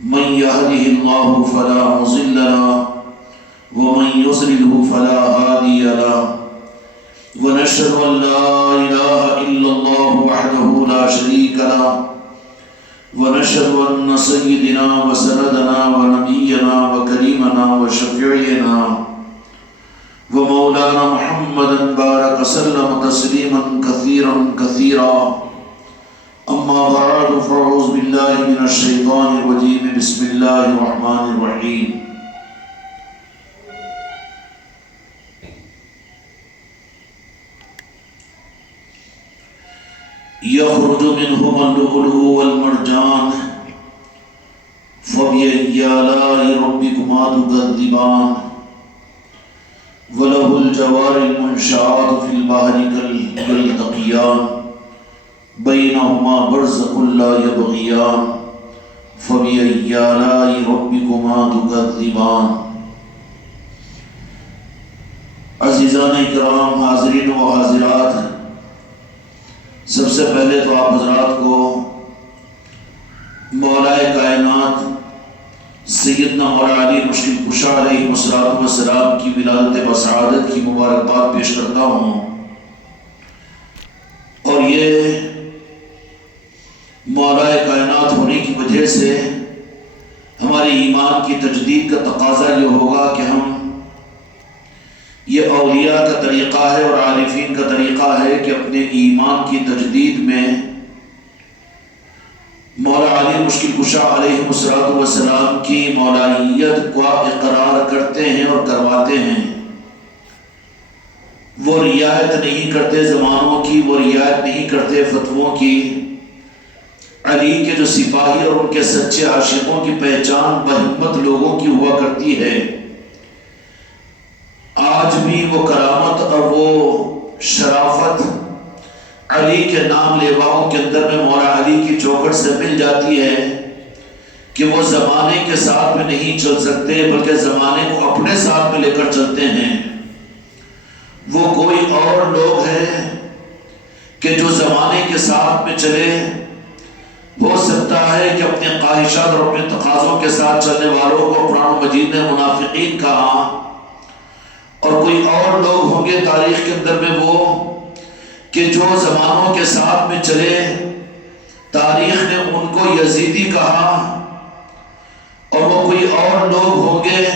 من يهده الله فلا مضل له ومن يضلل فلا هادي له ونشهد أن لا إله إلا الله وحده لا شريك له ونشهد أن سيدنا وسندنا ونبينا وكريمنا وشفيعنا ومولانا محمدا بارك وسلم تسليما كثيرا كثيرا. أما بعد فأعوذ بالله من الشيطان الرجيم. بسم الله الرحمن الرحيم. يخرج منهما اللؤلؤ والمرجان فبأي آلاء ربكما تكذبان وله الجوار المنشآت في البحر كالتقيان بينهما برزخ لا يبغيان فبأي آلاء ربكما تكذبان. عزیزان اکرام، حاضرین و حاضرات، سب سے پہلے تو آپ حضرات کو مولا کائنات سیدنا مولا علی مشکل کشا علیہ السلام کی ولادت بسعادت کی مبارکباد پیش کرتا ہوں. اور یہ مولا کائنات ہونے کی وجہ سے ہمارے ایمان کی تجدید کا تقاضا یہ ہوگا کہ ہم یہ اولیاء کا طریقہ ہے اور عارفین کا طریقہ ہے کہ اپنے ایمان کی تجدید میں مولا علی مشکل کشا علیہ السلام کی مولائیت کو اقرار کرتے ہیں اور کرواتے ہیں. وہ رعایت نہیں کرتے زمانوں کی، وہ رعایت نہیں کرتے فتووں کی. علی کے جو سپاہی اور ان کے سچے عاشقوں کی پہچان بہمت لوگوں کی ہوا کرتی ہے. آج بھی وہ کرامت اور وہ شرافت علی کے نام لیواؤں کے اندر میں مولا علی کی چوکھٹ سے مل جاتی ہے کہ وہ زمانے کے ساتھ میں نہیں چل سکتے بلکہ زمانے کو اپنے ساتھ میں لے کر چلتے ہیں. وہ کوئی اور لوگ ہیں کہ جو زمانے کے ساتھ میں چلے. ہو سکتا ہے کہ اپنے خواہشات اور اپنے تقاضوں کے ساتھ چلنے والوں کو قرآن مجید نے منافقین کہا، اور کوئی اور لوگ ہوں گے تاریخ کے اندر میں وہ کہ جو زمانوں کے ساتھ میں چلے. تاریخ نے ان کو یزیدی کہا. اور وہ کوئی اور لوگ ہوں گے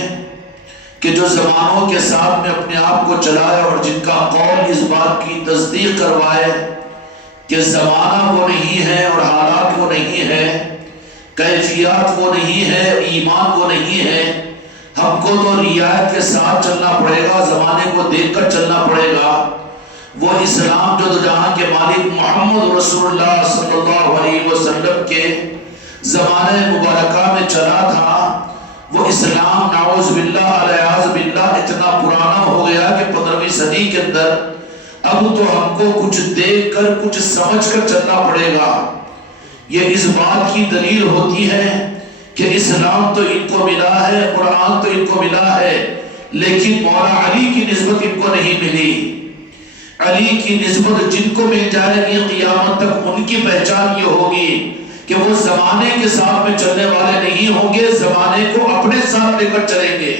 کہ جو زمانوں کے ساتھ میں اپنے آپ کو چلائے اور جن کا قول اس بات کی تصدیق کروائے کہ زمانہ وہ نہیں ہے اور حالات وہ نہیں ہے، کیفیات وہ نہیں ہے، ایمان وہ نہیں ہے. ہم کو تو رعایت کے ساتھ چلنا پڑے گا، زمانے کو دیکھ کر چلنا پڑے گا. وہ اسلام جو دو جہاں کے مالک محمد رسول اللہ صلی اللہ علیہ وسلم کے زمانے مبارکہ میں چلا تھا، وہ اسلام نعوذ باللہ علیہ باللہ اتنا پرانا ہو گیا کہ 15ویں صدی کے اندر اب تو ہم کو کچھ دیکھ کر کچھ سمجھ کر چلنا پڑے گا. یہ اس بات کی دلیل ہوتی ہے کہ اسلام تو ان کو ملا ہے، قرآن تو ان کو ملا ہے، لیکن مولا علی کی نسبت ان کو نہیں ملی. علی کی نسبت جن کو مل جائے گی قیامت تک ان کی پہچان یہ ہوگی کہ وہ زمانے کے ساتھ میں چلنے والے نہیں ہوں گے، زمانے کو اپنے ساتھ لے کر چلیں گے.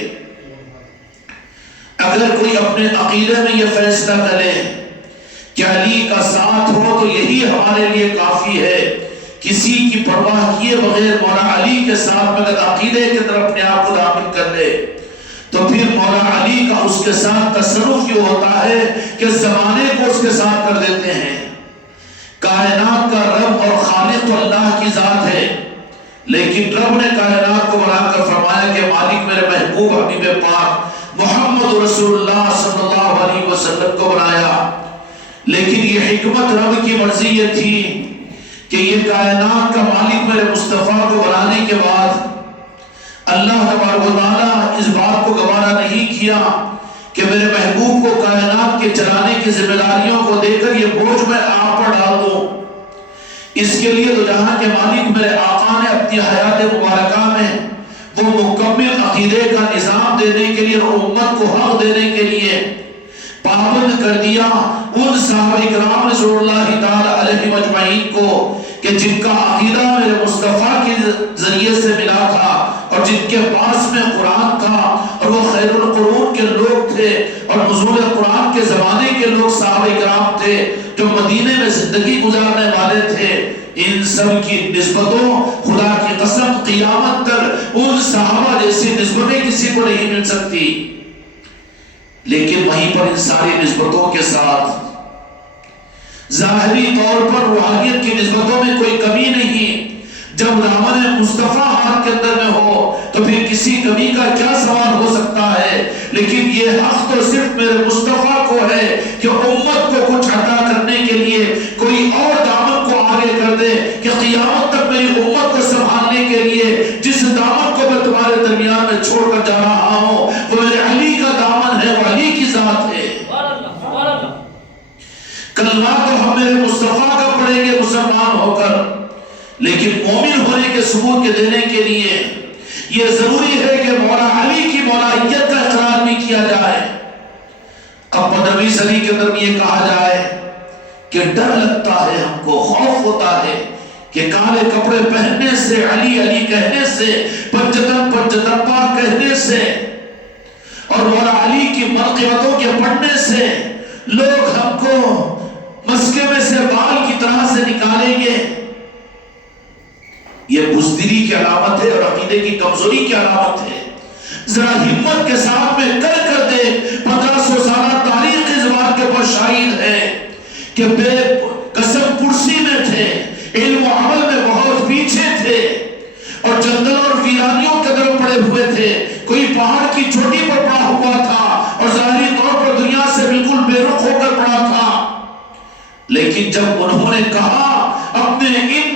اگر کوئی اپنے عقیدے میں یہ فیصلہ کرے کہ علی کا ساتھ ہو تو یہی ہمارے لیے کافی ہے، کسی کی پرواہ کیے بغیر مولا علی کے ساتھ میں اگر عقیدے کے طرف اپنے آپ کو داخل کر لے تو پھر مولا علی کا اس کے ساتھ تصرف یہ ہوتا ہے کہ زمانے کو اس کے ساتھ کر دیتے ہیں. کائنات کا رب اور خالق تو اللہ کی ذات ہے، لیکن رب نے کائنات کو بنا کر فرمایا کہ مالک میرے محبوب حبیب پاک محمد رسول اللہ صلی اللہ علیہ وسلم کو بنایا. لیکن یہ حکمت رب کی مرضی یہ تھی کہ یہ کائنات کا مالک میرے مصطفیٰ کو بنانے کے بعد اللہ تبارک و تعالیٰ اس بات کو گوارا نہیں کیا کہ میرے محبوب کو کائنات کے چلانے کی ذمہ داریوں کو دے کر یہ بوجھ میں آپ پر ڈال دوں. اس کے لیے تو جہاں کے مالک میرے آقا نے اپنی حیات مبارکہ میں وہ مکمل عقیدے کا نظام دینے کے لیے اور امت کو حق دینے کے لیے پابند کر دیا ان صحابہ کرام رضوان اللہ تعالی علیہ مجمعین کو کہ جن کا عقیدہ میرے مصطفیٰ کے ذریعے سے ملا تھا. جن کے پاس میں قرآن تھا اور وہ خیر القرون کے لوگ تھے اور نزول قرآن کے زمانے کے لوگ صحابہ کرام تھے جو مدینے میں زندگی گزارنے والے تھے، ان سب کی نسبتوں خدا کی قسم قیامت تک ان صحابہ جیسی نسبتیں کسی کو نہیں مل سکتی. لیکن وہیں پر ان ساری نسبتوں کے ساتھ ظاہری طور پر روحانیت کی نسبتوں میں کوئی کمی نہیں. جب دامن مصطفیٰ ہاتھ کے اندر میں ہو تو پھر کسی کمی کا کیا سوال ہو سکتا ہے؟ لیکن یہ حق تو صرف میرے مصطفیٰ کو ہے کہ امت کو کچھ عطا کرنے کے لیے کوئی اور دامن کو آگے کر دے کہ قیامت تک میری امت کو سنبھالنے کے لیے جس دامن کو میں تمہارے درمیان میں چھوڑ کر جا رہا ہوں وہ میرے علی کا دامن ہے، وہ علی کی ذات ہے. کلمہ تو ہم میرے مصطفیٰ کا پڑھیں گے مسلمان ہو کر، لیکن مومن ہونے کے ثبوت کے دینے کے لیے یہ ضروری ہے کہ مولا علی کی مولائیت کا اقرار بھی کیا جائے. اب 15ویں صدی کے اندر یہ کہا جائے کہ ڈر لگتا ہے، ہم کو خوف ہوتا ہے کہ کالے کپڑے پہننے سے، علی علی کہنے سے، پنجتن پنجتن پاک کہنے سے اور مولا علی کی منقبتوں کے پڑھنے سے لوگ ہم کو مسکے میں سے بال کی طرح سے نکالیں گے. یہ بزدلی کی علامت ہے اور عقیدے کی کمزوری کی علامت ہے. ذرا ہمت کے ساتھ میں کر دے. 1500 سالہ تاریخ کی زبان کے اوپر شاہد ہے کہ بے قسم کرسی میں تھے، علم و عمل میں بہت پیچھے تھے اور جنگل اور ویرانیوں کے اندر پڑے ہوئے تھے. کوئی پہاڑ کی چوٹی پر پڑا ہوا تھا اور ظاہری طور پر دنیا سے بالکل بے رخ ہو کر پڑا تھا. لیکن جب انہوں نے کہا اپنے ان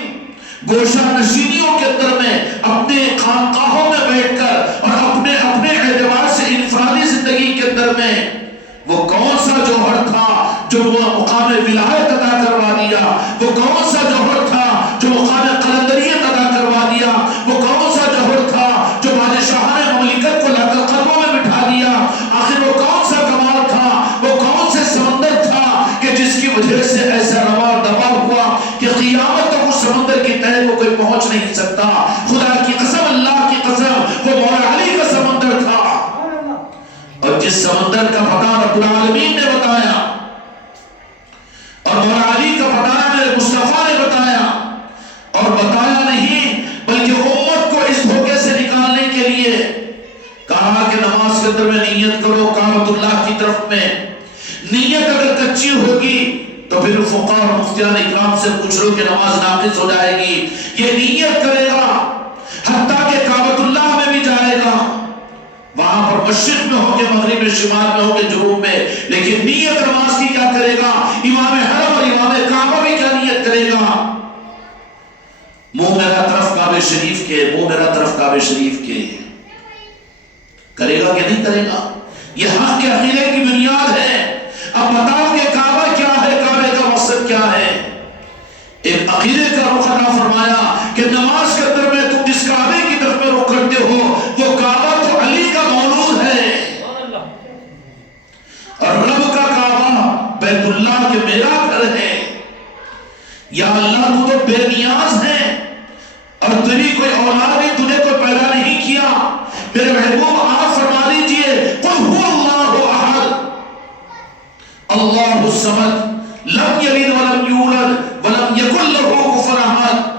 گوشہ نشینیوں کے اندر میں، اپنے خانقاہوں میں بیٹھ کر اور اپنے اعتبار سے انفرادی زندگی کے اندر میں، وہ کون سا جوہر تھا جو وہ مقام ولایت عطا کروا دیا؟ وہ کون سا جوہر تھا جو مقام قلندریت عطا کروا دیا؟ وہ کون سا جوہر تھا جو بادشاہان مملکت کو لا کر قلبوں میں بٹھا دیا؟ آخر وہ کون سا کمال تھا؟ وہ کون سے سمندر تھا کہ جس کی وجہ سے ایسا روا دبا ہوا کہ قیامت تک اس سمندر کی تہہ کو کوئی پہنچ نہیں سکتا؟ خدا کی قسم، اللہ کی قسم، وہ مولا علی کا سمندر تھا. اور جس سمندر کا پتہ رب العالمین نے بتایا اور مولا علی کا پتہ میرے مصطفیٰ نے بتایا، اور بتایا نہیں بلکہ امت کو اس دھوکے سے نکالنے کے لیے کہا کہ نماز کے اندر میں نیت کرو کعبۃ اللہ کی طرف میں. نیت اگر کچی ہوگی تو پھر فقہاء اور مفتیان اکرام سے پوچھ لو کہ نماز ناقص ہو جائے گی. یہ نیت کرے گا حتیٰ کہ کعبۃ اللہ میں بھی جائے گا، وہاں پر مشرق میں ہوگے، مغرب میں، شمال میں ہوگے، جنوب میں، لیکن نیت نماز کی کیا کرے گا؟ امام حرم اور امام کعبہ بھی کیا نیت کرے گا؟ منہ میرا طرف کعبہ شریف کے، منہ میرا طرف کعبہ شریف کے. کرے گا کہ نہیں کرے گا؟ یہ حق کے عقیدے کی بنیاد ہے. اب بتاؤ کہ کعبہ کیا ہے، کعبے کا مقصد کیا ہے؟ ایک عقیدے کا رخ عطا فرمایا کہ نماز کے اندر میں تم جس کعبے کی طرف میں رخ کرتے ہو وہ کعبہ تو علی کا مولود ہے، اور رب کا کعبہ بیت اللہ کے میرا گھر ہے. یا اللہ تو بے نیاز ہے اور تیری کوئی اولاد نہیں، تو نے کوئی پیدا نہیں کیا. میرے محبوب آپ فرما دیجئے قل هو اللہ احد اللہ الصمد لم یلد ولم یولد ولم یکن له کفوا احد.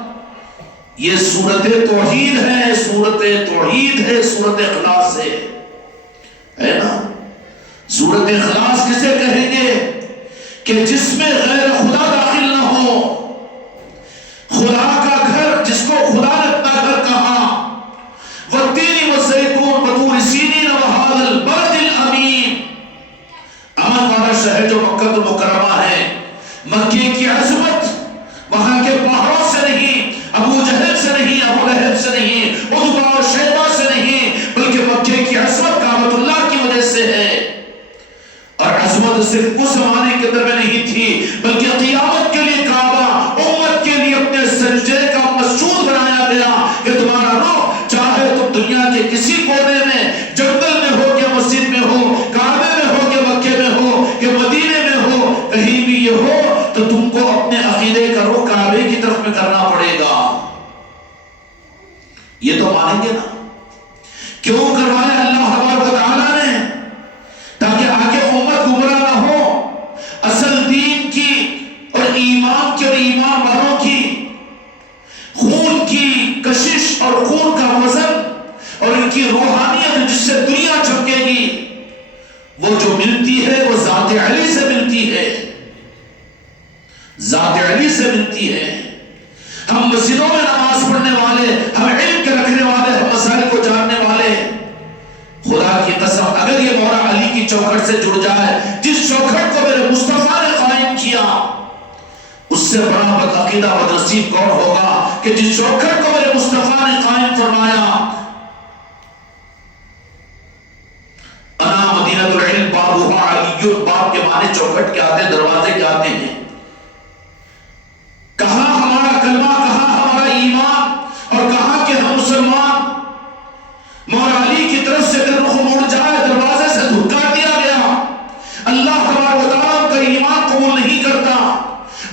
یہ سورت توحید ہے، سورت توحید ہے، سورت اخلاص ہے نا. سورت اخلاص کسے کہیں گے؟ کہ جس میں غیر خدا داخل نہ ہو. خدا کا گھر جس کو خدا نے اپنا گھر کہا، والتین والزیتون وطور سینین وہذا البلد الامین. امن والا شہر جو مکہ المکرمہ ہے، مکے کی عظمت وہاں کے پہاڑوں سے نہیں، ابو جہل سے نہیں، ابو لہب سے نہیں، عتبہ اور شیبہ سے نہیں، بلکہ مکے کی عظمت کعبۃ اللہ کی وجہ سے ہے. اور عظمت صرف اس زمانے کے اندر میں نہیں تھی بلکہ قیامت کے لیے کعبہ امت کے لیے اپنے سجدے کا مسجود بنایا گیا کہ تمہارا روح چاہے تم دنیا کے کسی کونے میں، جنگل میں ہو کہ مسجد میں ہو، کعبے میں ہو کہ مکے میں ہو کہ مدینے میں ہو، کہیں بھی یہ ہو تو تم کو اپنے عقیدے کا رخ کعبے کی طرف میں کرنا پڑے گا. یہ تو مانیں گے نا؟ کیوں کروایا اللہ تبارک و تعالیٰ نے؟ تاکہ آگے امت گمراہ نہ ہو، اصل دین کی اور ایمان کی اور ایمان والوں کی خون کی کشش اور خون کا وزن اور ان کی روحانیت جس سے دنیا چمکے گی، وہ جو ملتی ہے وہ ذات علی سے ملتی ہے، ذات علی سے ملتی ہے۔ ہم مسجدوں میں نماز پڑھنے والے، ہم علم کے رکھنے والے، ہم مسائل کو جاننے والے، خدا کی قسم اگر یہ مولا علی کی چوکھٹ سے جڑ جائے، جس چوکھٹ کو میرے مصطفیٰ نے قائم کیا، اس سے بڑا بدعقیدہ بدنصیب کون ہوگا کہ جس چوکھٹ کو میرے مصطفیٰ نے قائم فرمایا۔ انا مدینہ العلم بابها علی، باب کے معنی چوکھٹ کے آتے ہیں، دروازے کے آتے ہیں۔ کہاں ہمارا کلمہ، کہاں ہمارا ایمان، اور کہاں کہ ہم مسلمان؟ مولا علی کی طرف سے اگر رخ مڑ جائے، دروازے سے دھکا دیا گیا، اللہ تبارک و تعالیٰ کا ایمان قبول نہیں کرتا۔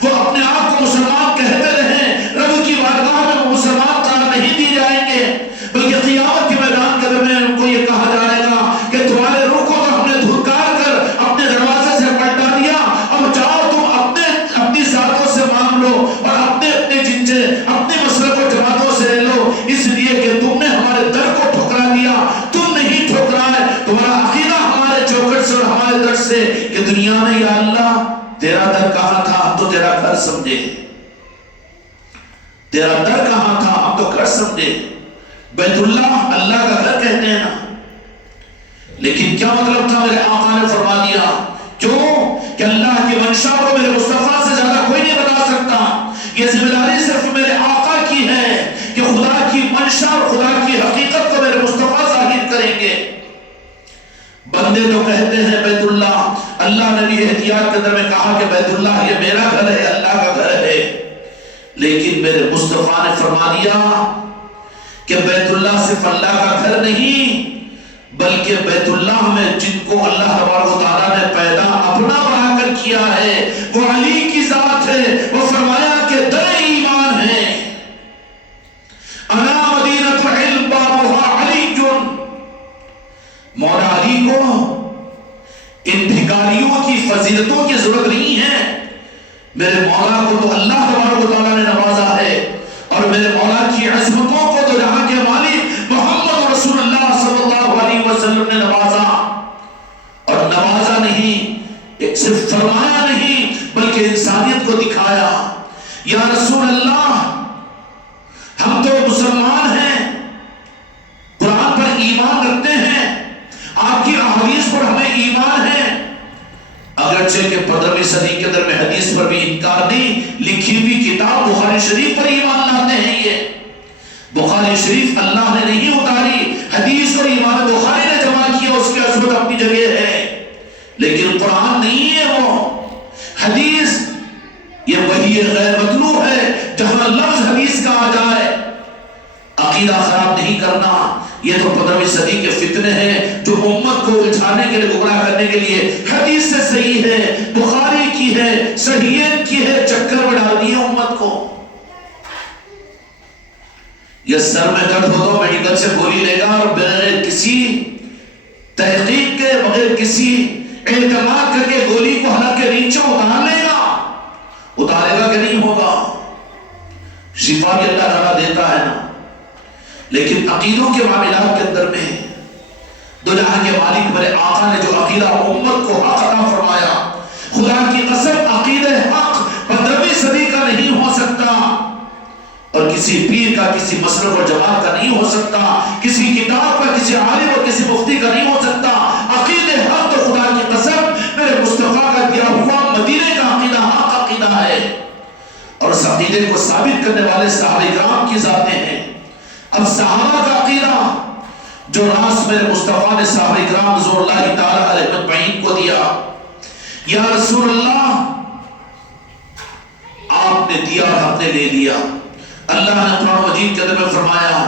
وہ اپنے آپ کو مسلمان کہتے رہیں، رب کی بارگاہ میں وہ مسلمان قرار نہیں دی جائیں گے، بلکہ قیامت کے میدان کے درمیان ان کو یہ کہا جائے گا کہ تمہارے روح کو تو ہم نے دھکار کر اپنے دروازے سے پلٹا دیا، اب جاؤ تم اپنی ذاتوں سے مانگ لو اور اپنے جنچے اپنے مسلک و جماعتوں سے لے لو، اس لیے کہ تم نے ہمارے در کو ٹھکرا دیا، تم نہیں ٹھکرائے، تمہارا عقیدہ ہمارے چوکھٹ سے اور ہمارے در سے کہ دنیا میں یا اللہ تیرا در کہاں تھا، ہم تو تیرا گھر سمجھے، تیرا در کہاں تھا، ہم تو گھر سمجھے۔ بیت اللہ اللہ کا گھر کہتے ہیں نا، لیکن کیا مطلب تھا؟ میرے آقا نے فرما دیا، کیوں کہ اللہ کی منشا کو میرے مصطفیٰ سے زیادہ کوئی نہیں بتا سکتا، یہ ذمہ داری صرف میرے آقا کی ہے کہ خدا کی منشا اور خدا کی حقیقت کو میرے مصطفیٰ ظاہر کریں گے۔ بندے تو کہتے ہیں بیت اللہ، اللہ نے بھی احتیاط کے اندر میں کہا کہ بیت اللہ یہ میرا گھر ہے، اللہ کا گھر ہے، لیکن میرے مصطفیٰ نے فرما دیا کہ بیت اللہ صرف اللہ کا گھر نہیں، بلکہ بیت اللہ میں جن کو اللہ تبارک و تعالیٰ نے پیدا اپنا بنا کر کیا ہے وہ علی کی ذات ہے۔ وہ فرمایا کہ در ایمان ہے، انا مدینہ العلم بابها علی۔ مولا علی کو ان بھکاریوں کی فضیلتوں کی ضرورت نہیں ہے، میرے مولا کو تو اللہ تبارک و تعالیٰ نے نوازا ہے، اور میرے مولا کی عظمتوں کو تو جہاں کے مالک محمد رسول اللہ صلی اللہ علیہ وسلم نے نوازا، اور نوازا نہیں، صرف فرمایا نہیں بلکہ انسانیت کو دکھایا۔ یا رسول اللہ ہم تو مسلمان ہیں، قرآن پر ایمان رکھتے ہیں، آپ کی احادیث پر ہمیں ایمان ہے، اگرچہ کہ 15ویں صدی کے اندر میں حدیث پر بھی انکار نہیں، لکھی ہوئی کتاب بخاری شریف پر ایمان لاتے ہیں۔ یہ بخاری شریف اللہ نے نہیں اتاری، حدیث اور امام بخاری نے جمع کیا، اس کی عظمت اپنی جگہ ہے، لیکن قرآن نہیں ہے، وہ حدیث یہ وحی غیر مطلوب ہے، جہاں لفظ حدیث کا آ جائے۔ عقیدہ خراب نہیں کرنا، یہ تو 15ویں صدی کے فتنے ہیں جو امت کو الجھانے کے لیے، گمراہ کرنے کے لیے حدیث سے صحیح ہے، بخاری کی ہے، صحیحین کی ہے، چکر میں ڈال دی ہے امت کو۔ یہ سر میں درد ہو تو میڈیکل سے گولی لے گا، اور بغیر کسی تحقیق کے، بغیر کسی اعتماد کر کے گولی کو حلق کے نیچے اتار لے گا، اتارے گا کہ نہیں ہوگا؟ شفا بھی اللہ تعالیٰ دیتا ہے نا، لیکن عقیدوں کے معاملات کے اندر میں دو جہاں کے مالک میرے آقا نے جو عقیدہ امت کو حق عطا فرمایا، خدا کی قسم عقیدہ حق 15ویں صدی کا نہیں ہو سکتا، اور کسی پیر کا، کسی مسلک اور جماعت کا نہیں ہو سکتا، کسی کتاب کا، کسی عالم اور کسی مفتی کا نہیں ہو سکتا۔ عقیدہ حق تو خدا کی قسم میرے مصطفیٰ کا دیا ہوا مدینے کا عقیدہ حق عقیدہ ہے، اور اس عقیدے کو ثابت کرنے والے صحابہ کرام کی ذاتیں ہیں۔ اب صحابہ کا عقیدہ جو راز میرے مصطفیٰ نے صحابہ کرام رضوان اللہ تعالیٰ علیہ مجمعین کو دیا، یا رسول اللہ آپ نے دیا اور ہم نے لے لیا۔ اللہ نے قرآن مجید کے اندر میں فرمایا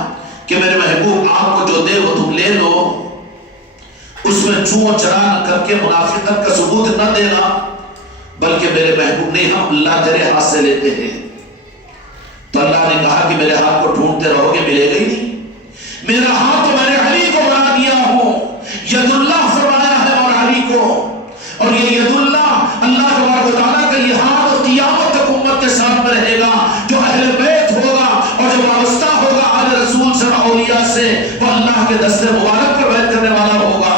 کہ میرے محبوب آپ کو جو دے وہ تم لے لو، اس میں چون چرا نہ کر کے منافقت کا ثبوت نہ دینا، بلکہ میرے محبوب نہیں، ہم اللہ تیرے ہاتھ سے لیتے ہیں۔ تو اللہ نے کہا کہ میرے ہاتھ کو ڈھونڈتے رہو گے، ملے گا ہی نہیں، میرا ہاتھ تو میں نے علی کو بنا دستے مبارک پر بیعت کرنے والا ہوگا۔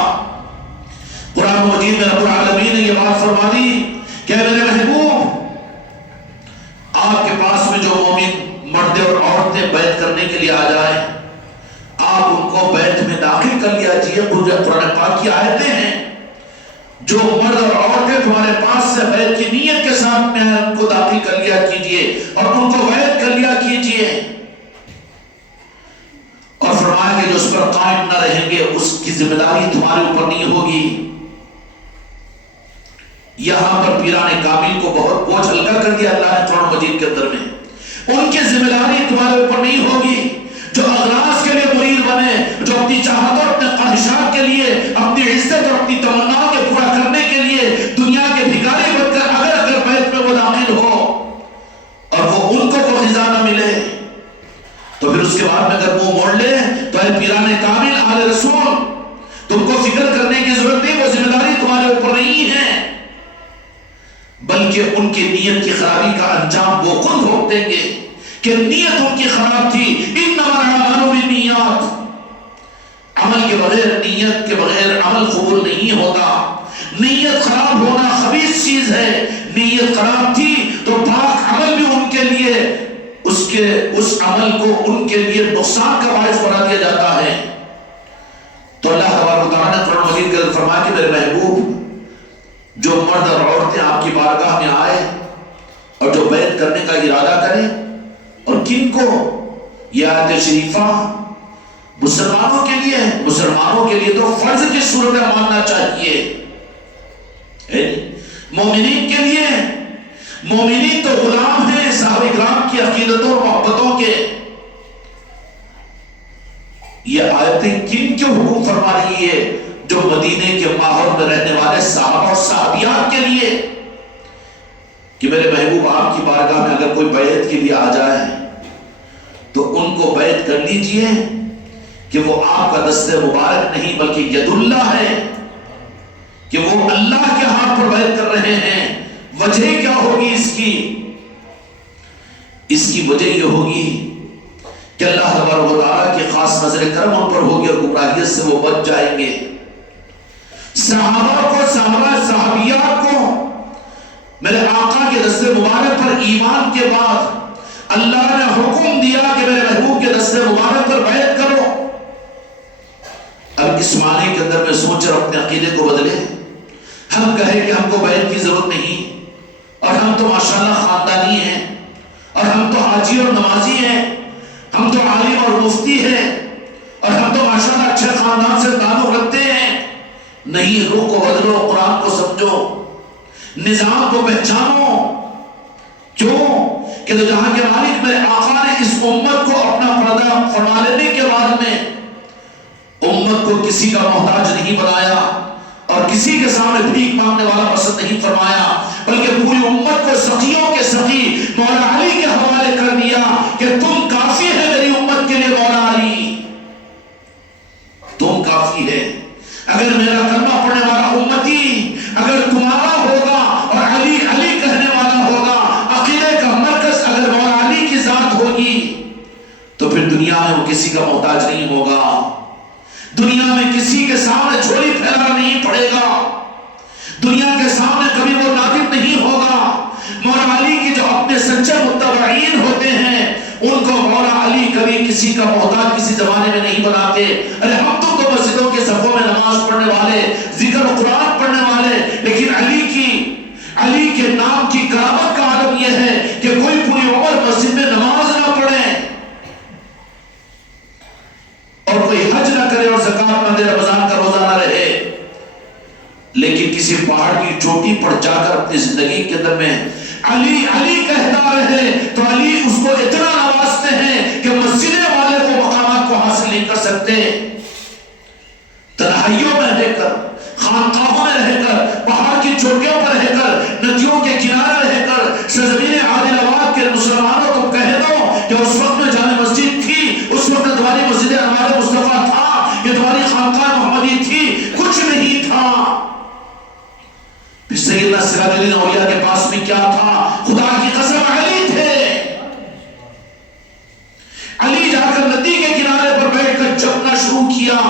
قرآن مجید میں رب العالمین نے یہ بات فرما دی کہ میرے محبوب، آپ کے پاس میں جو مومن مرد اور عورتیں بیعت کرنے کے لیے آ جائیں، آپ ان کو بیعت میں داخل کر لیا جیے۔ قرآن پاک کی آیتیں ہیں، جو مرد اور عورتیں تمہارے پاس سے بیعت کی نیت کے ساتھ میں ان کو داخل کر لیا کیجئے اور ان کو بیعت کر لیا کیجئے، اور فرمایا کہ جو اس پر قائم نہ رہیں گے اس کی ذمہ داری تمہارے اوپر نہیں ہوگی۔ یہاں پر پیران کامل کو بہت بوجھ ہلکا کر دیا اللہ نے قرآن مجید کے اندر میں، ان کی ذمہ داری تمہارے اوپر نہیں ہوگی۔ جو اغراض کے لیے مرید بنے، جو اپنی چاہتوں اور اپنے خواہشات کے لیے، اپنی عزت اور اپنی تمناؤں کے پورا کرنے کے لیے دنیا کے بھکاری بن کر اگر بیت میں وہ داخل ہو اور وہ ان کو کوئی غذا نہ ملے تو پھر اس کے بعد میں اگر منہ موڑ لے تو اے پیران کامل آل رسول، تم کو فکر کرنے کی ضرورت نہیں، وہ ذمہ داری تمہارے اوپر نہیں ہے، بلکہ ان کی نیت کی خرابی کا انجام وہ خود بھگتیں گے کہ نیت ان کی خراب تھی۔ انما الاعمال بالنیات، عمل کے بغیر، نیت کے بغیر عمل قبول نہیں ہوتا۔ نیت خراب ہونا خبیث چیز ہے، نیت خراب تھی تو پاک عمل بھی ان کے لیے اس عمل کو ان کے لیے نقصان کا باعث بنا دیا جاتا ہے۔ تو اللہ تبارک و تعالیٰ نے قرآن مجید کے اندر فرمایا کہ میرے محبوب، جو مرد اور عورتیں آپ کی بارگاہ میں آئے اور جو بیعت کرنے کا ارادہ کریں، اور کن کو؟ یہ آیت شریفہ مسلمانوں کے لیے تو فرض کی صورت میں ماننا چاہیے، مومنین کے لیے، مومنین تو غلام ہیں صحابہ کرام کی عقیدتوں اور محبتوں کے۔ یہ آیتیں کن کے حکم فرما رہی ہے؟ جو مدینے کے ماحول میں رہنے والے صحابہ اور صحابیات کے لیے، کہ میرے محبوب آپ کی بارگاہ میں اگر کوئی بیعت کے لیے آ جائے تو ان کو بیعت کر لیجئے کہ وہ آپ کا دست مبارک نہیں بلکہ ید اللہ ہے، کہ وہ اللہ کے ہاتھ پر بیعت کر رہے ہیں۔ وجہ کیا ہوگی اس کی وجہ یہ ہوگی کہ اللہ تبارک و تعالیٰ کی خاص نظر کرم ان پر ہوگی اور گمراہیت سے وہ بچ جائیں گے۔ صحابہ کو، صحابیات کو میرے آقا کے دست مبارک پر ایمان کے بعد اللہ نے حکم دیا کہ میرے محبوب کے دست مبارک پر بیعت کرو۔ اب اس معنی کے اندر میں سوچ اور اپنے عقیدے کو بدلے، ہم کہیں کہ ہم کو بیعت کی ضرورت نہیں، اور ہم تو ماشاءاللہ خاندانی ہیں، اور ہم تو حاجی اور نمازی ہیں، ہم تو عالم اور مفتی ہیں، اور ہم تو ماشاءاللہ اچھے خاندان سے تعلق رکھتے ہیں۔ نہیں، روح کو بدلو، قرآن کو سمجھو، نظام کو پہچانو۔ کیوں کہ تو جہاں کے مالک میرے آقا نے اس امت کو اپنا پردہ فرما لینے کے بعد میں امت کو کسی کا محتاج نہیں بنایا اور کسی کے سامنے بھیک مانگنے والا پسند نہیں فرمایا، بلکہ پوری امت کو سخیوں کے سخی مولا علی کے حوالے کر دیا کہ تم کافی ہے میری امت کے لیے مولا علی، تم کافی ہے۔ اگر میرا کلمہ پڑھنے والا امتی اگر تمہارا ہوگا اور علی علی کہنے والا ہوگا، عقیدے کا مرکز اگر مولا علی کی ذات ہوگی، تو پھر دنیا میں وہ کسی کا محتاج نہیں ہوگا، دنیا میں کسی کے سامنے جھولی پھیلانا نہیں پڑے گا، دنیا کے سامنے کبھی وہ نادم نہیں ہوگا۔ مولا علی کی جو اپنے سچے متبعین ہوتے ہیں ان کو مولا علی کبھی کسی کا محتاج کسی زمانے میں نہیں بناتے۔ ارے ہم تو مسجدوں کے صفوں میں نماز پڑھنے والے، ذکر و قرآن پڑھنے والے، لیکن علی کے نام کی کرامت کا عالم یہ ہے کہ کوئی پوری عمر مسجد میں نماز نہ پڑھے اور کوئی حج نہ کرے اور زکات نہ دے، رمضان کا روزہ نہ رہے، لیکن کسی پہاڑ کی چوٹی پر جا کر اپنی زندگی کے اندر میں علی علی کہتا رہے، تو علی اس کو اتنا نوازتے ہیں کہ مسجد والے کو مقامات کو حاصل نہیں کر سکتے۔ تنہائیوں میں رہ کر، خانقاہوں میں رہ کر، پہاڑ کی چوٹیوں پر رہ کر، ندیوں کے کنارے رہ کر، سرزمین عادل آباد کے مسلمانوں کو کہہ دو کہ اس وقت میں جامع مسجد تھی، اس وقت تمہاری مسجد انوار مصطفیٰ تھا، یہ تمہاری خانقاہ محمدی تھی، کچھ نہیں تھا۔ پھر سیدنا سراج الدین اولیاء کے پاس میں کیا تھا؟ خدا کی قسم علی تھے۔ علی جا کر ندی کے کنارے پر بیٹھ کر جپنا شروع کیا،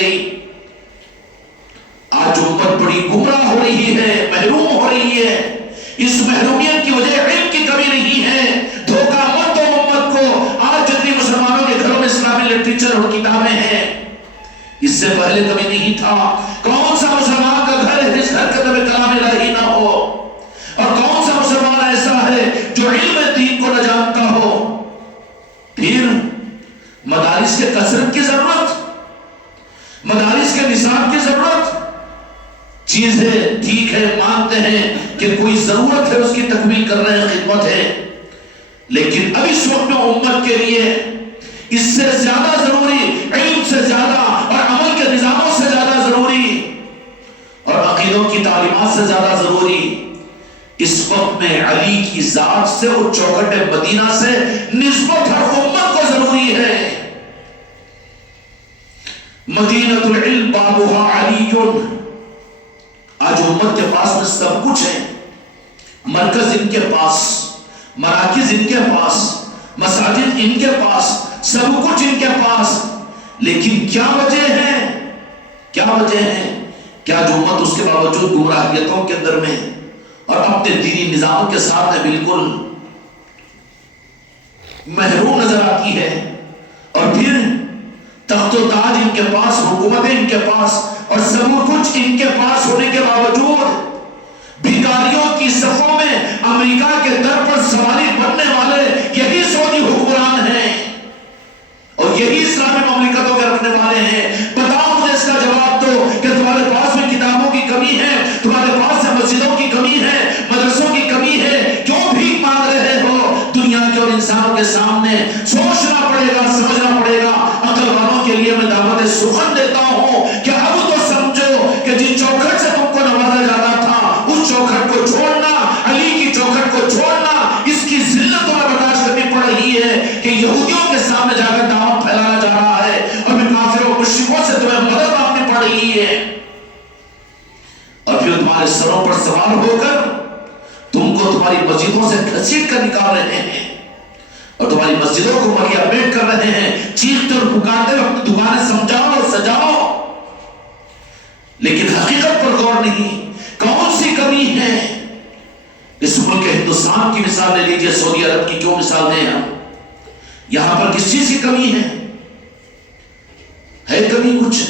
گئی. آج امت بڑی گمراہ ہو رہی ہے، محروم ہو رہی ہے. اس محرومیت کی وجہ علم کی کمی نہیں ہے. دھوکہ مت دو امت کو. آج جتنی مسلمانوں کے گھروں میں اسلامی لٹریچر اور کتابیں ہیں، اس سے پہلے کبھی نہیں تھا. کون سا مسلمان کا گھر ہے جس گھر کے اندر کلام الہی نہ ہو؟ اور کون سا مسلمان ایسا ہے جو علم دین کو نہ جانتا ہو؟ پھر مدارس کے کثرت کی ضرورت، مدارس کے نصاب کی ضرورت. چیز ہے، ٹھیک ہے، مانتے ہیں کہ کوئی ضرورت ہے، اس کی تکمیل کر رہے ہیں، خدمت ہے. لیکن اب اس وقت میں امت کے لیے اس سے زیادہ ضروری، علم سے زیادہ اور عمل کے نظاموں سے زیادہ ضروری اور عقیدوں کی تعلیمات سے زیادہ ضروری اس وقت میں علی کی ذات سے اور چوکھٹ مدینہ سے نسبت ہر امت کو ضروری ہے. مدینۃ العلم بابها علی. آج امت کے پاس میں سب کچھ ہے. مرکز ان کے پاس، مراکز ان کے پاس، مساجد ان کے پاس، سب کچھ ان کے پاس. لیکن کیا وجہ ہے؟ کیا وجہ ہے؟ کیا جو امت اس کے باوجود گمراہیتوں کے اندر میں اور اپنے دینی نظاموں کے ساتھ بالکل محروم نظر آتی ہے، اور پھر تخت و تاج ان کے پاس، حکومتیں ان کے پاس اور سب کچھ ان کے پاس ہونے کے باوجود بھکاریوں کی صفوں میں امریکہ کے در پر سواری بننے والے یہی سعودی حکمران ہیں اور یہی اسلامی مملکتوں کے رکھنے والے ہیں. بتاؤ مجھے اس کا جواب دو کہ تمہارے پاس میں کتابوں کی کمی ہے، تمہارے پاس میں مسجدوں کی کمی ہے، مدرسوں کی کمی ہے، کیوں بھیک مانگ رہے ہو؟ دنیا کے اور انسانوں کے سامنے سوچنا پڑے گا، سمجھنا پڑے گا. عقل والوں کے لیے میں دعوت سخن دیتا ہوں کہ اب تو سمجھو کہ جن چوکھٹ سے تم کو نوازا جاتا تھا اس چوکھٹ کو چھوڑنا، علی کی چوکھٹ کو چھوڑنا. اس کی ذلت تمہیں برداشت کرنی پڑ رہی ہے کہ یہودیوں کے سامنے جا کر دعوت پھیلانا جا رہا ہے اور میں کافروں مشرکوں سے تمہیں مدد مانگنی پڑ رہی ہے. اور پھر تمہارے سروں پر سوار ہو کر تم کو تمہاری مسجدوں سے گھسیٹ کر نکال رہے ہیں اور تمہاری مسجدوں کو مریا بیٹ کر رہے ہیں. چیختے اور پکارتے ہوئے اپنی دکانیں سمجھاؤ اور سجاؤ، لیکن حقیقت پر غور نہیں. کون سی کمی ہے؟ اس ملک ہندوستان کی مثال لے لیجئے، سعودی عرب کی کیوں مثال دیں ہم؟ یہاں پر کس چیز کی کمی ہے کمی کچھ؟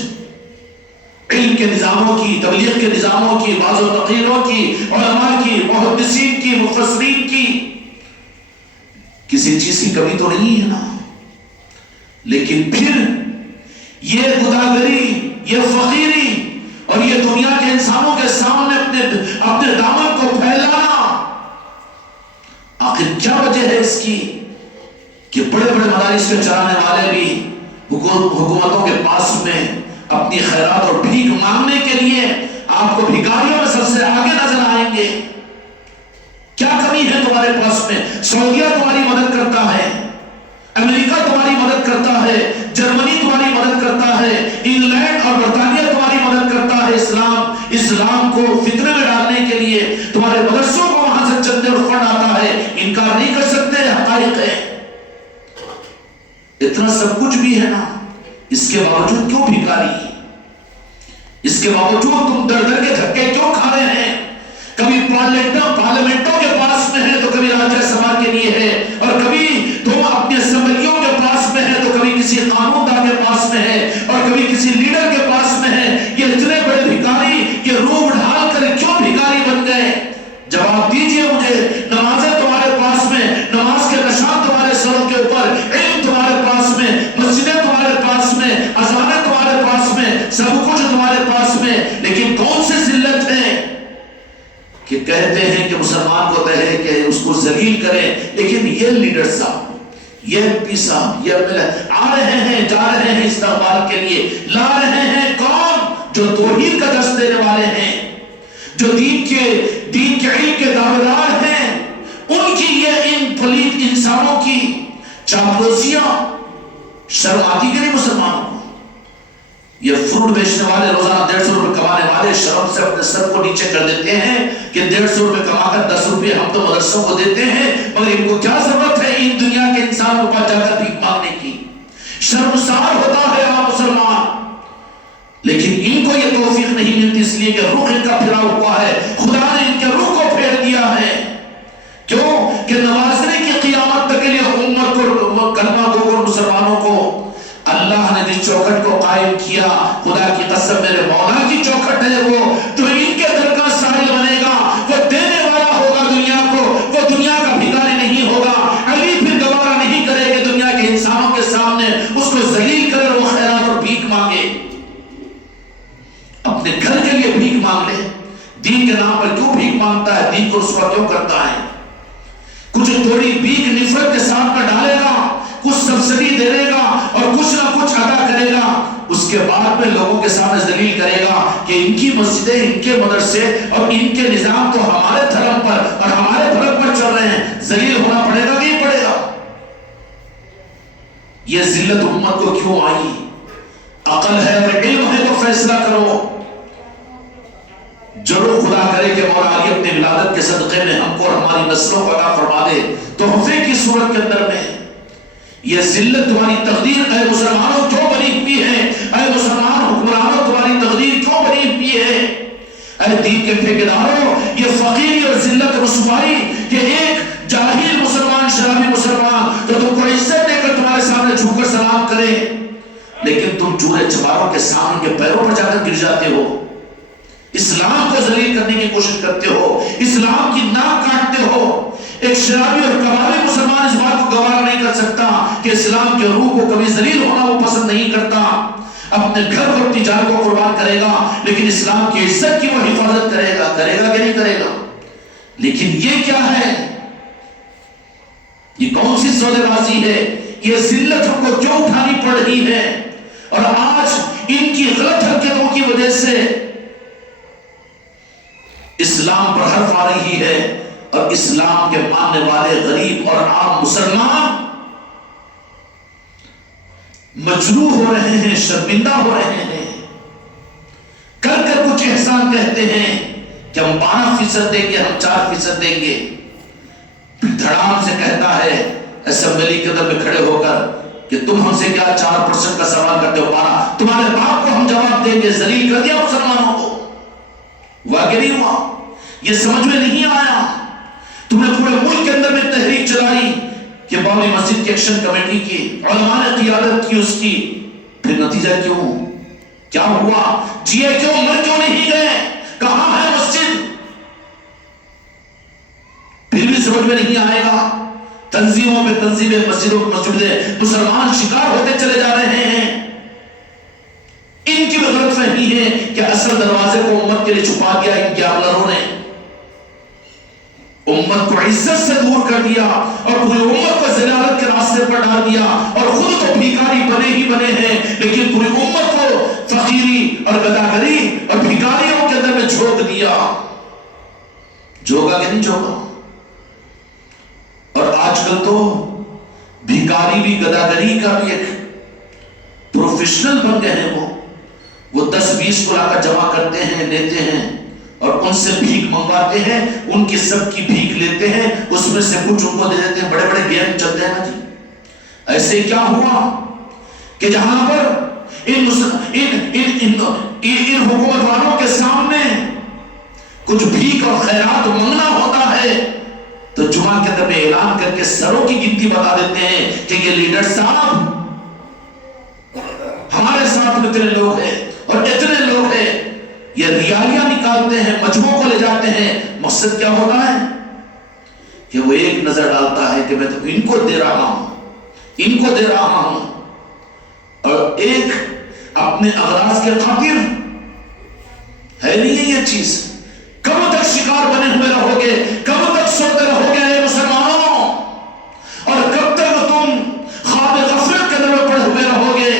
علم کے نظاموں کی، تبلیغ کے نظاموں کی، بعض و تقریروں کی، علماء کی، محدثین کی، مفسرین کی. کسی چیز کی کمی تو نہیں ہے نا. لیکن پھر یہ گداگری، یہ فقیری اور یہ دنیا کے انسانوں کے سامنے اپنے دامن کو پھیلانا، آخر کیا وجہ ہے اس کی کہ بڑے بڑے مدارس کے چلانے والے بھی حکومتوں کے پاس میں اپنی خیرات اور بھیک مانگنے کے لیے آپ کو بھکاریوں میں سب سے آگے نظر آئیں گے؟ کیا کمی ہے تمہارے پاس میں؟ سعودیہ تمہاری مدد کرتا ہے، امریکہ تمہاری مدد کرتا ہے، جرمنی تمہاری مدد کرتا ہے، انگلینڈ اور برطانیہ تمہاری مدد کرتا ہے. اسلام کو فتنے میں ڈالنے کے لیے تمہارے مدرسوں کو وہاں سے چندے اور فنڈ آتا ہے. انکار نہیں کر سکتے، حقائق ہے. اتنا سب کچھ بھی ہے نا، اس کے باوجود کیوں بھکاری؟ اس کے باوجود تم در در کے دھکے کیوں کھا رہے ہیں؟ کبھی پارلیمنٹوں کے پاس میں ہے تو کبھی راجیہ سبھا کے لیے ہے، اور کبھی تم اپنی اسمبلیوں کے پاس میں ہے تو کبھی کسی قانون داں کے پاس میں ہے اور کبھی کسی لیڈر کے پاس میں ہے. یہ اتنے بڑے بھکاری یہ روب ڈھال کر کیوں بھکاری بن گئے؟ جواب دیجئے مجھے. نمازیں تمہارے پاس میں، نماز کے نشان تمہارے سروں کے اوپر، علم تمہارے پاس میں، مسجدیں تمہارے پاس میں، اذانیں تمہارے پاس میں، سب کچھ تمہارے پاس میں، لیکن کون سی ذلت ہے کہ کہتے ہیں کہ مسلمان کو ہے کہ اس کو ذلیل کریں، لیکن یہ لیڈر صاحب، یہ ایم پی صاحب، یہ آ رہے ہیں جا رہے ہیں استقبال کے لیے، لا رہے ہیں کون؟ جو توحید کا درس دینے والے ہیں، جو دین کے علم کے دعویدار ہیں. ان کی یہ ان پلیت انسانوں کی چاپلوسیاں شرم آتی کہ نہیں مسلمانوں کو؟ یہ فروٹ بیچنے والے روزانہ 150 روپے کمانے والے شرم سے اپنے سر کو نیچے کر دیتے ہیں کہ 150 روپے کما کر 10 روپے ہم تو مدرسوں کو دیتے ہیں، مگر ان کو کیا ضرورت ہے ان دنیا کے انسانوں کو پاس جا کر بھیک مانگنے کی؟ شرمسار ہوتا ہے آپ مسلمان. لیکن ان کو یہ توفیق نہیں ملتی، اس لیے کہ رخ ان کا پھرا ہوا ہے، خدا نے ان کے رخ کو پھیر دیا ہے۔ کیوں کہ نوازنے کی قیامت تک کے لیے امت کو، کلمہ گو اور مسلمانوں کو اللہ نے جس چوکھٹ کو قائم کیا، خدا کی قسم میرے مولا کی چوکھٹ ہے وہ، تو ان کے در کا سائل بنے گا، وہ دینے والا ہوگا دنیا کو، وہ دنیا کا بھکاری نہیں ہوگا۔ علی پھر گوارا نہیں کرے کہ دنیا کے انسانوں کے سامنے اس کو ذلیل کرے، وہ خیرات اور بھیک مانگے، اپنے گھر کے لیے بھیک مانگ لے۔ دین کے نام پر کیوں بھیک مانگتا ہے؟ دین کو رسوا کیوں کرتا ہے؟ کچھ تھوڑی بھیک نفرت کے ساتھ میں ڈالے گا، کچھ سبسڈی دے دے گا اور کچھ نہ کچھ ادا کرے گا، اس کے بعد میں لوگوں کے سامنے ذلیل کرے گا کہ ان کی مسجدیں، ان کے مدرسے اور ان کے نظام تو ہمارے دھرم پر اور ہمارے دھرم پر چل رہے ہیں، ذلیل ہونا پڑے گا نہیں پڑے گا؟ یہ ذلت امت کو کیوں آئی؟ عقل ہے اور علم ہے تو فیصلہ کرو۔ ضرور خدا کرے کہ مولا علی اپنے ولادت کے صدقے میں ہم کو اور ہماری نسلوں کو عطا فرما دے، تحفے کی صورت کے اندر میں یہ ذلت تمہاری تقدیر اے مسلمانوں کیوں بنی ہوئی ہے؟ اے مسلمان حکمرانوں تمہاری تقدیر کیوں بنی ہوئی ہے؟ اے دین کے ٹھیکیداروں، یہ فقیری اور ذلت رسوائی کہ ایک جاہل مسلمان، شرابی مسلمان جو تم کو عزت دے کر تمہارے سامنے جھک کر سلام کرے، لیکن تم چورے چماروں کے سامنے کے پیروں پر جا کر گر جاتے ہو، اسلام کو ذلیل کرنے کی کوشش کرتے ہو، اسلام کی ناک کاٹتے ہو۔ ایک شرابی اور کبابی مسلمان اس بات کو گوارا نہیں کر سکتا کہ اسلام کے روح کو کبھی ذلیل ہونا وہ پسند نہیں کرتا، اپنے گھر کو، اپنی جان کو قربان کرے گا، لیکن اسلام کی عزت کی وہ حفاظت کرے گا کہ نہیں کرے گا؟ لیکن یہ کیا ہے؟ یہ کون سی سودے بازی ہے؟ یہ ذلت ہم کو کیوں اٹھانی پڑ رہی ہے؟ اور آج ان کی غلط حرکتوں کی وجہ سے اسلام پر حرف آ رہی ہے، اور اسلام کے ماننے والے غریب اور عام مسلمان مجروح ہو رہے ہیں، شرمندہ ہو رہے ہیں، کر کچھ احسان کہتے ہیں کہ ہم 12% دیں گے، ہم 4% دیں گے، پھر دھڑام سے کہتا ہے اسمبلی کے اندر میں کھڑے ہو کر کہ تم ہم سے کیا 4% کا سوال کرتے ہو، 12 تمہارے باپ کو ہم جواب دیں گے۔ ذلیل کر دیا مسلمانوں کو، واقع نہیں ہوا، یہ سمجھ میں نہیں آیا۔ تم نے پورے ملک کے اندر میں تحریک چلائی کہ باولی مسجد کی ایکشن کمیٹی کی علماء نے قیادت کی اس کی، پھر نتیجہ کیا ہوا؟ جیے کیوں، مر کیوں نہیں گئے؟ کہاں ہے مسجد؟ پھر بھی سمجھ میں نہیں آئے گا۔ تنظیموں میں تنظیمیں، مسجدیں، مسلمان شکار ہوتے چلے جا رہے ہیں۔ ان کی بھی غلط فہمی ہے کہ اصل دروازے کو امت کے لیے چھپا دیا ان گیاملروں نے، امت کو عزت سے دور کر دیا اور پوری امت کو ذلالت کے راستے پر ڈال دیا، اور خود تو بھیکاری بنے ہی بنے ہیں، لیکن پوری امت کو فقیری اور گداگری اور بھیکاریوں کے اندر میں جھونک دیا۔ جھونکا کہ نہیں جھونکا؟ اور آج کل تو بھیکاری بھی، گداگری کا بھی ایک پروفیشنل بن گئے ہیں۔ وہ 10-20 کو لا کر جمع کرتے ہیں، لیتے ہیں اور ان سے بھیک منگواتے ہیں، ان کی سب کی بھیک لیتے ہیں، اس میں سے کچھ ان کو دے دیتے ہیں۔ بڑے بڑے گیم چلتے ہیں نا جی۔ ایسے کیا ہوا کہ جہاں پر ان حکومت والوں کے سامنے کچھ بھیک اور خیرات منگنا ہوتا ہے تو جمعہ کے اندر میں اعلان کر کے سروں کی گنتی بتا دیتے ہیں کہ یہ لیڈر صاحب ہمارے ساتھ میں اتنے لوگ ہیں اور اتنے لوگ ہیں، یہ ریالیاں نکالتے ہیں، مجموعوں کو لے جاتے ہیں۔ مقصد کیا ہوتا ہے کہ وہ ایک نظر ڈالتا ہے کہ میں تو ان کو دے رہا ہوں، ان کو دے رہا ہوں، اور ایک اپنے اغراض کے خاطر ہے نہیں یہ چیز۔ کب تک شکار بنے ہوئے رہو گے؟ کب تک سوتے رہو گے اے مسلمانوں؟ اور کب تک تم خواب غفلت کے اندر پڑے ہوئے رہو گے؟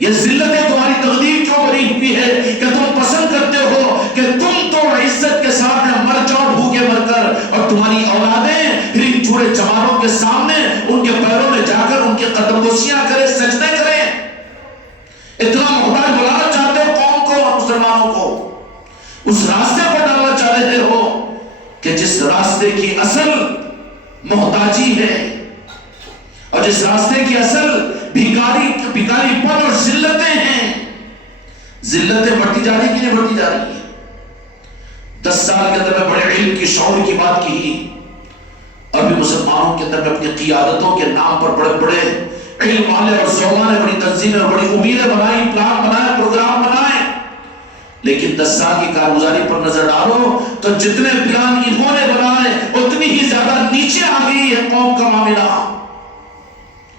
یہ ذلتیں تمہاری تقدیر کیوں بنی ہوئی ہے کہ تم پسند کرتے ہو کہ تم تو عزت کے ساتھ مر جاؤ بھوکے مر کر، اور تمہاری اولادیں پھر ان چوڑے چماروں کے سامنے ان کے پیروں میں جا کر ان کے قدم بوسیاں کرے، سجدے کریں۔ اتنا محتاج بنانا چاہتے ہو قوم کو اور مسلمانوں کو، اس راستے پر ڈالنا چاہ رہے ہو کہ جس راستے کی اصل محتاجی ہے اور جس راستے کی اصل بھیکاری پن اور ذلتیں ہیں، ذلتیں بڑھتی جا رہی کہ نہیں بڑھتی جا رہی ہیں؟ 10 سال کے اندر میں بڑے علم کی شعور کی بات کی، ابھی مسلمانوں کے اندر میں اپنی قیادتوں کے نام پر بڑے بڑے علم والے اور علماء نے بڑی تنظیمیں اور بڑی امیدیں بنائی، پلان بنائے، پروگرام بنائے، لیکن 10 سال کی کارگزاری پر نظر ڈالو تو جتنے پلان انہوں نے بنائے اتنی ہی زیادہ نیچے آ گئی ہے قوم کا معاملہ۔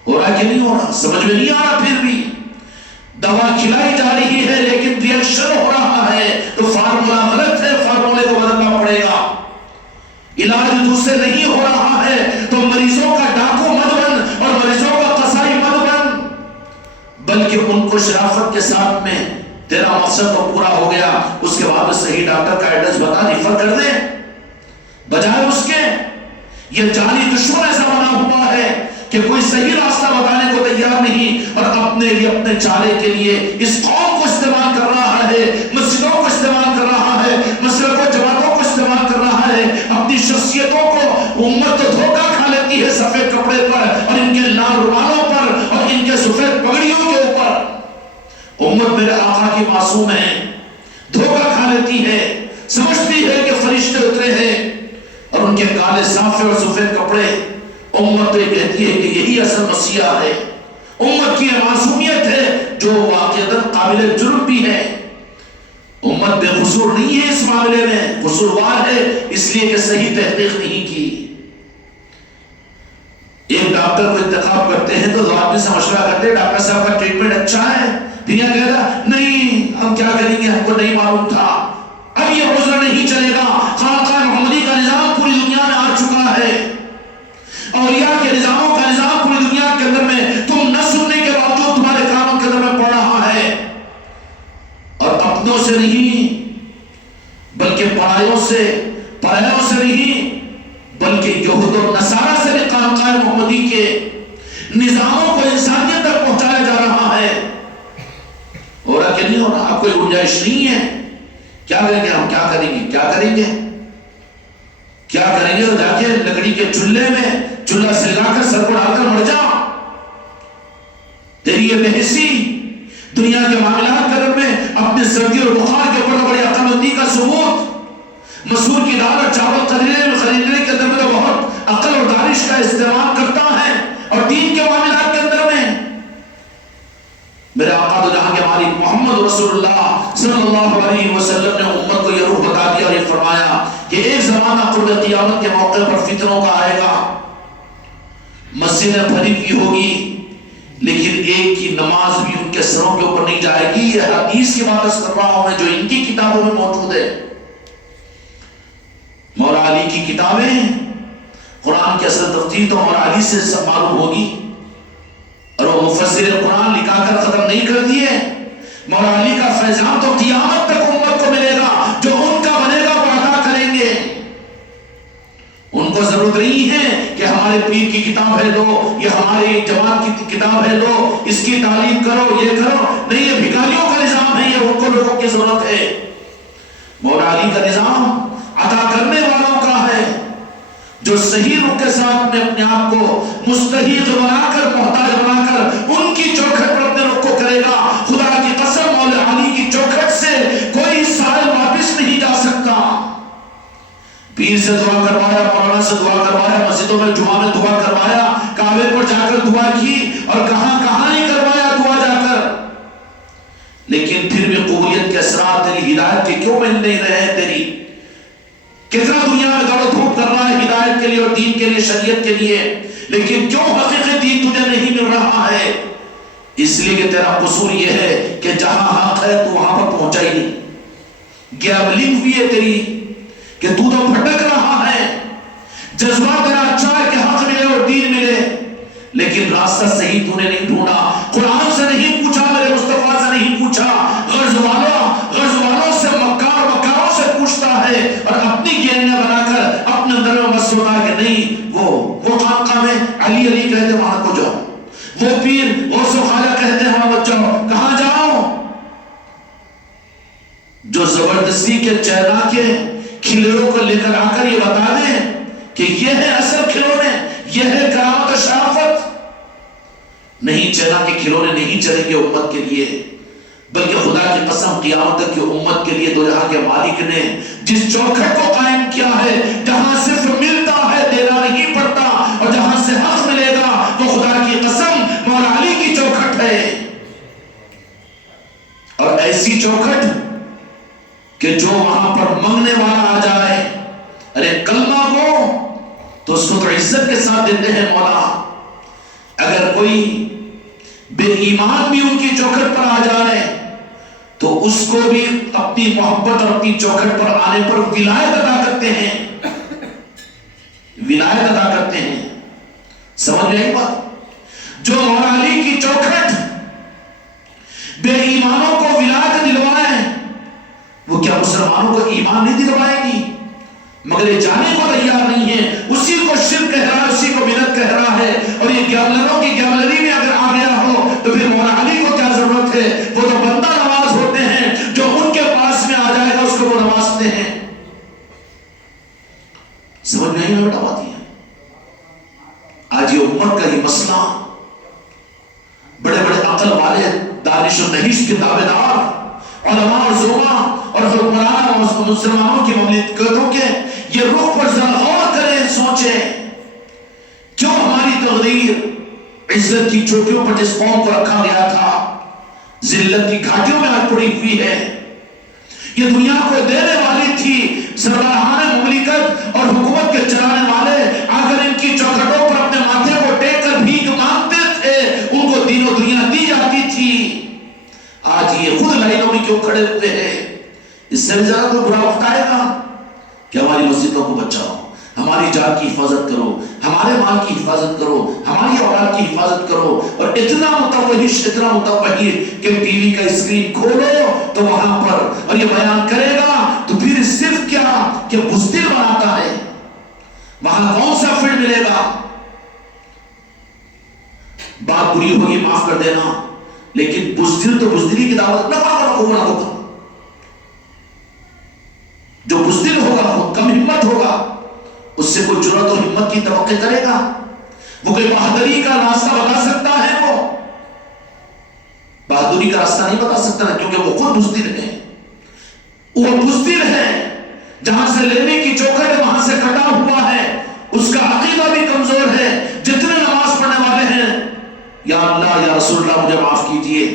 ہو رہا کہ نہیں ہو رہا؟ سمجھ میں نہیں آ رہا؟ پھر بھی دوا کھلائی جا رہی ہے لیکن ریئیکشن ہو رہا ہے، تو فارمولا غلط ہے، فارمولے کو بدلنا پڑے گا۔ علاج دوسرے نہیں ہو رہا ہے تو مریضوں کا ڈاکو مت بن اور مریضوں کا قصائی مت بن، بلکہ ان کو شرافت کے ساتھ میں تیرا مقصد تو پورا ہو گیا، اس کے بعد صحیح ڈاکٹر کا ایڈریس بتا، ریفر کر دے، بجائے اس کے یہ جعلی دشمن ایسا بنا ہوا ہے کہ کوئی صحیح راستہ بتانے کو تیار نہیں اور اپنے لیے اپنے چالے کے لیے اس قوم کو استعمال کر رہا ہے، مسجدوں کو استعمال کر رہا ہے، مسلک و جماعتوں کو استعمال کر رہا ہے، اپنی شخصیتوں کو۔ امت تو دھوکہ کھا لیتی ہے سفید کپڑے پر اور ان کے لال رومالوں پر اور ان کے سفید پگڑیوں کے اوپر۔ امت میرے آقا کی معصوم ہے، دھوکہ کھا لیتی ہے، سمجھتی ہے کہ فرشتے اترے ہیں اور ان کے کالے صافے اور سفید کپڑے۔ امت یہ کہتی ہے کہ یہی اصل مسیحا ہے۔ امت کی معصومیت ہے جو واقعتاً قابل جرم بھی ہے۔ امت بے قصور نہیں ہے، اس معاملے میں قصوروار ہے، اس لیے کہ صحیح تحقیق نہیں کی۔ ایک ڈاکٹر کو انتخاب کرتے ہیں تو دو آدمی سے مشورہ کرتے ہیں، ڈاکٹر صاحب کا ٹریٹمنٹ اچھا ہے، پھر یہ کہہ رہا نہیں ہم کیا کریں گے، ہم کو نہیں معلوم تھا۔ اب یہ عذر نہیں چلے گا، خانقاہ محمدی کا نظام پوری دنیا میں آ چکا ہے، اولیاء کے نظاموں کا نظام پوری دنیا کے اندر میں تم نہ سننے کے باوجود تمہارے کانوں کے اندر میں پڑ رہا ہے، اور اپنوں سے نہیں بلکہ پڑھائیوں سے، پڑھائیوں سے نہیں بلکہ یہود و نصارہ سے بھی خانقاہ محمدی کے نظاموں کو انسانیت تک پہنچایا جا رہا ہے۔ ہو رہا کہ نہیں ہو رہا؟ آپ کوئی گنجائش نہیں ہے؟ کیا کریں گے ہم؟ کیا کریں گے؟ کیا کریں گے؟ کیا کریں گے؟ جا کے لکڑی کے چولہے میں چولہا سلگا کر سر کو ڈال کر مر جا۔ تیری یہ بحثی دنیا کے معاملات کرنے میں اپنے سردی اور بخار کے اوپر بڑی عقل مندی کا ثبوت، مسور کی دال اور چاول خریدنے کے اندر میں بہت عقل اور دانش کا استعمال کرتا ہے، اور دین کے معاملات کے اندر میں میرے آقا دو جہاں کے مالک محمد رسول اللہ صلی اللہ علیہ وسلم نے امت کو یہ روح بتا دیا اور یہ فرمایا کہ ایک زمانہ قرب قیامت کے موقع پر فتنوں کا آئے گا، مسجدیں بھری ہوئی ہوگی لیکن ایک کی نماز بھی ان کے سروں کے اوپر نہیں جائے گی۔ یہ حدیث کی بات کر رہا ہوں میں جو ان کی کتابوں میں موجود ہے۔ مولا علی کی کتابیں، قرآن کی اصل تفسیر تو مولا علی سے سب معلوم ہوگی، اور وہ مفسر قرآن لکھا کر ختم نہیں کر دیے۔ مولا علی کا فیضان تو قیامت تک امت کو ملے گا، جو ان کا بنے گا وہ ادا کریں گے۔ ان کو ضرورت نہیں ہے کہ ہمارے پیر کی کتاب ہے لو، یہ ہماری جماعت کی کتاب ہے لو، اس کی تعلیم کرو، یہ کرو، نہیں، یہ بھکاریوں کا نظام ہے، یہ ان کو لوگوں کی ضرورت ہے۔ مولا علی کا نظام عطا کرنے والوں کا ہے، جو صحیح رخ کے ساتھ میں اپنے آپ کو مستحیق بنا کر، محتاج بنا کر ان کی چوکھٹ پر اپنے رخ کو کرے گا۔ خدا کی قسم مولا علی کی چوکھٹ سے کوئی سائل واپس نہیں جا سکتا۔ پیر سے دعا کروایا، مولانا سے دعا کروایا، مسجدوں میں جمعہ میں دعا کروایا، کعبے پر جا کر دعا کی، اور کہاں کہاں نہیں کروایا دعا جا کر، لیکن پھر بھی قبولیت کے اثرات تیری ہدایت کے کیوں مل نہیں رہے ہیں؟ تیری کتنا دنیا میں دوڑ دھوپ کر رہا ہے ہدایت کے لیے اور دین کے لیے، شریعت کے لیے، لیکن کیوں حقیقی دین تجھے نہیں مل رہا ہے؟ اس لیے کہ تیرا قصور یہ ہے کہ جہاں حق ہے تو وہاں پر پہنچا ہی نہیں، گیبلنگ ہوئی ہے تیری کہ تو بھٹک رہا ہے۔ جذبہ تیرا اچھا ہے کہ حق ملے اور دین ملے، لیکن راستہ صحیح تو نے نہیں ڈھونڈا۔ قرآن سے نہیں پوچھا، میرے مصطفیٰ سے نہیں پوچھا، غرض والوں سے، مکاروں سے پوچھتا ہے، اور اپنی گیلیاں بنا کر اپنے اندر میں بس ہوتا ہے کہ نہیں، وہ خانقاہ میں علی علی کہتے وہاں کو جاؤ، وہ پیر غوث و خواجہ کہتے وہاں مت جاؤ، کہاں جاؤ؟ جو زبردستی کے چینا کے کھلونوں کو لے کر آ کر یہ بتا دیں کہ یہ ہے اصل کھلونے، یہ ہے کرامت و شرافت، نہیں چینا کے کھلونے نہیں چلیں گے امت کے لیے۔ بلکہ خدا کی قسم قیامت تک کی امت کے لیے دو جہاں کے مالک نے جس چوکھٹ کو قائم کیا ہے، جہاں صرف ملتا ہے دینا نہیں پڑتا، اور جہاں سے حق ملے گا وہ خدا کی قسم مولا علی کی چوکھٹ ہے. اور ایسی چوکھٹ کہ جو وہاں پر منگنے والا آ جائے، ارے کلمہ کو تو اس کو تو عزت کے ساتھ دیتے ہیں مولا. اگر کوئی بے ایمان بھی ان کی چوکھٹ پر آ جائے تو اس کو بھی اپنی محبت اور اپنی چوکھٹ پر آنے پر ولایت ادا کرتے ہیں، ولایت ادا کرتے ہیں. سمجھ رہے بات؟ جو مولا علی کی چوکھٹ بے ایمانوں کو ولایت دلوائے، وہ کیا مسلمانوں کو ایمان نہیں دلوائے گی؟ مگر یہ جانے کو تیار نہیں ہے. اسی کو شرک کہہ رہا ہے، اسی کو بدعت کہہ رہا ہے. اور یہ گیملروں کی گیملری میں اگر آ گیا ہو تو پھر مولا علی کو کیا ضرورت ہے؟ وہ تو بندہ نواز ہوتے ہیں، جو ان کے پاس میں آ جائے گا اس کو وہ نوازتے ہیں. سمجھ میں نہیں بیٹا بات ہے؟ آج یہ امت کا یہ مسئلہ، بڑے بڑے عقل والے دانش و نہیش کے دعوے دار علماء اور زعماء اور حکمران اور مسلمانوں کی مملکتوں کے یہ رخ پر ذرا غور کریں، سوچیں کیوں ہماری تقدیر عزت کی چوٹیوں پر جس قوم کو رکھا گیا تھا ذلت کی گھاٹیوں میں آج پڑی ہوئی ہے. یہ دنیا کو دینے والی تھی، سربراہان مملکت اور حکومت کے چلانے والے اگر ان کی چوکھٹوں پر اپنے ماتھے کو ٹیک کر بھیک مانگتے تھے، ان کو دین و دنیا دی جاتی تھی. آج یہ خود لائنوں میں کیوں کھڑے ہوئے ہیں؟ اس سے زیادہ کوئی برا وقت آئے گا کہ ہماری مسجدوں کو بچاؤ، ہماری جان کی حفاظت کرو، ہمارے مال کی حفاظت کرو، ہماری اولاد کی حفاظت کرو. اور اتنا متوحش کہ ٹی وی کا اسکرین کھولو تو وہاں پر اور یہ بیان کرے گا تو پھر صرف کیا کہ بزدل بناتا ہے. وہاں کون سا فیلڈ ملے گا؟ بات بری ہوگی معاف کر دینا، لیکن بزدل تو بزدلی کی دعوت نہ ہوگا. جو بزدل ہوگا وہ کم ہمت ہوگا، اس سے کوئی جرأت اور ہمت کی توقع کرے گا؟ وہ کوئی بہادری کا راستہ بتا سکتا ہے؟ وہ بہادری کا راستہ نہیں بتا سکتا نا، کیونکہ وہ خود بزدل ہے. وہ بزدل ہے، جہاں سے لینے کی چوکھٹ ہے وہاں سے کٹا ہوا ہے. اس کا عقیدہ بھی کمزور ہے. جتنے نماز پڑھنے والے ہیں، یا اللہ یا رسول اللہ مجھے معاف کیجئے،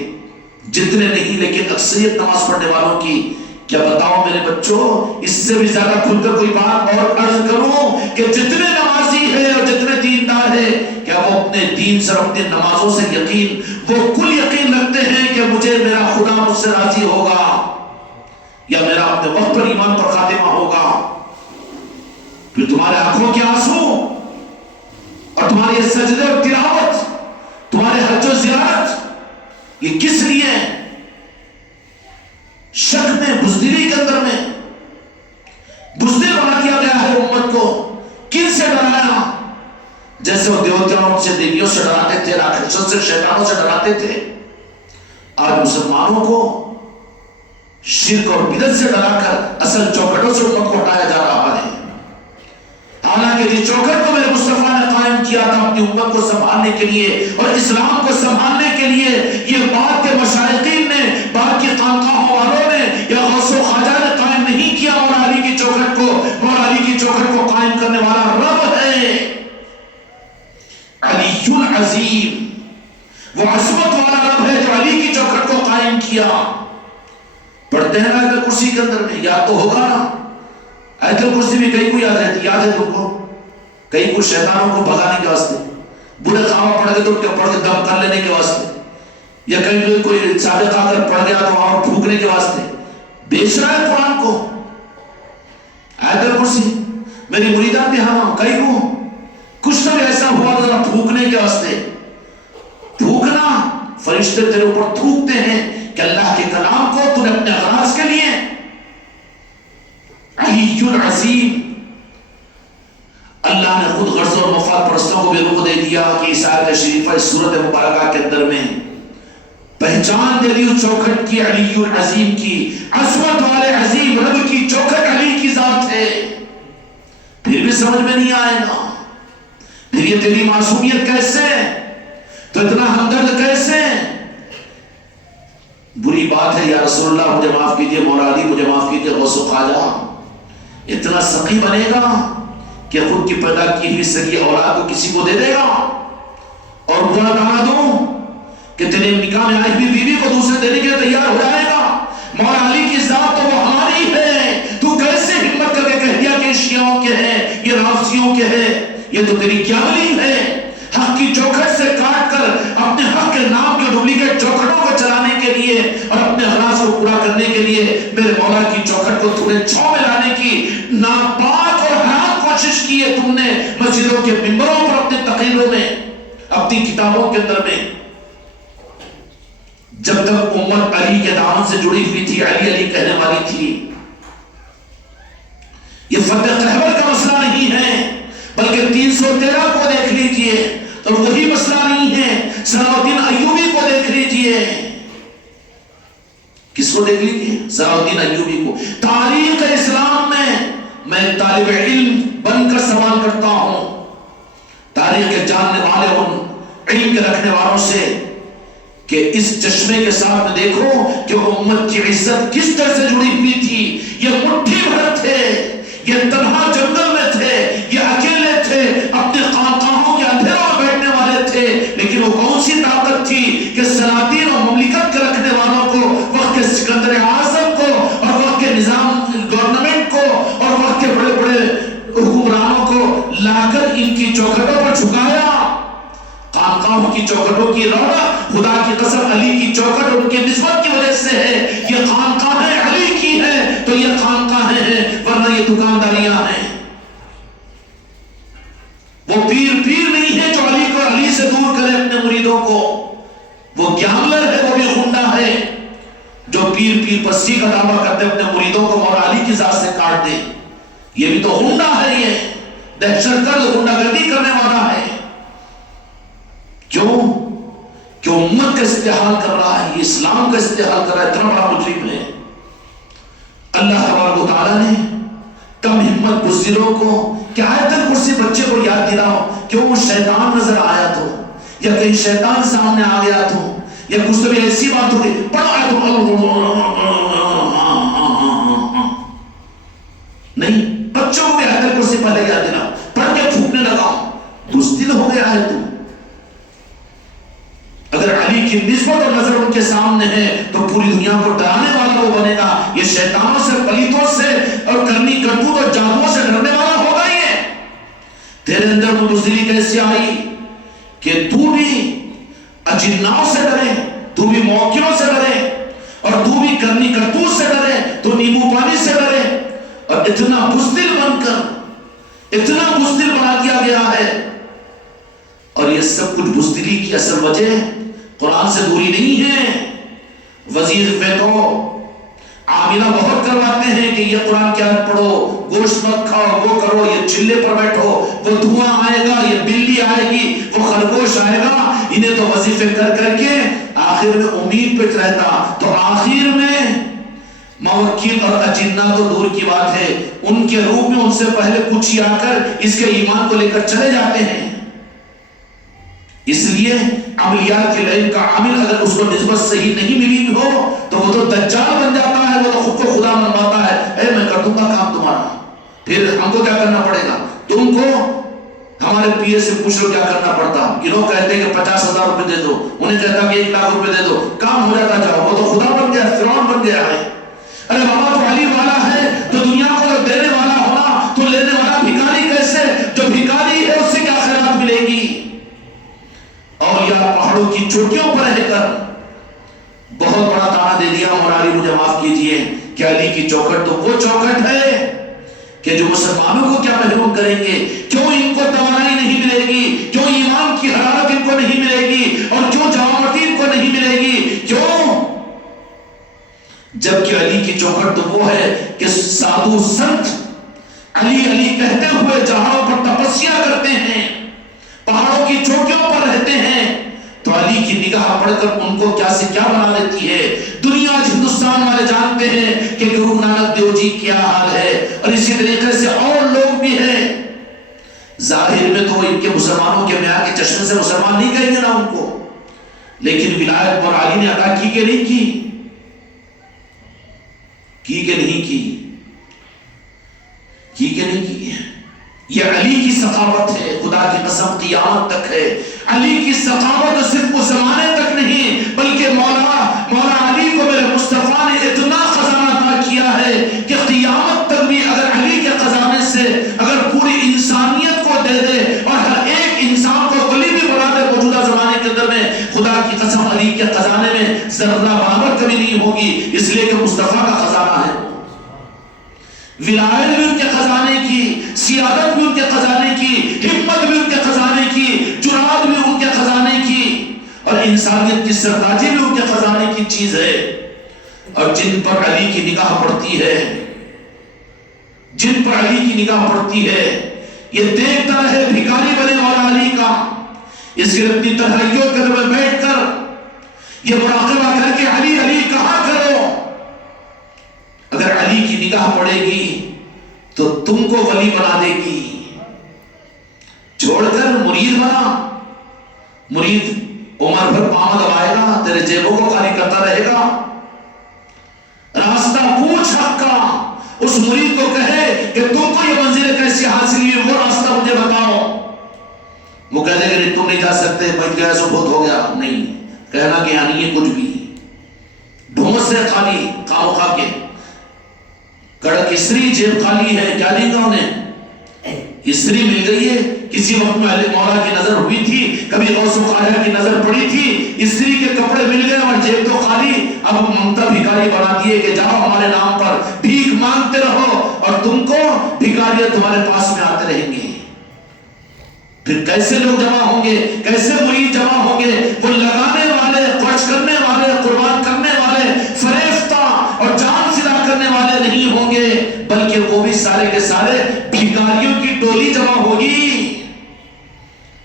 جتنے نہیں لیکن اکثریت نماز پڑھنے والوں کی، کیا بتاؤ میرے بچوں، اس سے بھی زیادہ کھل کر کوئی بات اور عرض کروں کہ جتنے نمازی ہیں اور جتنے دیندار ہیں، کیا وہ اپنے دین سے اپنے نمازوں سے یقین، وہ کل یقین رکھتے ہیں کہ مجھے میرا خدا مجھ سے راضی ہوگا یا میرا اپنے وقت پر ایمان پر خاتمہ ہوگا؟ پھر تمہارے آنکھوں کے آنسو اور تمہاری سجدے اور تلاوت، تمہارے حج و زیارت، یہ کس لیے؟ شک میں، بزدلی کے اندر میں بزدل بنا دیا گیا ہے امت کو. کن سے ڈرایا؟ جیسے وہ دیوتاؤں سے، دیویوں سے ڈراتے تھے، راکشسوں سے، شیطانوں سے ڈراتے تھے، آج مسلمانوں کو شرک اور بدعت سے ڈرا کر اصل چوکھٹوں سے امت کو ہٹایا جا رہا ہے. حالانکہ جس چوکھٹ کو میرے مصطفیٰ نے قائم کیا تھا اپنی امت کو سنبھالنے کے لیے اور اسلام کو سنبھالنے کے لیے، یہ بعد کے مشائقین نے، بعد کی خانقاہوں والوں نے یا غوث و خواجہ نے قائم نہیں کیا. مولا علی کی چوکھٹ کو، مولا علی کی چوکھٹ کو قائم کرنے والا رب ہے علی العظیم. وہ عظمت والا رب ہے جو علی کی چوکھٹ کو قائم کیا. پڑھتے ہیں نا آیت الکرسی کے اندر میں، یاد تو ہوگا نا. آیت الکرسی بھی کئی کو یاد رہتی، یاد ہے تم کو؟ کئی کو شیطانوں کو بھگانے کے واسطے، برے خواب پڑھ کے تو پڑھ کے دم کر لینے کے واسطے، یا کہیں کوئی سابق آ کر پڑھ گیا تو وہاں پھونکنے کے واسطے بیچ رہا ہے قرآن کو. آیت الکرسی میری مریدان بھی ہاں کئی کو کچھ تو ایسا ہوا تو ذرا پھونکنے کے واسطے. پھونکنا، فرشتے تیرے اوپر تھوکتے ہیں کہ اللہ کے کلام کو تو نے اپنے اغراض کے لیے. علی العظیم. اللہ نے خود غرض اور مفاد پرستوں کو بھی رخ دے دیا کہ اس آیت شریفہ اس سورت مبارکہ کے اندر میں پہچان دے دی اس چوکھٹ کی، علی العظیم کی. عظمت والے عظیم رب کی چوکھٹ علی کی ذات ہے. پھر بھی سمجھ میں نہیں آئے گا، پھر یہ تیری معصومیت کیسے، تو اتنا ہمدرد کیسے؟ بری بات ہے یا رسول اللہ مجھے معاف کیجئے، مولا علی مجھے معاف کیجئے، غوث و خواجہ اتنا سخی بنے گا کہ خود کی پیدا کی ہوئی سگی اولاد کو کسی کو دے دے گا، اور برا دامادوں کہ تیرے نکاح میں آئی ہوئی بیوی کو دوسرے دینے کے لیے تیار ہو جائے گا۔ مولا علی کی ذات تو وہ ہماری ہے، تو کیسے ہمت کر کے کہہ دیا کہ شیعوں کے ہیں، یہ رافضیوں کے ہیں؟ یہ تو تیری کیا علم ہے؟ حق کی چوکھٹ سے کاٹ کر اپنے حق کے نام کے ڈپلیکیٹ چوکھٹوں کو چلانے کے لیے اور اپنے اخلاص کو پورا کرنے کے لیے میرے مولا کی چوکھٹ کو تم نے چھاؤں میں لانے کی ناپاک اور حرام کوشش کی ہے تم نے، مسجدوں کے ممبروں پر، اپنے تقریروں میں، اپنی کتابوں کے اندر میں۔ جب تک امت علی کے دامن سے جڑی ہوئی تھی، علی علی کہنے والی تھی، یہ فتح قہبر کا مسئلہ نہیں ہے، بلکہ 313 کو دیکھ لیجئے تو وہی مسئلہ نہیں ہے، صلاح الدین ایوبی کو دیکھ لیجئے۔ کس کو دیکھ لیجئے؟ صلاح الدین ایوبی کو۔ تاریخ اسلام میں طالب علم بن کر سوال کرتا ہوں تاریخ کے جاننے والے ان علم کے رکھنے والوں سے کہ اس چشمے کے ساتھ میں دیکھو کہ امت کی عزت کس طرح سے جڑی ہوئی تھی۔ یہ مٹھی بھر تھے، یہ تنہا جنگل میں تھے، یہ اکیلے تھے، اپنے خانقاہوں کے اندھیروں میں بیٹھنے والے تھے، لیکن وہ کون سی طاقت تھی کہ سلاطین اور مملکت کے رکھنے والوں کو، وقت کے سکندر اعظم کو اور وقت کے نظام گورنمنٹ کو اور وقت کے بڑے بڑے حکمرانوں کو لا کر ان کی چوکھٹوں پر جھکایا۔ خانقاہوں کی چوکھٹوں کی رونق خدا کی قسم علی کی چوکھٹ ان کی نسبت کی وجہ سے ہے۔ یہ خانقاہیں علی کی ہیں تو یہ خانقاہیں ہیں، ورنہ یہ دکانداریاں ہیں۔ وہ پیر نہیں ہے جو علی کو علی سے دور کرے اپنے مریدوں کو، وہ گیاملر ہے، وہ بھی غنڈہ ہے جو پیر پسی کا دعویٰ کرتے اپنے مریدوں کو مولا علی کی ذات سے کاٹ دے۔ یہ بھی تو غنڈہ ہے، یہ دہشت گرد غنڈہ گردی کرنے والا ہے۔ کیوں؟ کہ امت کا استحال کر رہا ہے، یہ اسلام کا استحال کر رہا ہے، اتنا بڑا مجرم ہے۔ اللہ تبارک و تعالیٰ نے کم ہمت بزدلوں کو کہ آیت الکرسی بچے کو یاد دلاؤ، کیوں وہ شیطان نظر آیا تو یا کہیں شیطان سامنے آ گیا تو یا کچھ تو بھی ایسی بات ہوگی، پڑھو آیت نہیں، بچوں کو بھی آیت الکرسی پہلے یاد دلاؤ، پڑھ کے پھونکنے لگاؤ، بزدل ہو گیا ہے تو۔ اگر علی کی نسبت اور نظر ان کے سامنے ہے تو پوری دنیا کو ڈرانے والا وہ بنے گا، یہ شیطانوں سے، پلیتوں سے اور کرنی کرتوت اور جادوؤں سے ڈرنے والا ہوگا ہی ہے۔ تیرے اندر وہ بزدلی کیسے آئی کہ تو بھی اجناؤں سے ڈرے، تو بھی موکلوں سے ڈرے اور تو بھی کرنی کرتوت سے ڈرے، تو نیمبو پانی سے ڈرے، اور اتنا بزدل بن کر اتنا بزدل بنا دیا گیا ہے۔ اور یہ سب کچھ بزدلی کی اصل وجہ قرآن سے دوری نہیں ہے۔ وظیفے تو عاملہ بہت کرواتے ہیں کہ یہ قرآن کی آیت پڑھو، گوشت مت کھاؤ، وہ کرو، یہ چلے پر بیٹھو، وہ دھواں آئے گا، یہ بلی آئے گی، وہ خرگوش آئے گا۔ انہیں تو وظیفے کر کر کے آخر میں امید پہ رہتا، تو آخر میں موکل اور اجنہ تو دور کی بات ہے، ان کے روپ میں ان سے پہلے کچھ ہی آ کر اس کے ایمان کو لے کر چلے جاتے ہیں۔ اس لیے عملیات کے لائن کا عامل اگر اس کو نسبت صحیح نہیں ملی ہو تو وہ تو دجال بن جاتا ہے، وہ تو خود کو خدا منواتا ہے، اے میں کر دوں گا کام تمہارا، پھر ہم کو کیا کرنا پڑے گا؟ تم کو ہمارے پی اے سے پوچھ لو کیا کرنا پڑتا۔ انہوں کہتے ہیں کہ 50,000 روپے دے دو، انہیں کہتا کہ 1,00,000 روپے دے دو، کام ہو جاتا جاؤ، وہ تو خدا بن گیا، فرعون بن گیا ہے۔ ارے بابا تو علی والا ہے تو دنیا کو تو دینے والا ہونا، تو لینے والا بھکاری کیسے؟ جو بھکاری ہے اس سے کیا خیرات ملے گی؟ اولیاء پہاڑوں کی چوٹیوں پر رہ کر بہت بڑا تانا دے دیا، مولا علی مجھے معاف کیجئے کہ علی کی چوکھٹ تو وہ چوکھٹ ہے کہ جو مسلمانوں کو کیا محروم کریں گے، کیوں ان کو توانائی نہیں ملے گی، کیوں ایمان کی حرارت ان کو نہیں ملے گی، اور کیوں جوامتی ان کو نہیں ملے گی، کیوں؟ جبکہ علی کی چوکھٹ تو وہ ہے کہ سادھو سنت علی علی کہتے ہوئے جہاں پر تپسیا کرتے ہیں، پہاڑوں کی چوٹیوں پر رہتے ہیں، تو علی کی نگاہ پڑھ کر ان کو کیا سے کیا بنا دیتی ہے۔ دنیا آج ہندوستان والے جانتے ہیں کہ گرو نانک دیو جی کیا حال ہے، اور اسی طریقے سے اور لوگ بھی ہیں۔ ظاہر میں تو ان کے مسلمانوں کے میاں کے چشمے سے مسلمان نہیں کہیں گے نا ان کو، لیکن ولایت مولا علی نے ادا کی کہ نہیں کی؟ کی کہ نہیں کی کہ نہیں کی؟ یہ علی کی سخاوت ہے، خدا کی قسم قیامت تک ہے۔ علی کی سخاوت صرف اس زمانے تک نہیں، بلکہ مولا علی کو میرے مصطفیٰ نے اتنا خزانہ عطا کیا ہے کہ قیامت تک بھی اگر علی کے خزانے سے اگر پوری انسانیت کو دے دے اور ہر ایک انسان کو ولی بھی بنا دے موجودہ زمانے کے اندر میں، خدا کی قسم علی کے خزانے میں ذرہ برابر کمی نہیں ہوگی، اس لیے کہ مصطفیٰ کا خزانہ ہے۔ ولایت بھی ان کے خزانے کی، سیادت بھی ان کے خزانے کی، ہمت بھی ان کے خزانے کی، جرات بھی ان کے خزانے کی، اور انسانیت کی سرتاجی بھی ان کے خزانے کی چیز ہے۔ اور جن پر علی کی نگاہ پڑتی ہے، جن پر علی کی نگاہ پڑتی ہے، یہ دیکھتا رہے بھکاری بنے مولا علی کا، اس کے اپنی تنہائیوں کے میں بیٹھ کر یہ مراقبہ کر کے علی علی کہا کرو۔ اگر علی کی نگاہ پڑے گی تو تم کو ولی بنا دے گی، چھوڑ کر مرید بنا، مرید عمر بھر پاؤں دبائے گا، تیرے جیبوں کو خالی کرتا رہے گا۔ راستہ پوچھ حق کا، اس مرید کو کہے کہ تم کو یہ منزل کیسے حاصل ہوئی، وہ راستہ مجھے بتاؤ۔ وہ کہہ دے کہ تم نہیں جا سکتے، بچ گیا سو بہت ہو گیا، نہیں کہنا کہ یعنی یہ کچھ بھی ڈھونس سے خالی خام خواہ کے کڑک اسری جیب خالی ہے، کیا دیں گا انہیں؟ اسری مل گئی ہے، کسی وقت میں مولا کی نظر ہوئی تھی، کبھی غوث و خواجہ کی نظر پڑی تھی، اسری کے کپڑے مل گئے اور جیب تو خالی۔ اب ممتا بھکاری بنا دیے کہ جاؤ ہمارے نام پر بھیک مانگتے رہو اور تم کو بھکاریاں تمہارے پاس میں آتے رہیں گے۔ پھر کیسے لوگ جمع ہوں گے، کیسے مرید جمع ہوں گے؟ وہ لگانے والے، خرچ کرنے والے، قربان کرنے والے، فریفتہ اور جان فدا کرنے والے نہیں ہوں گے، بلکہ وہ بھی سارے کے سارے بھکاریوں کی ٹولی جمع ہوگی۔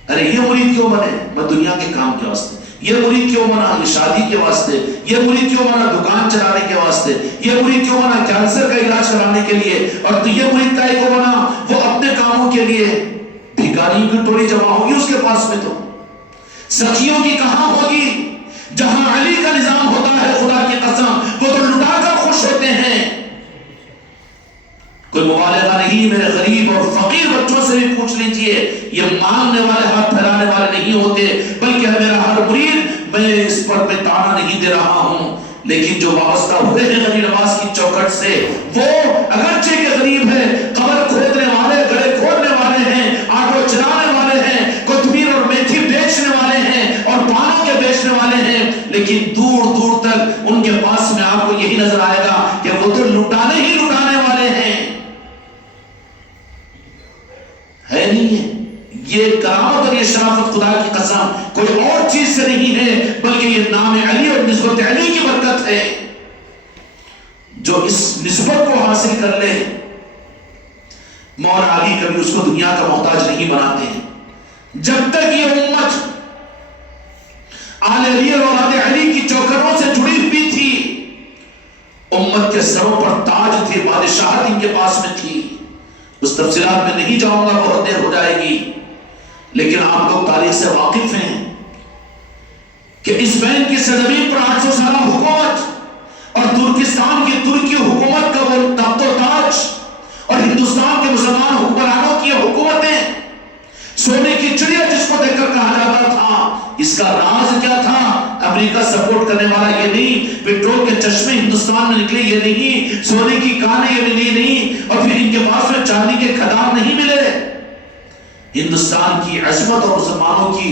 ارے یہ مرید کیوں بنے؟ میں دنیا کے کام کے واسطے، یہ مرید کیوں بنا؟ یہ شادی کے واسطے، یہ مرید کیوں بنا؟ دکان چلانے کے واسطے، یہ مرید کیوں بنا؟ کینسر کا علاج کرانے کے لیے، اور تو یہ مرید کا ایک بنا وہ اپنے کاموں کے لیے۔ بھکاریوں کی ٹولی جمع ہوگی اس کے پاس میں، تو سخیوں کی کہاں ہوگی؟ جہاں علی کا نظام ہوتا ہے خدا کی قسم وہ تو لٹا کر خوش ہوتے ہیں۔ کوئی مبالغہ نہیں، میرے غریب اور فقیر بچوں سے بھی پوچھ لیجئے، یہ مانگنے والے ہاتھ پھیلانے والے نہیں ہوتے، بلکہ میرا ہر مرید، میں اس پر میں تانا نہیں دے رہا ہوں، لیکن جو وابستہ ہوئے ہیں غنی نواز کی چوکھٹ سے، وہ اگرچہ کہ غریب ہے، قبر کھودنے والے، گڑھے کھودنے والے ہیں، آٹو چلانے والے ہیں، کوتمیر اور میتھی بیچنے والے ہیں اور پانوں کے بیچنے والے ہیں، لیکن دور دور تک ان کے پاس میں آپ کو یہی نظر آئے گا کہ وہ تو لٹانے ہی لٹانے والے ہیں، ہے نہیں ہے۔ یہ کرامت اور یہ شرافت خدا کی قسم کوئی اور چیز سے نہیں ہے، بلکہ یہ نام علی اور نسبت علی کی برکت ہے۔ جو اس نسبت کو حاصل کر لے، مولا علی کبھی اس کو دنیا کا محتاج نہیں بناتے ہیں۔ جب تک یہ امت آل علی اور اولاد علی کی چوکھٹوں سے جڑی ہوئی تھی، امت کے سروں پر تاج تھے، بادشاہت ان کے پاس میں تھی۔ اس تفصیلات میں نہیں جاؤں گا، بہت دیر ہو جائے گی، لیکن آپ لوگ تاریخ سے واقف ہیں کہ اسپین کی سرزمین پر 800 سالہ حکومت اور ترکستان کی ترکی حکومت کا وہ تخت و تاج اور ہندوستان کے مسلمان حکمرانوں کی حکومتیں، سونے کی چڑیا جس کو دیکھ کر کہا جاتا تھا، اس کا راز کیا تھا؟ امریکہ سپورٹ کرنے والا یہ نہیں، پیٹرول کے چشمے ہندوستان میں نکلے یہ نہیں، سونے کی کانیں یہ نہیں، اور پھر ان کے پاس میں چاندی کے خدام نہیں ملے۔ ہندوستان کی عظمت اور مسلمانوں کی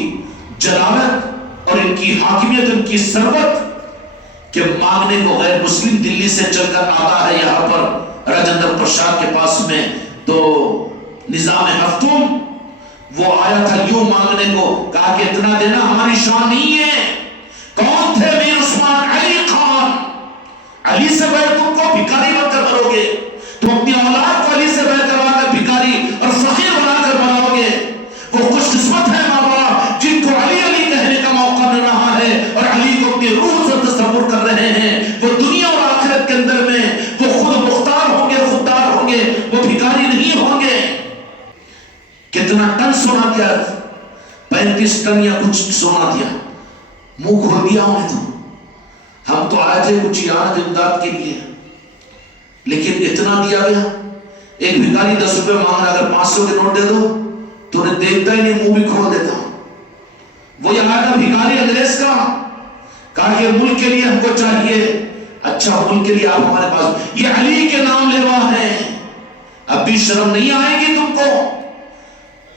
جلالت اور ان کی حاکمیت، ان کی ثروت کہ مانگنے کو غیر مسلم دلی سے چل کر آتا ہے یہاں پر راجندر پرساد کے پاس میں، تو نظام ہفتون وہ آیا تھا یوں مانگنے کو، کہا کہ اتنا دینا ہماری شان نہیں ہے۔ کون تھے؟ میر عثمان علی خان۔ علی سے بیعت تم کو بھکاری بن کر کرو گے، تم اپنی اولاد کو علی سے بیعت کروا کر بھکاری اور فقیر بنا کر بناؤ گے۔ وہ خوش قسمت ہے ماں باپ جن کو علی علی کہنے کا موقع مل رہا ہے اور علی کو اپنی روح سے تصور کر رہے ہیں۔ وہ دنیا اور آخرت کے اندر میں وہ خود مختار ہوں گے، خوددار ہوں گے، وہ بھکاری نہیں ہوں گے۔ کتنا ٹن سونا دیا؟ 35 ٹن یا کچھ سونا دیا، منہ کھول دیا انہیں۔ تو ہم تو آئے تھے کچھ یاد امداد کے لیے، لیکن اتنا دیا گیا. ایک بھکاری 10 روپے مانگ رہا, اگر 500 کے نوٹ دے دو تو انہیں دیکھتا ہی نہیں, منہ بھی کھول دیتا. وہ یہاں کا بھکاری انگریز کا کہا کہ ملک کے لیے ہم کو چاہیے. اچھا ملک کے لیے آپ ہمارے پاس, یہ علی کے نام لیوا ہیں, اب بھی شرم نہیں آئے گی تم کو؟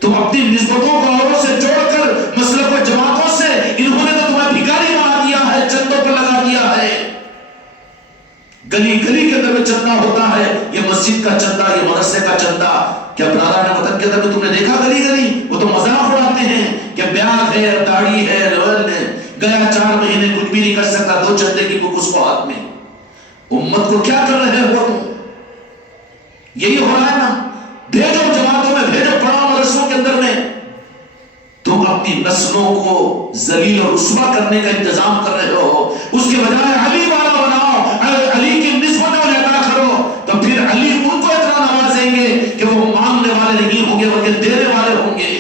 تم اپنی نسبتوں کو اوروں سے جوڑ کر مسلک و جماعتوں سے, انہوں نے تو تمہیں بھکاری بنا دیا ہے, چندوں پر لگا دیا ہے. گلی گلی کے اندر میں چندہ ہوتا ہے, یہ مسجد کا چندہ, یہ مدرسے کا چندہ. کیا برادران وطن کے اندر میں تم نے دیکھا گلی گلی؟ وہ تو مذاق اڑاتے ہیں کہ بیاگ ہے, داڑھی ہے, لول ہے, گیا 4 مہینے کچھ بھی نہیں کر سکتا, 2 چندے کی بک اس کو ہاتھ میں. امت کو کیا کر رہے ہو تم؟ یہی ہو رہا ہے نا. بھیجو جماعتوں میں, بھیجو پڑھاؤ مدرسوں کے اندر میں. تم اپنی نسلوں کو ذلیل اور رسوا کرنے کا انتظام کر رہے ہو, اس کے بجائے علی والا بناؤ, علی کی نسبتوں ادا کرو, تو پھر علی ان کو اتنا نوازیں گے کہ وہ مانگنے والے نہیں ہوں گے بلکہ دینے والے ہوں گے.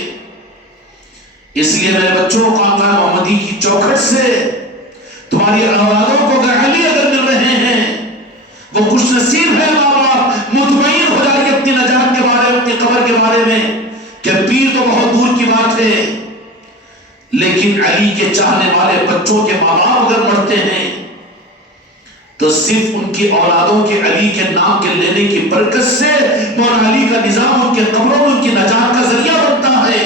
اس لیے میرے بچوں, خانقاہ محمدی کی چوکھٹ سے تمہاری اولادوں کو اگر علی اگر مل رہے ہیں, وہ خوش نصیب ہے. ماں باپ مطمئن ہو جائے گے اپنی نجات کے بارے میں, اپنی قبر کے بارے میں, کہ پیر تو بہت دور کی بات ہے, لیکن علی کے چاہنے والے بچوں کے ماں باپ اگر مرتے ہیں تو صرف ان کی اولادوں کے علی کے نام کے لینے کی برکت سے مولا علی کا نظام ان کے قبروں میں ان کی نجات کا ذریعہ بنتا ہے.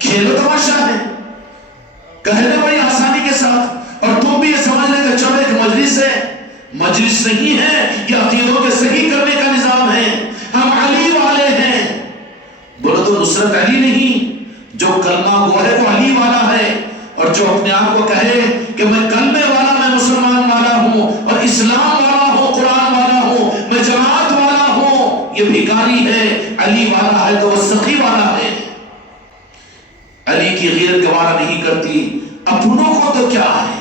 کھیل و تماشا ہے, کہنے بڑی آسانی کے ساتھ, اور تم بھی یہ سمجھ لیں کہ چلو ایک مجلس ہے. مجلس نہیں ہے, یہ عقیدوں کے صحیح کرنے کا نظام ہے. ہم علی والے ہیں. بولو تو نصرت علی نہیں, جو کلمہ گو ہے وہ علی والا ہے, اور جو اپنے آپ کو کہے کہ میں کلمے والا, میں مسلمان والا ہوں اور اسلام والا ہوں, قرآن والا ہوں, میں جماعت والا ہوں, یہ بھکاری ہے. علی والا ہے تو وہ سخی والا ہے. علی کی غیرت گوارا نہیں کرتی. اپنوں کو تو کیا ہے,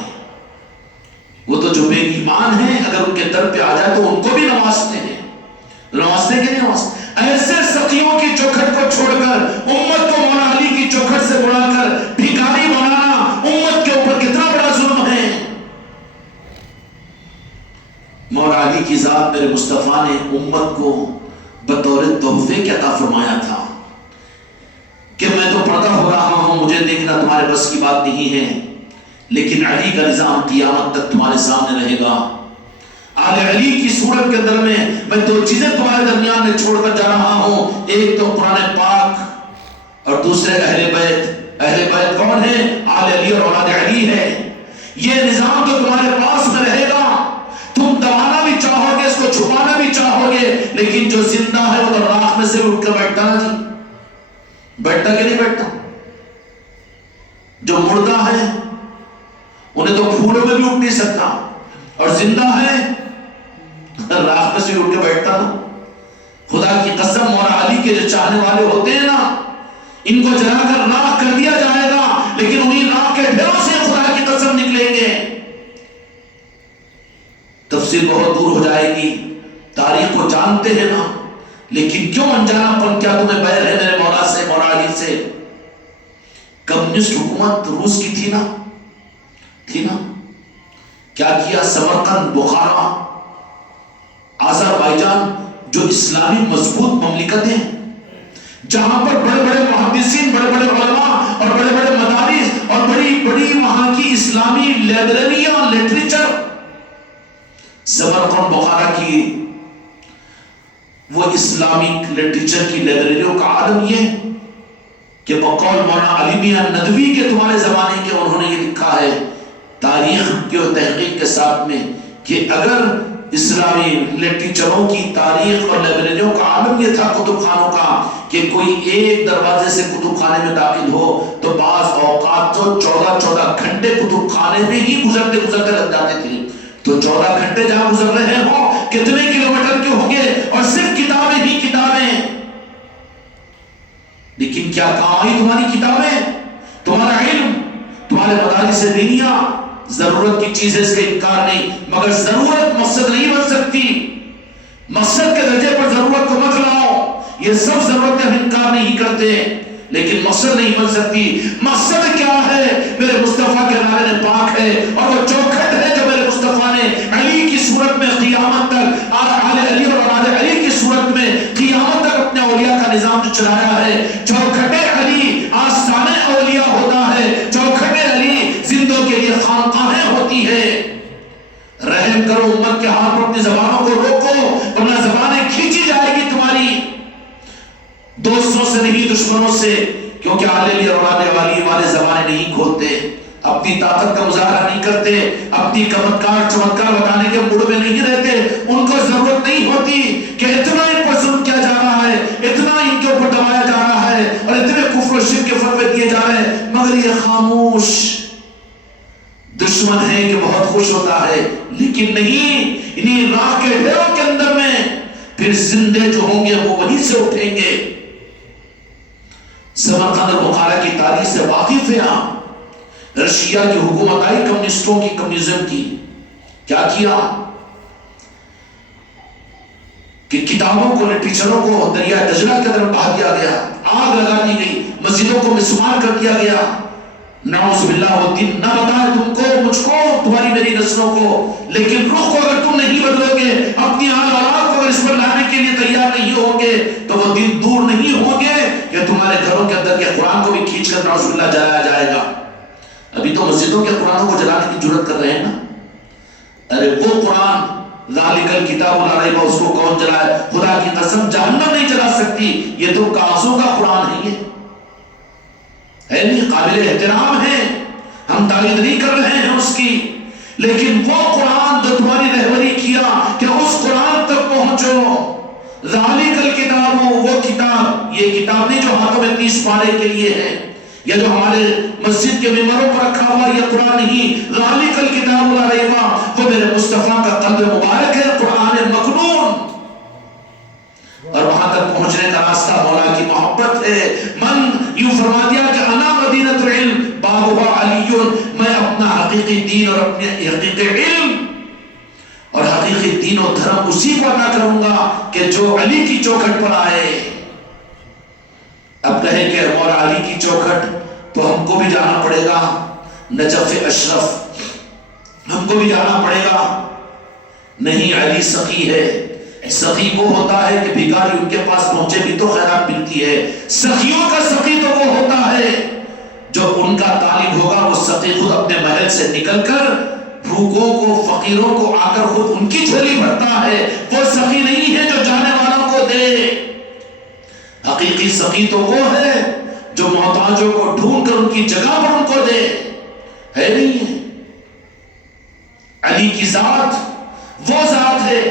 وہ تو جو بے ایمان ہیں اگر ان کے در پہ آ جائے تو ان کو بھی نوازتے ہیں. نوازتے کہ نہیں نوازتے؟ ایسے سخیوں کی چوکھٹ کو چھوڑ کر امت کو مولا علی کی چوکھٹ سے بڑھا کر بھکاری بنانا امت کے اوپر کتنا بڑا ظلم ہے. مولا علی کی ذات میرے مصطفیٰ نے امت کو بطور تحفے کے عطا فرمایا تھا کہ میں تو پردہ ہو رہا ہوں, مجھے دیکھنا تمہارے بس کی بات نہیں ہے, لیکن علی کا نظام قیامت تک تمہارے سامنے رہے گا. آل علی کی صورت کے اندر میں 2 چیزیں تمہارے درمیان میں چھوڑ کر جا رہا ہوں, ایک تو قرآن پاک اور دوسرے اہل بیت. اہل بیت کون ہے؟ آل علی اور اولاد علی ہے. یہ نظام تو تمہارے پاس میں رہے گا, تم دبانا بھی چاہو گے, اس کو چھپانا بھی چاہو گے, لیکن جو زندہ ہے وہ تو راکھ میں سے اٹھ کر بیٹھتا نا جی, بیٹھتا کہ نہیں بیٹھتا. جو مردہ ہے انہیں تو پھولوں میں بھی اٹھ نہیں سکتا, اور زندہ ہے راکھ میں سے اٹھ کے بیٹھتا نا. خدا کی قسم مولا علی کے جو چاہنے والے ہوتے ہیں نا, ان کو جلا کر راکھ کر دیا جائے گا, لیکن انہیں راکھ کے ڈھیروں سے خدا کی قسم نکلیں گے. تفسیر بہت دور ہو جائے گی, تاریخ کو جانتے ہیں نا, لیکن کیوں انجانا پن, کیا تمہیں بیر ہے میرے مولا سے, مولا علی سے؟ کمیونسٹ حکومت روس کی تھی نا, کیا کیا؟ سمرقند, بخارا, آذربائیجان, جو اسلامی مضبوط مملکتیں جہاں پر بڑے بڑے محدثین, بڑے بڑے علماء اور بڑے بڑے مدارس اور بڑی بڑی وہاں کی اسلامی لائبریریاں, لٹریچر. سمرقند بخارا کی وہ اسلامک لٹریچر کی لائبریریوں کا عالم یہ کہ بقول مولانا علی میاں ندوی کے تمہارے زمانے کے انہوں نے یہ لکھا ہے تاریخ کی اور تحقیق کے ساتھ میں کہ اگر اسلامی لٹریچروں کی تاریخ اور لائبریریوں کا عالم یہ تھا کتب خانوں کا کہ کوئی ایک دروازے سے کتب خانے میں داخل ہو تو بعض اوقات تو 14 گھنٹے کتب خانے میں ہی گزرتے لگ جاتے تھے. تو 14 گھنٹے جہاں گزر رہے ہوں کتنے کلومیٹر کے ہوں گے, اور صرف کتابیں ہی کتابیں. لیکن کیا کام آئی تمہاری کتابیں, تمہارا علم, تمہارے مدارس دینیہ؟ ضرورت کی چیز ہے, اس کا انکار نہیں, مگر ضرورت مقصد نہیں بن سکتی. مقصد کے درجے پر ضرورت کو مت لاؤ. یہ سب ضرورتیں ہم انکار نہیں کرتے, لیکن مقصد نہیں بن سکتی. مقصد کیا ہے؟ میرے مصطفیٰ کے نعرے پاک ہے, اور وہ چوکھٹ ہے جو میرے مصطفیٰ نے علی کی صورت میں قیامت تک دوستوں سے نہیں دشمنوں سے، کیونکہ آلے لی اور آنے والی والے زمانے نہیں کھولتے، اپنی طاقت کا مظاہرہ نہیں کرتے، اپنی چمتکار بتانے کے موڈ میں نہیں رہتے، ان کو ضرورت نہیں ہوتی کہ اتنا ان پر ظلم کیا جا رہا ہے، اتنا ان کے اوپر دبایا جا رہا ہے اور اتنے کفر و شرک کے فتوے دیے جا رہے ہیں، مگر یہ خاموش دشمن ہے کہ بہت خوش ہوتا ہے، لیکن نہیں، انہیں راہ کے ڈھیروں کے اندر میں پھر زندے جو ہوں گے وہ وہیں سے اٹھیں گے۔ سمرقند اور بخارا کی تاریخ سے واقف ہیں آپ۔ رشیا کی حکومت آئی کمیونسٹوں کی، کمیونزم کی، کیا کیا کہ کتابوں کو، لٹریچروں کو دریا دجلہ کے اندر بہا دیا گیا، آگ لگا دی گئی، مسجدوں کو مسمار کر دیا گیا۔ نعوذ باللہ، وہ دن نہ بتائے تم کو، مجھ کو، تمہاری میری نسلوں کو، لیکن رخ کو اگر تم نہیں بدلو گے، اپنی آل اولاد کو اگر اس پر لانے کے لیے تیار نہیں ہوں گے تو وہ دن دور نہیں ہوں گے کہ تمہارے گھروں کے اندر کے قرآن کو بھی کھینچ کر نعوذ باللہ جلایا جائے گا۔ ابھی تو مسجدوں کے قرآنوں کو جلانے کی جرات کر رہے ہیں نا۔ ارے وہ قرآن ذالک الکتاب لا ریب، اس کو کون جلائے؟ خدا کی قسم جہنم نہیں جلا سکتی، یہ تو کاغذوں کا قرآن ہے، یہ ہے نہیں، قابل احترام ہے، ہم تعریف نہیں کر رہے ہیں اس کی، لیکن وہ قرآن جو تمہاری رہبری کیا کہ اس قرآن تک پہنچو، ذالک الکتاب، وہ کتاب، یہ کتاب نہیں جو ہاتھوں میں 30 پارے کے لیے ہے، یا جو ہمارے مسجد کے ممبروں پر رکھا ہوا یہ قرآن نہیں، ذالک الکتاب لا ریب، وہ میرے مصطفیٰ کا قلب مبارک ہے، قرآن مکنون، اور وہاں تک پہنچنے کا راستہ مولا کی محبت ہے۔ من یوں فرما دیا کہ انا مدینۃ العلم بابھا علی، میں اپنا حقیقی دین اور اپنے حقیقی علم اور حقیقی دین و دھرم اسی کو ادا کروں گا کہ جو علی کی چوکھٹ پر آئے۔ اب کہیں کہ مولا علی کی چوکھٹ تو ہم کو بھی جانا پڑے گا، نجف اشرف ہم کو بھی جانا پڑے گا، نہیں، علی سخی ہے۔ سخی وہ ہوتا ہے کہ بھیکاری ان کے پاس پہنچے بھی تو خیرات ملتی ہے، سخیوں کا سخی تو وہ ہوتا ہے جو ان کا طالب ہوگا، وہ سخی خود اپنے محل سے نکل کر بھوکوں کو، فقیروں کو آ کر خود ان کی جھولی بھرتا ہے، وہ سخی نہیں ہے جو جانے والوں کو دے۔ حقیقی سخی تو وہ ہے جو محتاجوں کو ڈھونڈ کر ان کی جگہ پر ان کو دے، ہے نہیں ہے؟ علی کی ذات وہ ذات ہے،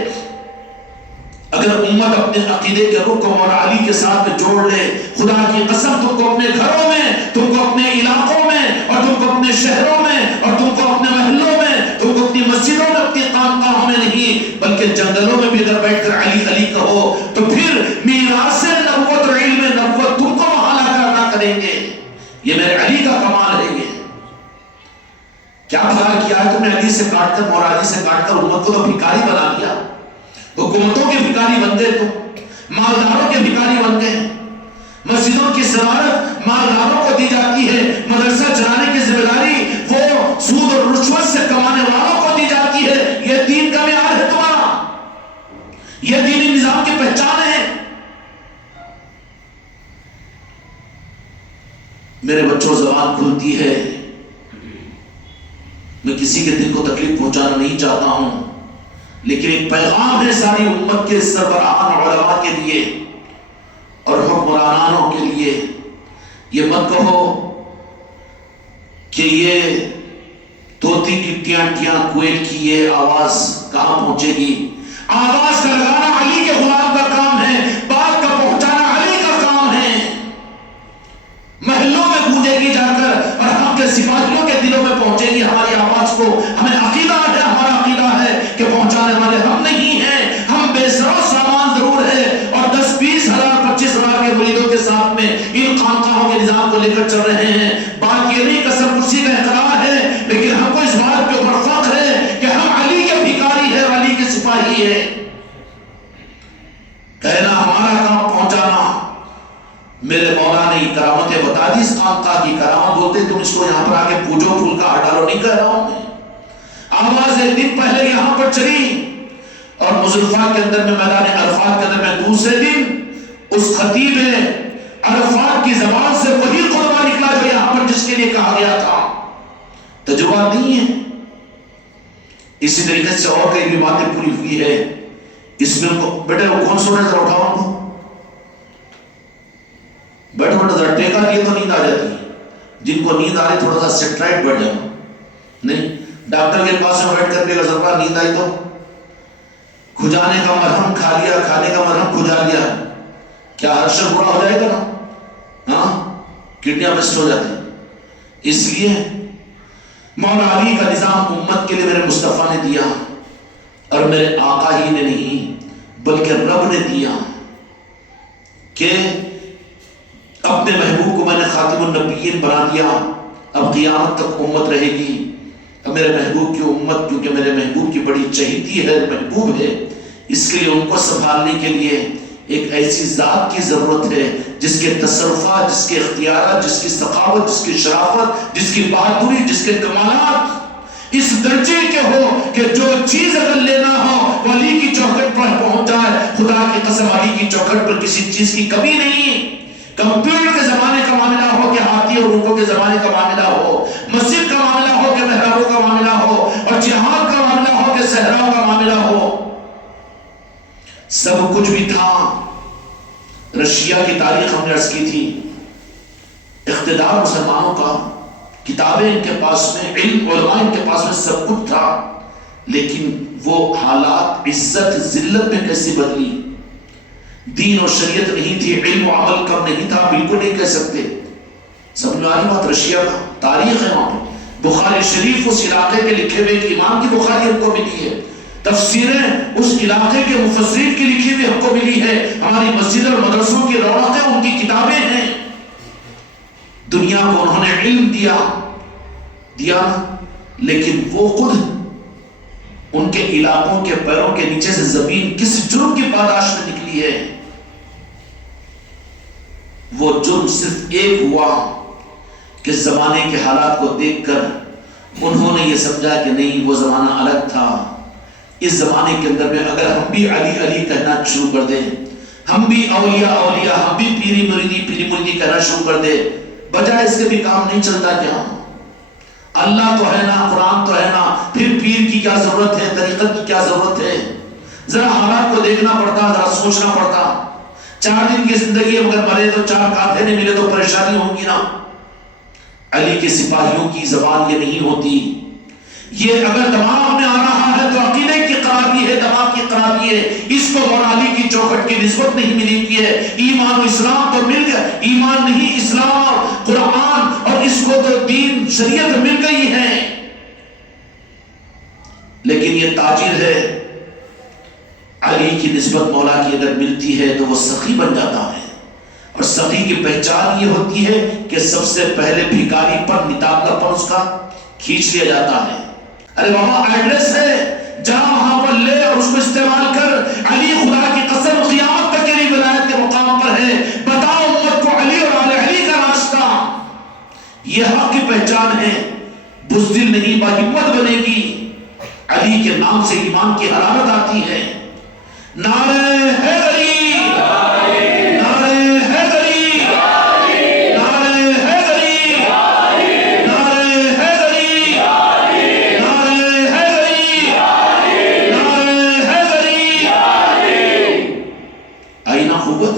اگر امت اپنے عقیدے کے رخ کو مولا علی کے ساتھ میں جوڑ لے، خدا کی قسم تم کو اپنے گھروں میں، تم کو اپنے علاقوں میں، اور تم کو اپنے شہروں میں، اور تم کو اپنے محلوں میں، تم کو اپنی مسجدوں میں، اپنی خانقاہوں میں نہیں بلکہ جنگلوں میں بھی اگر بیٹھ کر علی علی کہو تو پھر میراث نبوت اور علم نبوت تم کو وہاں لا کر ادا کریں گے۔ یہ میرے علی کا کمال ہے۔ یہ کیا بھلا کیا ہے تم نے علی سے کاٹ کر، مولا علی سے کاٹ کر امت کو تو بھکاری بنا دیا، حکومتوں کے بھکاری بن گئے، تم مالداروں کے بھکاری بن گئے، مسجدوں کی صدارت مالداروں کو دی جاتی ہے، مدرسہ چلانے کی ذمہ داری وہ سود اور رشوت سے کمانے والوں کو دی جاتی ہے۔ یہ دین کا معیار ہے تمہارا، یہ دینی نظام کی پہچان ہے۔ میرے بچوں، زبان کھلتی ہے، میں کسی کے دل کو تکلیف پہنچانا نہیں چاہتا ہوں، لیکن ایک پیغام ہے ساری امت کے سربراہان علماء کے لیے اور حکمرانوں کے لیے۔ یہ مت کہو کہ یہ طوطی کی ٹیاں ٹیاں کوئل کی یہ آواز کہاں پہنچے گی۔ آواز کا لگانا علی کے غلام کا کام ہے، بات کا پہنچانا علی کا کام ہے۔ محلوں میں گونجے گی جا کر اور ہم کے سپاہیوں کے دلوں میں پہنچے گی ہماری آواز کو۔ ہمیں عقیدہ ہے، ہمارا عقیدہ ہے کہ پہنچانے والے ہم نہیں ہیں، ہم بے سر و سامان ضرور ہے، اور 10-20 ہزار 25 ہزار کے مریدوں کے ساتھ میں ان خانقاہوں کے نظام کو لے کر چل رہے ہیں۔ بات یہ نہیں قسم کرسی کا اقرار ہے، لیکن ہم کو اس بات کے اوپر فخر ہے کہ ہم علی کے بھیکاری ہیں، علی کے سپاہی ہیں۔ کہنا ہمارا کام پہنچانا۔ میرے مولا نے کرامتیں بتا دی، اس خانقاہ کی کرامت بولتے تم اس کو یہاں پر آ کے پوجو پھول کا ہٹالو نہیں کہہ رہا ہوں میں۔ آواز ایک دن پہلے یہاں پر چلی اور مزدلفہ کے اندر میں، میدان عرفات کے اندر میں، دوسرے دن اس خطیب عرفات کی زبان سے وہی خطبہ نکلا جو یہاں پر جس کے لیے کہا گیا تھا۔ تجربہ نہیں ہے۔ اسی طریقے سے اور کئی بھی باتیں پوری ہوئی ہے۔ اس میں ان کو بیٹے وہ کون سو نے ذرا اٹھاؤ ان کو، منٹ ذرا ٹیکا دیے تو نیند آ جاتی ہے. جن کو نیند آ رہی تھوڑا سا سٹرائٹ بڑھ جانا. نہیں, ڈاکٹر کے پاس میں بیٹھ کر کے اگر ذرا نیند آئی تو کھجانے کا مرہم کھا لیا, کھانے کا مرہم کھجا لیا, کیا ہر شخص برا ہو جائے گا نا؟ ہاں, کڈنیاں بیسٹ ہو جاتی. اس لیے مولا علی کا نظام امت کے لیے میرے مصطفیٰ نے دیا, اور میرے آقا ہی نے نہیں بلکہ رب نے دیا کہ اپنے محبوب کو میں نے خاتم النبیین بنا دیا. اب قیامت تک امت رہے گی. اب میرے محبوب کی امت, کیونکہ میرے محبوب کی بڑی چہیتی ہے, محبوب ہے, اس کے لیے ان کو سنبھالنے کے لیے ایک ایسی ذات کی ضرورت ہے جس کے تصرفات, جس کے اختیارات, جس کی سخاوت, جس کی شرافت, جس کی بہادری, جس کے کمالات اس درجے کے ہو کہ جو چیز اگر لینا ہو علی کی چوکھٹ پر پہنچ جائے. خدا کی قسم, علی کی چوکھٹ پر کسی چیز کی کمی نہیں. کمپیوٹر کے زمانے کا معاملہ ہو کہ ہاتھی اور اونٹوں کے زمانے کا معاملہ ہو, مسجد کا معاملہ ہو کہ محرابوں کا معاملہ ہو, اور جہاد کا معاملہ ہو کہ صحراؤں کا معاملہ ہو, سب کچھ بھی تھا. رشیا کی تاریخ ہم نے عرض کی تھی, اقتدار مسلمانوں کا, کتابیں ان کے پاس میں, علم علماء ان کے پاس میں, سب کچھ تھا, لیکن وہ حالات عزت ذلت میں کیسے بدلی. دین اور شریعت نہیں تھی, علم و عمل کم نہیں تھا, بالکل نہیں کہہ سکتے. سمجھ میں آ رہی بات؟ رشیا کا تاریخ ہے وہاں پہ. بخاری شریف اس علاقے کے لکھے ہوئے, امام کی بخاری ہم کو ملی ہے, تفسیریں اس علاقے کے مفسرین کی لکھی ہوئی ہم کو ملی ہے, ہماری مسجد اور مدرسوں کی رونقیں ان کی کتابیں ہیں. دنیا کو انہوں نے علم دیا, لیکن وہ خود ان کے علاقوں کے پیروں کے نیچے سے زمین کس جرم کی پاداش میں نکلی ہے. وہ جرم صرف ایک ہوا کہ زمانے کے حالات کو دیکھ کر انہوں نے یہ سمجھا کہ نہیں, وہ زمانہ الگ تھا. اس زمانے کے اندر میں اگر ہم بھی علی علی کہنا شروع کر دیں, ہم بھی اولیاء اولیاء, ہم بھی پیری مریدی پیری مریدی کہنا شروع کر دیں, بجائے اس کے بھی کام نہیں چلتا کیا؟ اللہ تو ہے نا, قرآن تو ہے نا, پھر پیر کی کیا ضرورت ہے, طریقت کی کیا ضرورت ہے؟ ذرا حالات کو دیکھنا پڑتا, ذرا سوچنا پڑتا. 4 دن کی زندگی اگر مرے تو 4 کافے نہیں ملے تو پریشانی ہوگی نا. علی کے سپاہیوں کی زبان یہ نہیں ہوتی. یہ اگر دماغ میں آ رہا ہے تو عقیدے کی خرابی ہے, دماغ کی خرابی ہے. اس کو مولا علی کی چوکھٹ کی نسبت نہیں ملی ہے. ایمان و اسلام تو مل گیا, ایمان نہیں اسلام اور قرآن, اور اس کو تو دین شریعت مل گئی ہے. لیکن یہ تاجر ہے, علی کی نسبت مولا کی اگر ملتی ہے تو وہ سخی بن جاتا ہے. اور سخی کی پہچان یہ ہوتی ہے کہ سب سے پہلے بھکاری پر نتابلا پر اس کا کھینچ لیا جاتا ہے. ارے بابا ایڈریس ہے, جا وہاں پر لے اور اس کو استعمال کر. علی خدا کی قسم قیامت تک کے لیے ولایت کے مقام پر ہے. بتاؤ امت کو علی اور آل علی کا راستہ, یہ حق کی پہچان ہے. بزدل نہیں, باہمت بنے گی. علی کے نام سے ایمان کی حرارت آتی ہے. نعرہ حیدری, نعرہ حیدری, نعرہ حیدری, نعرہ حیدری, نعرہ حیدری, نعرہ حیدری. آئی نا قوت؟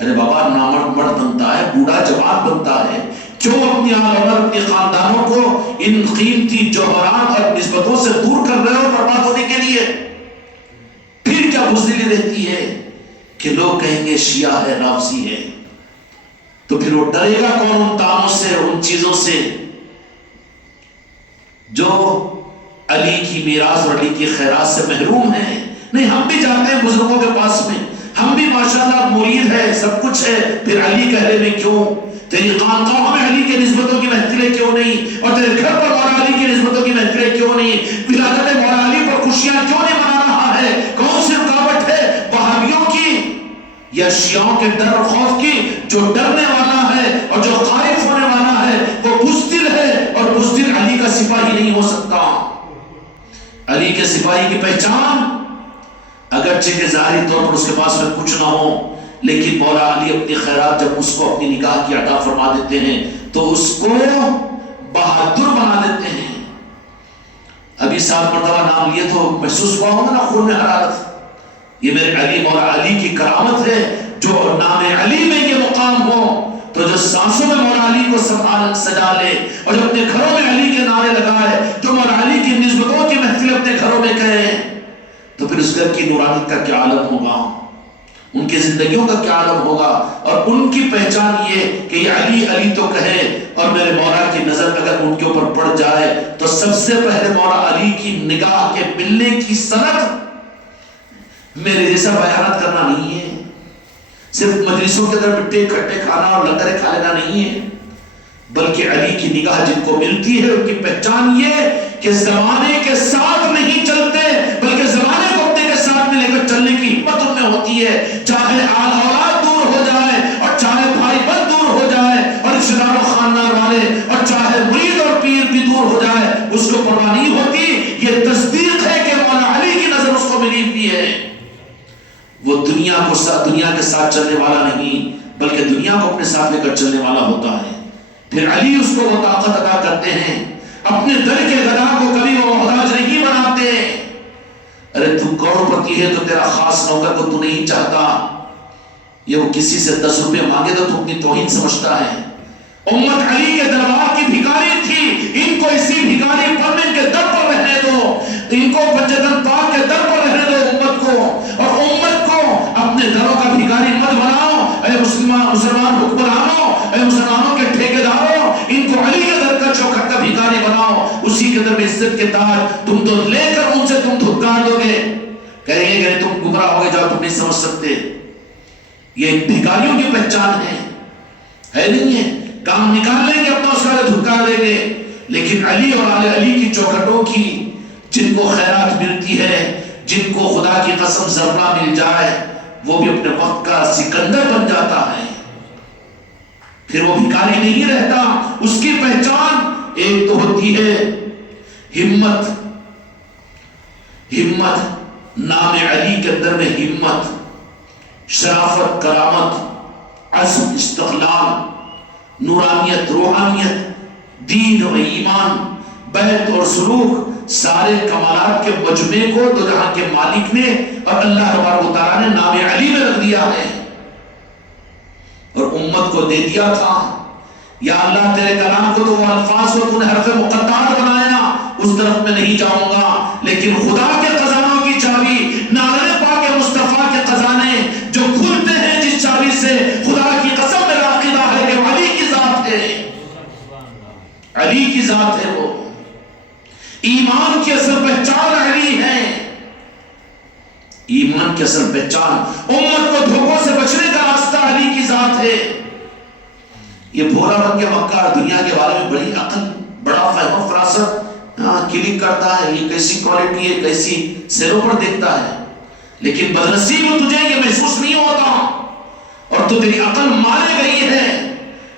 ارے بابا, نامرد مرد بنتا ہے, بوڑھا جوان بنتا ہے. کیوں اپنی آل اور اپنے خاندانوں کو ان قیمتی جوہرات اور نسبتوں سے دور کر رہے ہو برباد ہونے کے لیے؟ پھر کیا بزدلی رہتی ہے کہ لوگ کہیں گے شیعہ ہے, رافضی ہے, تو پھر وہ ڈرے گا کون ان تاموں سے, ان چیزوں سے جو علی کی میراث اور علی کی خیرات سے محروم ہیں. نہیں, ہم بھی جاتے ہیں بزرگوں کے پاس میں, ہم بھی ماشاءاللہ مرید ہے, سب کچھ ہے, پھر علی کہنے میں کیوں؟ تیری خانقاہ میں علی کی نسبتوں کی محفلیں کیوں نہیں؟ اور تیرے گھر پر مولا علی کی نسبتوں کی محفلیں کیوں نہیں؟ ولادت مولا علی پر خوشیاں کیوں نہیں منا رہا ہے؟ کون سی رکاوٹ ہے؟ وہابیوں کی یا شیعوں کے ڈر اور خوف کی؟ جو ڈرنے والا ہے اور جو خائف ہونے والا ہے وہ بزدل ہے, اور بزدل علی کا سپاہی نہیں ہو سکتا. علی کے سپاہی کی پہچان, اگرچہ کہ ظاہری طور پر اس کے پاس میں کچھ نہ ہو, لیکن مولا علی اپنی خیرات جب اس کو اپنی نگاہ کی عطا فرما دیتے ہیں تو اس کو بہادر بنا دیتے ہیں. ابھی 7 مرتبہ نام لیے تو محسوس ہوا ہوگا نا خون میں حرارت. یہ میرے علی مولا علی کی کرامت ہے, جو نام علی میں یہ مقام ہو, تو جو سانسوں میں مولا علی کو سجا لے اور جو اپنے گھروں میں علی کے نعرے لگائے، جو مولا علی کی نسبتوں کی محفل اپنے گھروں میں کرے، تو پھر اس گھر کی نورانیت کا کیا عالم ہوگا، ان کی زندگیوں کا کیا عالم ہوگا، اور ان کی پہچان یہ کہ یہ علی علی تو کہے اور میرے مولا کی نظر اگر ان کے اوپر پڑ جائے تو سب سے پہلے مولا علی کی نگاہ کے ملنے کی صنعت میرے جیسا بیانات کرنا نہیں ہے، صرف مجلسوں کے اندر مٹھے کھٹے کھانا اور لنگریں کھا لینا نہیں ہے، بلکہ علی کی نگاہ جن کو ملتی ہے ان کی پہچان یہ کہ زمانے کے ساتھ نہیں چلتے بلکہ زمانے کو اپنے کے ساتھ میں لے کر چلنے کی ہمت ان میں ہوتی ہے، چاہے آل اولاد دور ہو جائے اور چاہے بھائی بند دور ہو جائے اور رشتہ دار و خاندان والے اور چاہے مرید اور پیر بھی دور ہو جائے، اس کو پرواہ نہیں ہوتی۔ یہ تصدیق ہے کہ مولا علی کی نظر اس کو ملی ہوئی ہے، وہ دنیا کے ساتھ چلنے والا نہیں بلکہ دنیا کو اپنے ساتھ لے کر چلنے والا ہوتا ہے۔ پھر علی اس کو وہ طاقت عطا کرتے ہیں، اپنے در کے گدا کو کبھی وہ محتاج نہیں بناتے۔ ارے تو کروڑپتی ہے تو تیرا خاص نوکر کو تو نہیں چاہتا، یہ وہ کسی سے 10 روپے مانگے تو اپنی توہین سمجھتا ہے۔ امت علی کے دربار کی بھکاری تھی، ان کو اسی بھکاری پن کے در پر رہنے دو، ان کو بجدن پاک کے در پر رہنے دو امت کو، اور امت کو اپنے دروں کا بھکاری مت بناؤ۔ اے مسلمان حکمرانوں، اے مسلمانوں کے ٹھیکیداروں، ان کو علی کے در کا چوکھٹ کا بھکاری بناؤ، اسی کے در میں عزت کے تاج تم تو لے کر ان سے تم دھکار دو گے، کہیں گے کہ تم گمراہ ہو گئے، جاؤ تم نہیں سمجھ سکتے۔ یہ بھکاریوں کی پہچان ہے نہیں ہے، کام نکال لیں گے اپنا اس کا دھکار دیں گے، لیکن علی اور آل علی کی چوکھٹوں کی جن کو خیرات ملتی ہے، جن کو خدا کی قسم ذرہ مل جائے، وہ بھی اپنے وقت کا سکندر بن جاتا ہے، پھر وہ بھکاری نہیں رہتا۔ اس کی پہچان ایک تو ہوتی ہے ہمت، نام علی کے اندر میں ہمت، شرافت، کرامت، عزم، استقلال، نورانیت، روحانیت، دین و ایمان، بیت اور سلوک، سارے کمالات کے مجمع کو دو جہاں کے مالک نے اور اللہ تبارک و تعالیٰ نے نام علی میں رکھ دیا ہے اور امت کو دے دیا تھا۔ یا اللہ تیرے کلام کو تو وہ الفاظ کو تو نے حرف مقطعات بنایا، اس طرف میں نہیں جاؤں گا، لیکن خدا کے خزانوں کی چابی، نارے پاک مصطفیٰ کے خزانے جو کھلتے ہیں جس چابی سے، خدا کی قسم میرا عقیدہ ہے کہ علی کی ذات ہے، علی کی ذات ہے، وہ ایمان کی اصل پہچان علی ہے، ایمان کی اصل پہچان، امت کو دھوکوں سے بچنے کا راستہ علی کی ذات ہے۔ یہ بھولا بن کے مکہ اور دنیا کے بارے میں بڑی عقل، بڑا فہم و فراست کلک کرتا ہے، یہ کیسی کوالٹی ہے، کیسی سیروں پر دیکھتا ہے، لیکن بدنصیب تجھے یہ محسوس نہیں ہوتا اور تو تیری عقل مارے گئی ہے،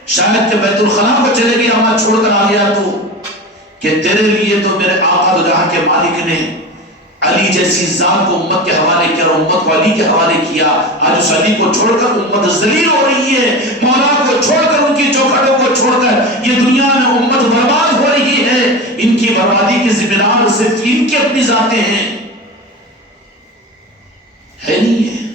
شاید کہ بیت الخلا کو چلے گیا، ہمیں چھوڑ کر آ گیا تو، کہ تیرے لیے تو میرے آقا دو جہاں کے مالک نے علی جیسی ذات کو امت کے حوالے کیا اور امت کو علی کے حوالے کیا۔ آج اس علی کو چھوڑ کر امت ذلیل ہو رہی ہے، مولا کو چھوڑ کر، ان کی چوکھٹوں کو چھوڑ کر یہ دنیا میں امت برباد ہو رہی ہے۔ ان کی بربادی کی ذمہ دار صرف ان کی اپنی ذاتیں ہیں، ہے نہیں ہے۔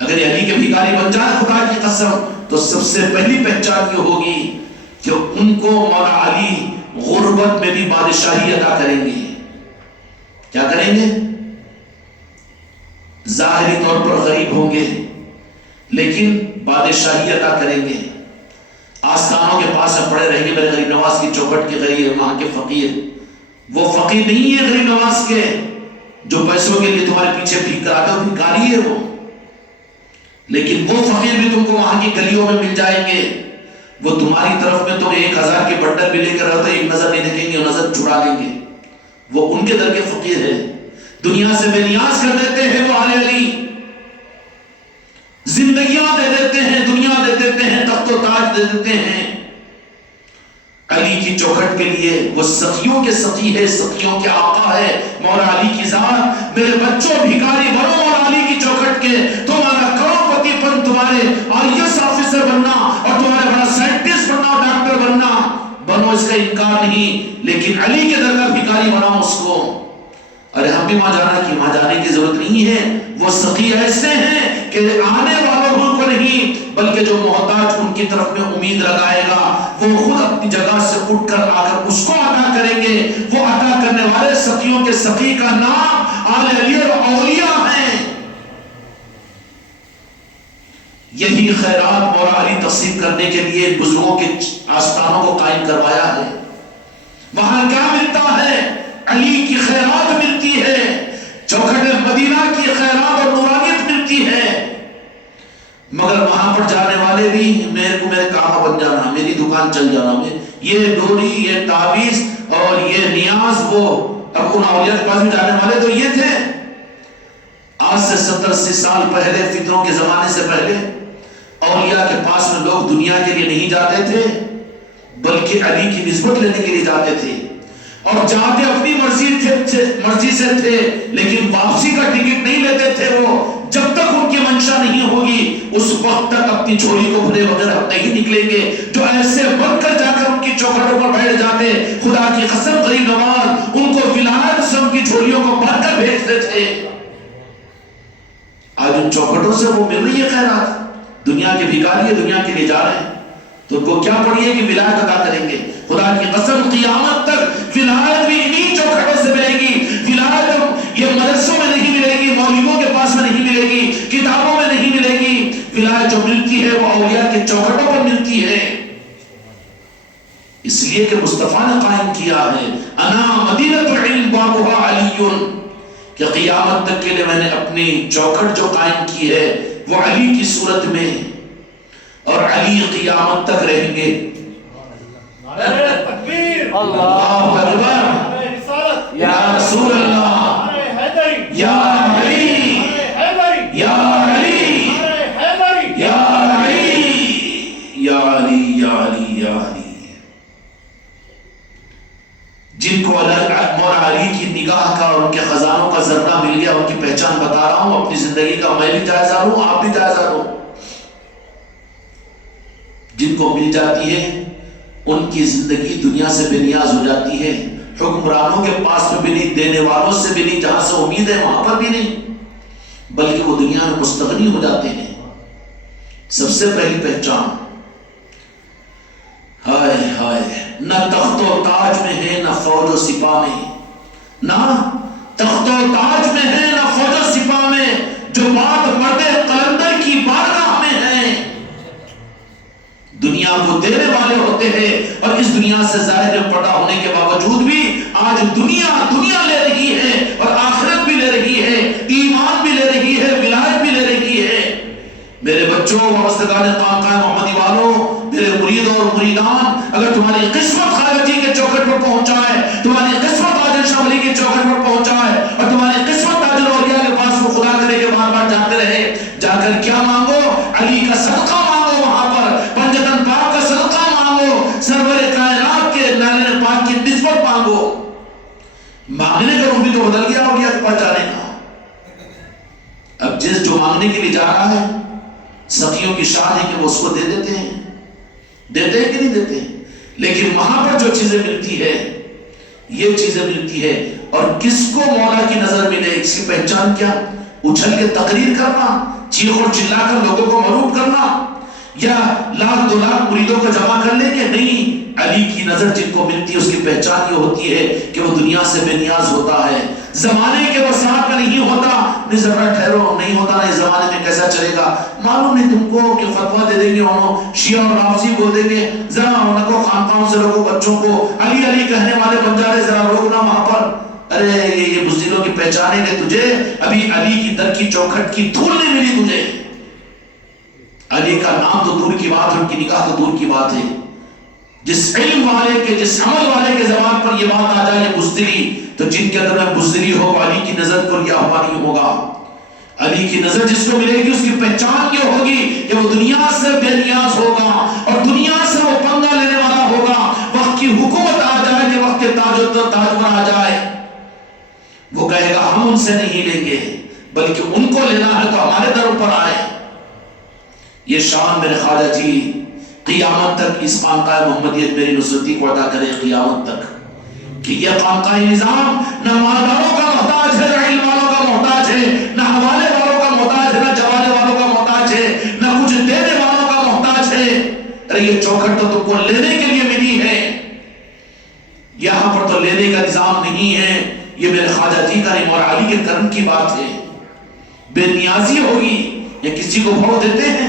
اگر یہ علی کے بھکاری بن جائے خدا کی قسم تو سب سے پہلی پہچان یہ ہوگی کہ ان کو مولا علی غربت میں بھی بادشاہی ادا کریں گے۔ کیا کریں گے؟ ظاہری طور پر غریب ہوں گے لیکن بادشاہی ادا کریں گے، آستانوں کے پاس پڑے رہیں گے، میرے غریب نواز کی چوکھٹ کے غریب، وہاں کے فقیر، وہ فقیر نہیں ہے غریب نواز کے جو پیسوں کے لیے تمہارے پیچھے بھیک کراتے ہو، بھکاری ہے وہ، لیکن وہ فقیر بھی تم کو وہاں کی گلیوں میں مل جائیں گے، وہ تمہاری طرف میں تم 1000 کے بنڈل بھی لے کر رہتے ایک نظر نہیں دیکھیں گے، نظر چھڑا لیں گے، وہ ان کے در کے فقیر ہے، دنیا سے بے نیاز کر دیتے ہیں، وہ آل علی زندگیاں دے دیتے ہیں، دنیا دے دیتے ہیں، تخت و تاج دے دیتے ہیں علی کی چوکھٹ کے لیے۔ وہ سخیوں کے سخی ہے، سخیوں کے آقا ہے مولا علی کی ذات۔ میرے بچوں بھکاری بنو مولا علی کی چوکھٹ کے، تمہارا کروڑپتی پن، تمہارے IAS آفیسر بننا اور تمہارا بڑا سائنٹسٹ بننا اور ڈاکٹر بننا، بنو، اس کا انکار نہیں، لیکن علی کے در کا بھکاری بناؤ اس کو۔ ارے ہم بھی وہاں جانا کی، وہاں جانے کی ضرورت نہیں ہے، وہ سخی ایسے ہیں کہ آنے والوں کو نہیں بلکہ جو محتاج ان کی طرف میں امید لگائے گا وہ خود اپنی جگہ سے اٹھ کر آ کر اس کو عطا کریں گے. وہ عطا کرنے والے سخیوں کے سخی کا نام آل علی اور اولیاء ہیں. یہی خیرات مولا علی تقسیم کرنے کے لیے بزرگوں کے آستانوں کو قائم کروایا ہے. وہاں کیا ملتا ہے؟ علی کی خیرات ملتی ہے، چوکھٹ مدینہ کی خیرات اور نورانیت ملتی ہے. مگر وہاں پر جانے والے بھی میرے کام بن جانا، میری دکان چل جانا، یہ ڈوری، یہ تعویذ اور یہ نیاز. وہ اب ان اولیاء کے پاس بھی جانے والے تو یہ تھے. آج سے 70-80 سال پہلے، فتنوں کے زمانے سے پہلے، اولیاء کے پاس میں لوگ دنیا کے لیے نہیں جاتے تھے بلکہ علی کی نسبت لینے کے لیے جاتے تھے. اور جاتے اپنی مرضی سے تھے لیکن واپسی کا ٹکٹ نہیں لیتے تھے. وہ جب تک ان کی منشا نہیں ہوگی اس وقت تک اپنی جھولی کو بھرے بغیر ہم نہیں نکلیں گے. جو ایسے بن کر جا کر ان کی چوکھٹوں پر بیٹھ جاتے، خدا کی قسم غریب نواز ان کو ولایت سے ان کی جھولیوں کو بھر کر بھیجتے تھے. آج ان چوکھٹوں سے وہ مل رہی ہے خیرات. دنیا کے بھکاری دنیا کے لیے جا رہے ہیں تو ان کو کیا پڑی ہے کہ ولایت ادا کریں گے. خدا کی قسم قیامت تک ولایت بھی انہی چوکھٹوں سے ملے گی. ولایت یہ مدرسوں میں نہیں ملے گی، مولویوں کے پاس میں نہیں ملے گی، کتابوں میں نہیں ملے گی. ولایت جو ملتی ہے وہ اولیاء کے چوکھٹوں پر ملتی ہے. اس لیے کہ مصطفیٰ نے قائم کیا ہے انا مدینۃ العلم بابها علی، کہ قیامت تک کے لیے میں نے اپنی چوکھٹ جو قائم کی ہے وہ علی کی صورت میں، اور علی قیامت تک رہیں گے. اللہ اکبر، یا رسول اللہ، یا علی، یا علی، یا علی، یا علی، یا علی، یا علی. جن کو مولا علی کی نگاہ کا اور ان کے خزانوں کا ذرہ مل گیا، ان کی پہچان بتا رہا ہوں. اپنی زندگی کا میں بھی جائزہ لوں، آپ بھی جائزہ لوں. جن کو مل جاتی ہے ان کی زندگی دنیا سے بے نیاز ہو جاتی ہے. حکمرانوں کے پاس میں بھی نہیں، دینے والوں سے بھی نہیں، جہاں سے امید ہے وہاں پر بھی نہیں، بلکہ وہ دنیا میں مستغنی ہو جاتے ہیں. سب سے پہلی پہچان، ہائے ہائے، نہ تخت و تاج میں ہے نہ فوج و سپاہ میں، نہ تخت و تاج میں ہے نہ فوج و سپاہ میں، جو بات مرد قلندر کی بارگاہ میں ہے. دنیا کو دینے والے ہوتے ہیں اور اس دنیا سے ظاہر پردہ ہونے کے باوجود بھی آج دنیا لے رہی ہے اور آخرت بھی لے رہی ہے، ایمان بھی لے رہی ہے، ولایت بھی لے رہی ہے. میرے بچوں، وابستگان خانقاہ محمدی والوں، میرے مرید اور مریدان، اگر تمہاری قسمت خواجہ جی کے چوکھٹ پر پہنچائے، تمہاری قسمت راجن شاہ ولی کے چوکھٹ پر پہنچائے اور تمہاری قسمت تاج الاولیاء کے پاس وہ خدا کرے کہ بار بار جاتے رہے، جا کر کیا مانگو؟ علی کا صدقہ مانگو. وہاں پر پنجتن پاک کا صدقہ مانگو، سرور کائنات کے نالے پاک کی نسبت مانگو. مانگنے کا روح بھی تو بدل گیا اولیاء کے پاس جانے کا. اب جس جو مانگنے کے لیے جا رہا ہے، سخیوں کی شان ہے کہ وہ اس کو دے دیتے ہیں کہ نہیں دیتے ہیں. لیکن وہاں پر جو چیزیں ملتی ہے، یہ چیزیں ملتی ہے، اور کس کو مولا کی نظر ملے اس کی پہچان کیا؟ اچھل کے تقریر کرنا، چیخ اور چلا کر لوگوں کو معروف کرنا، یا لاکھ 2 لاکھ مریدوں کو جمع کر لیں گے؟ نہیں. علی کی نظر جن کو ملتی ہے اس کی پہچان یہ ہوتی ہے کہ وہ دنیا سے بے نیاز ہوتا ہے، زمانے کے وسعت میں نہیں ہوتا. نہیں ذرا ٹھہرو، نہیں ہوتا نا، اس زمانے میں کیسا چلے گا؟ معلوم نہیں تم کو کہ فتویٰ دے دیں گے انہوں شیعہ اور رافضی بول دیں گے، ذرا ان کو خانقاہوں سے روکو، بچوں کو علی علی کہنے والے بن جا رہے، ذرا روکنا وہاں پر. ارے یہ بزدلوں کی پہچانے گے تجھے، ابھی علی کی در کی چوکھٹ کی دھول نہیں ملی تجھے. علی کا نام تو دور کی بات ہے، ان کی نگاہ تو دور کی بات ہے. جس علم والے کے، جس عمل والے کے زبان پر یہ بات آ جائے بزدلی، تو جن کے اندر میں بزدلی ہو علی کی نظر کو لیا ہوا نہیں ہوگا. علی کی نظر جس کو ملے گی اس کی پہچان یہ ہوگی کہ وہ دنیا سے بے نیاز ہوگا اور دنیا سے وہ پنگا لینے والا ہوگا. وقت کی حکومت آ جائے کہ وقت کے تاج پر آ جائے، وہ کہے گا ہم ان سے نہیں لیں گے بلکہ ان کو لینا ہے تو ہمارے در پر آئے. یہ شان میرے خواجہ جی قیامت تک اس خانقاہ محمدیت میری نصرتی کو عطا کرے قیامت تک، کہ یہ خانقاہ نظام نہ مالداروں کا محتاج ہے، نہ علم والوں کا محتاج ہے، نہ حوالے والوں کا محتاج ہے، نہ جوالے والوں کا محتاج ہے، نہ کچھ ارے یہ چوکھٹ تو تم کو لینے کے لیے ملی ہے، یہاں پر تو لینے کا نظام نہیں ہے، یہ میرے خواجہ جی کا نہیں، مولا علی کے کرم کی بات ہے۔ بے نیازی ہوگی، یا کسی کو بھاؤ دیتے ہیں؟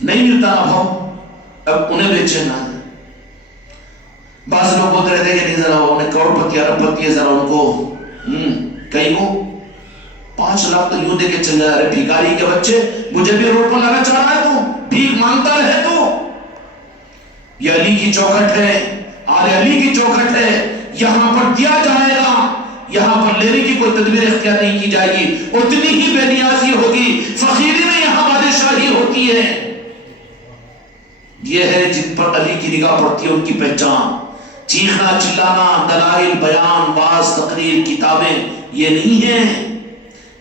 نہیں ملتا نا بھاؤ، اب انہیں بیچے نہ۔ بعض لوگ بولتے رہتے ہیں کہ نہیں ذرا انہیں کروڑ پتی ارب پتی ہے، ذرا ان کو کہیں کو 5 لاکھ تو یوں دے کے چل جائے۔ ارے بھیکاری کے بچے، مجھے بھی روڈ پر لانا چاہ رہا ہے تو بھیک مانگتا رہے تو؟ یہ علی کی چوکھٹ ہے، آل علی کی چوکھٹ ہے، یہاں پر دیا جائے گا، یہاں پر لینے کی کوئی تدبیر اختیار نہیں کی جائے گی، اتنی ہی بے نیازی ہوگی، فقیری میں یہاں بادشاہی ہوتی ہے۔ یہ ہے جن پر علی کی نگاہ پڑتی ہے ان کی پہچان۔ چیخنا چلانا، دلائل بیان، واعظ تقریر، کتابیں، یہ نہیں ہے،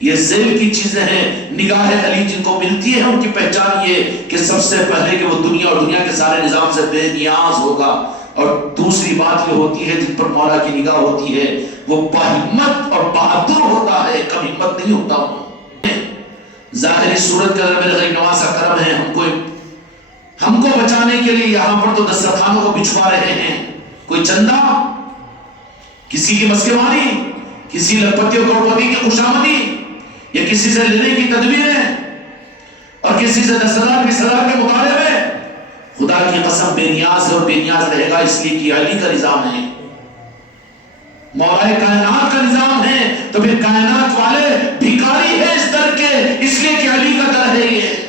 یہ ذیل کی چیزیں ہیں۔ نگاہ علی جن کو ملتی ہے ان کی پہچان یہ کہ سب سے پہلے کہ وہ دنیا اور دنیا کے سارے نظام سے بے نیاز ہوگا، اور دوسری بات یہ ہوتی ہے جن پر مولا کی نگاہ ہوتی ہے وہ باہمت اور بہادر ہوتا ہے، کم ہمت نہیں ہوتا۔ ظاہری صورت کا میرے غریب نواز کا کرم ہے، ہم کو بچانے کے لیے یہاں پر تو دسترخوانوں کو بچھوا رہے ہیں، کوئی چندہ، کسی کی مسکمانی، کسی لکھپتی اور کروڑپتی کی خوشامدی، یا کسی سے لینے کی تدبیریں، اور کسی سے 10,000 20,000 کے مطالبے۔ خدا کی قسم بے نیاز ہے، اور بے نیاز رہے گا اس لیے کہ علی کا نظام ہے، مولا کائنات کا نظام ہے، تو پھر کائنات والے بھیکاری ہے اس در کے، اس لیے کہ علی کا در ہے یہ۔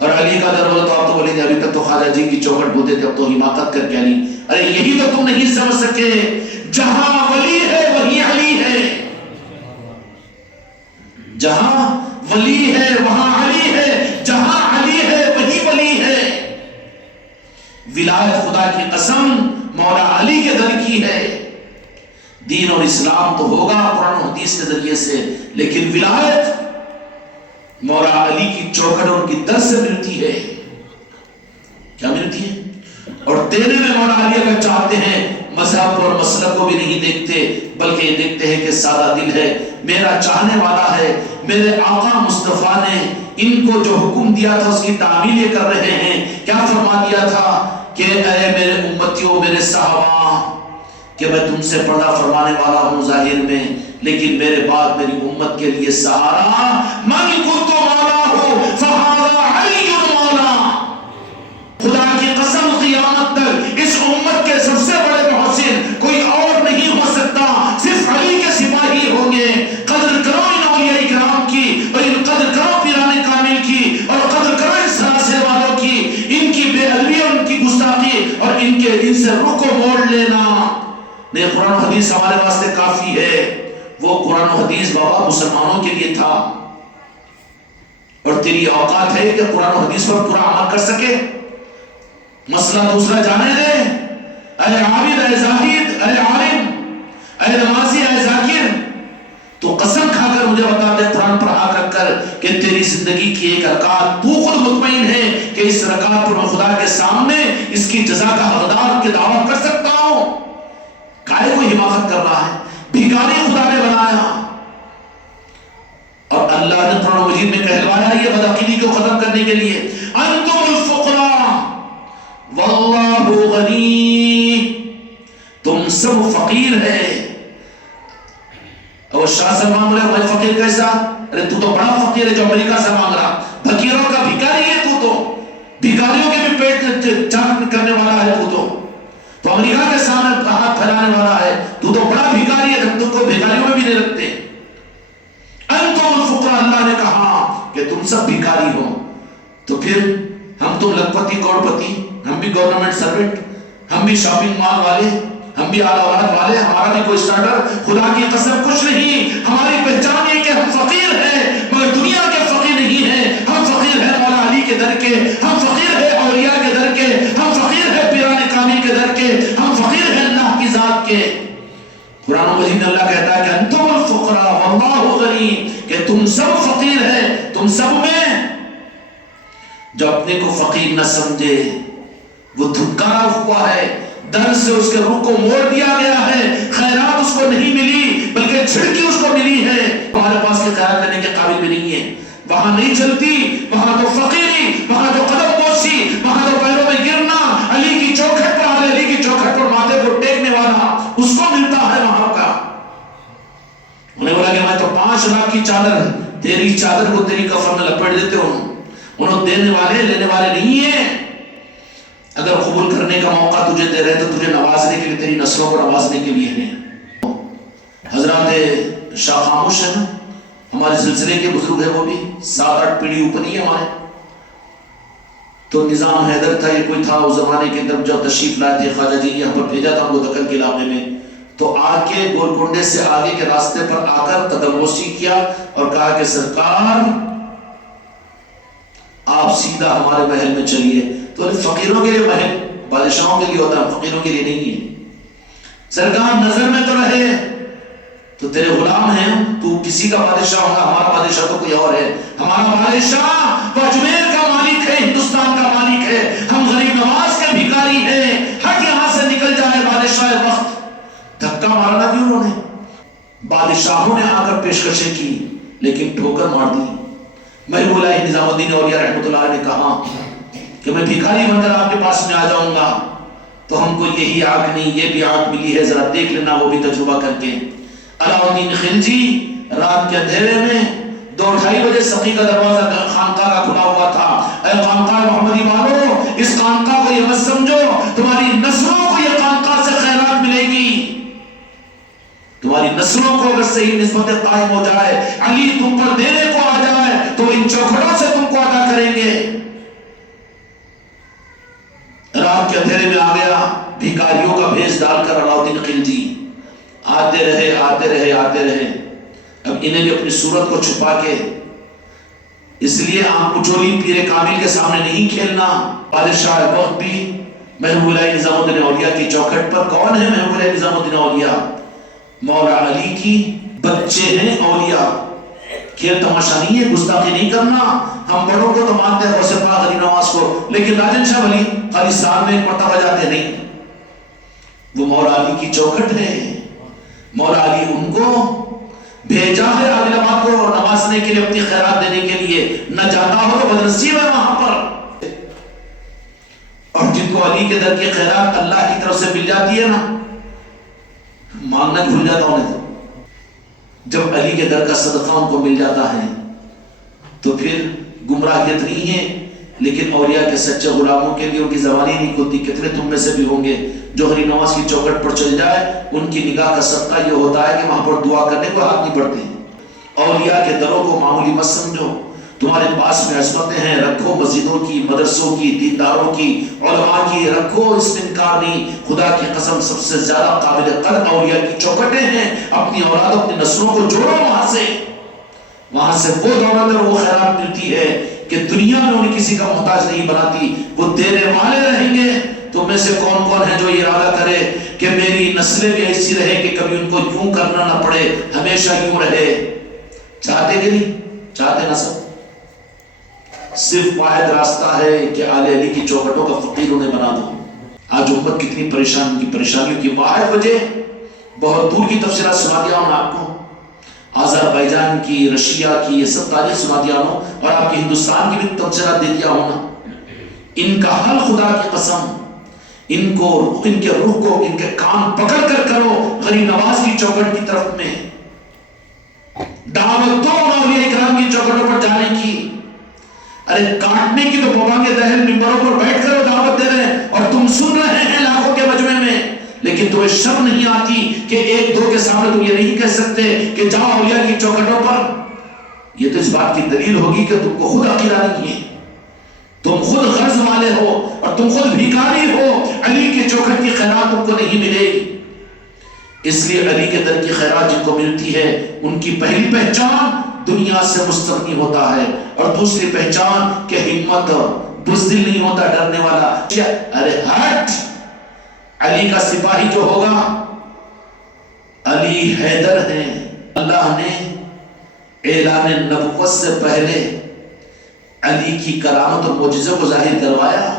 اور علی کا در ہو تو آپ تو بولیں گے ابھی تک تو خواجہ جی کی چوکھٹ بولتے تھے، اب تو حماقت کر کے علی۔ ارے یہی تو تم نہیں سمجھ سکے، جہاں ولی ہے وہی علی ہے، جہاں ولی ہے وہاں علی ہے، جہاں علی ہے وہی ولی ہے۔ ولایت خدا کی قسم مولا علی کے در کی ہے۔ دین اور اسلام تو ہوگا قرآن و حدیث کے ذریعے سے، لیکن ولایت مولا علی کی چوکھٹ اور ان کی در سے ملتی ہے۔ کیا ملتی ہے؟ اور دینے میں مولا علی اگر چاہتے ہیں مذہب اور مسلک کو بھی نہیں دیکھتے، بلکہ یہ دیکھتے ہیں کہ سادہ دل ہے، میرا چاہنے والا ہے، میرے آقا مصطفیٰ نے ان کو جو حکم دیا تھا اس کی تعمیل یہ کر رہے ہیں۔ کیا فرما دیا تھا کہ اے میرے امتیوں، میرے صحابہ، کہ میں تم سے پردہ فرمانے والا ہوں ظاہر میں، لیکن میرے بعد میری امت کے لیے سہارا من کنت مولا فہذا علی مولا۔ خدا کی قسم قیامت تک اس امت کے سب سے بڑے محسن کوئی اور نہیں ہو سکتا، صرف علی کے سپاہی ہوں گے۔ قدر کرو ان اولیاء کرام کی، اور ان قدر کرو پیران کامل کی، اور قدر کرو ان سلاسل والوں کی، ان کی بے ادبی اور ان کی گستاخی اور ان سے رخ کو موڑ لینا۔ نہیں، قرآن و حدیث ہمارے واسطے کافی ہے۔ وہ قرآن و حدیث بابا مسلمانوں کے لیے تھا، اور تیری اوقات ہے کہ قرآن و حدیث پر پورا عمل کر سکے؟ مسئلہ دوسرا جانے دے، اے عابد، اے زاہد، اے عالم، اے نمازی، اے ذاکر، تو قسم کھا کر مجھے بتا دے قرآن پر ہاتھ رکھ کر کہ تیری زندگی کی ایک رکعت تو خود مطمئن ہے کہ اس رکعت پر میں خدا کے سامنے اس کی جزا کا حقدار کے دعویٰ کر سکتا ہوں؟ کائے کوئی حماقت کر رہا ہے؟ بھیکاری خدا نے بنایا، اور اللہ نے قرآن مجید میں کہلوایا یہ بدعقیدی کو ختم کرنے کے لیے، انتم الفقراء واللہ غنی، تم سب فقیر ہے۔ اور شاہ سے مانگ رہے بھائی فقیر کیسا؟ ارے تو تو بڑا فقیر ہے جو امریکہ سے مانگ رہا، فقیروں کا بھیکاری ہے تو بھیکاریوں کے بھی پیٹ چاک کرنے والا ہے تو امریکہ کے سامنے ہاتھ پھیلانے والا ہے، تو بڑا بھیکاری ہے، تم کو بھیکاریوں میں بھی نہیں رکھتے۔ انتم الفقراء، اللہ نے کہا کہ تم سب بھیکاری ہو، تو پھر ہم تو لکھپتی کروڑپتی، ہم بھی گورنمنٹ سرونٹ، ہم بھی شاپنگ مال والے، ہم بھی اعلی اولاد والے، ہمارا بھی کوئی اسٹارٹر، خدا کی قسم کچھ نہیں۔ ہماری پہچان یہ کہ ہم فقیر ہیں، مگر دنیا کے فقیر نہیں ہیں، ہم فقیر ہیں مولا علی کے در کے، ہم فقیر ہیں اولیاء کے در کے، ہم فقیر ہیں پیران کامل کے در کے، ہم فقیر ہیں اللہ کی ذات کے۔ قرآن مجید میں اللہ کہتا ہے کہ انتم الفقراء واللہ غنی، کہ تم سب فقیر ہیں، تم سب میں جو اپنے کو فقیر نہ سمجھے وہ دھکارا ہوا ہے، در سے اس کے رخ کو موڑ دیا گیا ہے، خیرات اس کو نہیں ملی بلکہ چھڑکی اس کو ملی ہے، ہمارے پاس کے خیرات کرنے کے قابل بھی نہیں ہے، وہاں نہیں چلتی، وہاں تو فقیری، وہاں تو قدم کی چادر ہے، تیری چادر کو تیری کفن میں لپیٹ دیتے ہوں. انہوں دینے والے لینے والے نہیں ہیں. اگر قبول کرنے کا موقع تجھے دے رہے تو تجھے نوازنے کے لیے، تیری نسلوں کو نوازنے کے لیے ہیں. حضرات شاہ خاموش ہے نا، ہمارے سلسلے کے بزرگ ہیں، وہ بھی 7-8 پیڑھی اوپر ہی ہے ہمارے. تو نظام حیدر تھا، یہ کوئی تھا اس زمانے کے اندر، جو تشریف لائے تھے خواجہ جی یہاں پر بھیجا تھا ان کو دکن کے علاقے میں. تو آ کے گولکنڈے سے آگے کے راستے پر آ کر قدم بوسی کیا اور کہا کہ سرکار آپ سیدھا ہمارے محل میں چلیے. تو فقیروں کے لیے محل بادشاہوں کے لیے ہوتا ہے، فقیروں کے لیے نہیں ہے. سرکار نظر میں تو رہے، تو تیرے غلام ہیں، تو کسی کا بادشاہ ہوگا، ہمارا بادشاہ تو کوئی اور ہے. ہمارا بادشاہ وہ اجمیر کا مالک ہے، ہندوستان کا مالک ہے، ہم غریب نواز کے بھکاری ہیں. ہٹ یہاں سے نکل جائے بادشاہ وقت. دھکا مارا نہ کیوں انہوں نے؟ بادشاہوں نے آ کر پیشکشیں کی لیکن ٹھوکر مار دی. محبوب اللہ نظام الدین اولیاء رحمۃ اللہ نے کہا کہ میں بھکاری بن کر آپ کے پاس میں آ جاؤں گا تو ہم کو یہی آگ نہیں یہ بھی آگ ملی ہے، ذرا دیکھ لینا وہ بھی تجربہ کر کے. علاء الدین خلجی رات کے اندھیرے میں 2-2:30 بجے سقی کا دروازہ خانقاہ کا کھلا ہوا تھا. اے خانقاہ محمدی والو، اس خانقاہ کو یہ مت سمجھو تمہاری نسلوں کو یہ خانقاہ سے خیرات ملے گی. تمہاری نسلوں کو اگر صحیح نسبت قائم ہو جائے، علی تم پر دینے کو آ جائے تو ان چوکھٹوں سے تم کو ادا کریں گے. رات کے اندھیرے میں آ گیا، بھکاریوں کا بھیس ڈال کر علاء الدین خلجی آتے رہے آتے رہے آتے رہے. اب انہیں بھی اپنی صورت کو چھپا کے، اس لیے آنکھ اچولی پیر کامل کے سامنے نہیں کھیلنا. بادشاہ وقت بھی محبوب اللہ نظام الدین اولیاء کی چوکھٹ پر. کون ہے محبوب اللہ نظام الدین اولیاء؟ مولا علی کی بچے ہیں اولیاء. کھیل تماشا نہیں ہے، گستاخی نہیں کرنا. ہم بڑوں کو تو مانتے ہیں، غوث پاک علی نواز کو، لیکن راجن شاہ ولی خالی سال میں ایک مرتبہ جاتے نہیں. وہ مولا علی کی چوکھٹ ہے. مولا علی ان کو بھیجا ہے عادل آباد کو نوازنے کے لیے، اپنی خیرات دینے کے لیے. نہ جاتا ہو تو بدنصیب ہے وہاں پر. اور جن کو علی کے در کی خیرات اللہ کی طرف سے مل جاتی ہے نا، مانگنا بھول جاتا ہوں. جب علی کے در کا صدقہ ان کو مل جاتا ہے تو پھر گمراہیت نہیں ہے. لیکن اولیاء کے سچے غلاموں کے لیے ان کی زبانی نہیں کھلتی. کتنے تم میں سے بھی ہوں گے جو غریب نواز کی چوکھٹ پر چل جائے، ان کی نگاہ کا صدقہ یہ ہوتا ہے کہ وہاں پر دعا کرنے کو ہاتھ نہیں بڑھتے. اولیاء کے دروں کو معمولی مت سمجھو. تمہارے پاس میں عصمتیں ہیں، رکھو. مسجدوں کی، مدرسوں کی، دینداروں کی، علماء کی رکھو. اس میں انکار نہیں. خدا کی قسم سب سے زیادہ قابل قدر اولیاء کی چوکھٹیں ہیں. اپنی اولاد اپنی نسلوں کو جوڑو وہاں سے وہ دولت اور وہ خیرات ملتی ہے کہ دنیا میں انہیں کسی کا محتاج نہیں بناتی. وہ دینے والے رہیں گے. تم میں سے کون کون ہے جو یہ ارادہ کرے کہ میری نسلیں بھی ایسی رہے کہ کبھی ان کو یوں کرنا نہ پڑے، ہمیشہ یوں رہے؟ چاہتے کہ نہیں چاہتے؟ نہ سب. صرف واحد راستہ ہے کہ آل علی کی چوکھٹوں کا فقیر انہیں بنا دو. آج امت کتنی پریشانیوں کی واحد وجہ، بہت دور کی تفصیلات سنا دیا ہوں آپ کو، آذربائیجان کی، رشیا کی، یہ سب تاریخ سنا دیا ہوں، اور آپ کی ہندوستان کی بھی تفصیلات دے دیا ہوں نا. ان کا حل خدا کی قسم، ان کے روح کو، ان کے کان پکڑ کر کرو غریب نواز کی چوکھٹ کی طرف میں. دعوت دو اولیاء کرام کی چوکھٹوں پر جانے کی. ارے کاٹنے کی تو بابا کے دہل ممبروں پر بیٹھ کر دعوت دے رہے ہیں اور تم سن رہے ہیں لاکھوں کے مجمع میں، لیکن تمہیں شرم نہیں آتی کہ ایک دو کے سامنے تم یہ نہیں کہہ سکتے کہ جاؤ اولیاء کی چوکھٹوں پر. یہ تو اس بات کی دلیل ہوگی کہ تم کو خود عقیدہ نہیں ہے، تم خود غرض والے ہو اور تم خود بھیکاری ہو. علی کی چوکھٹ کی خیرات تم کو نہیں ملے گی. اس لیے علی کے در کی خیرات جن کو ملتی ہے ان کی پہلی پہچان دنیا سے مستغنی ہوتا ہے، اور دوسری پہچان کہ ہمت، بزدل نہیں ہوتا، ڈرنے والا. ارے ہٹ! علی کا سپاہی جو ہوگا علی حیدر ہیں. اللہ نے اعلان نبوت سے پہلے علی کی کرامت اور معجزے کو ظاہر کروایا،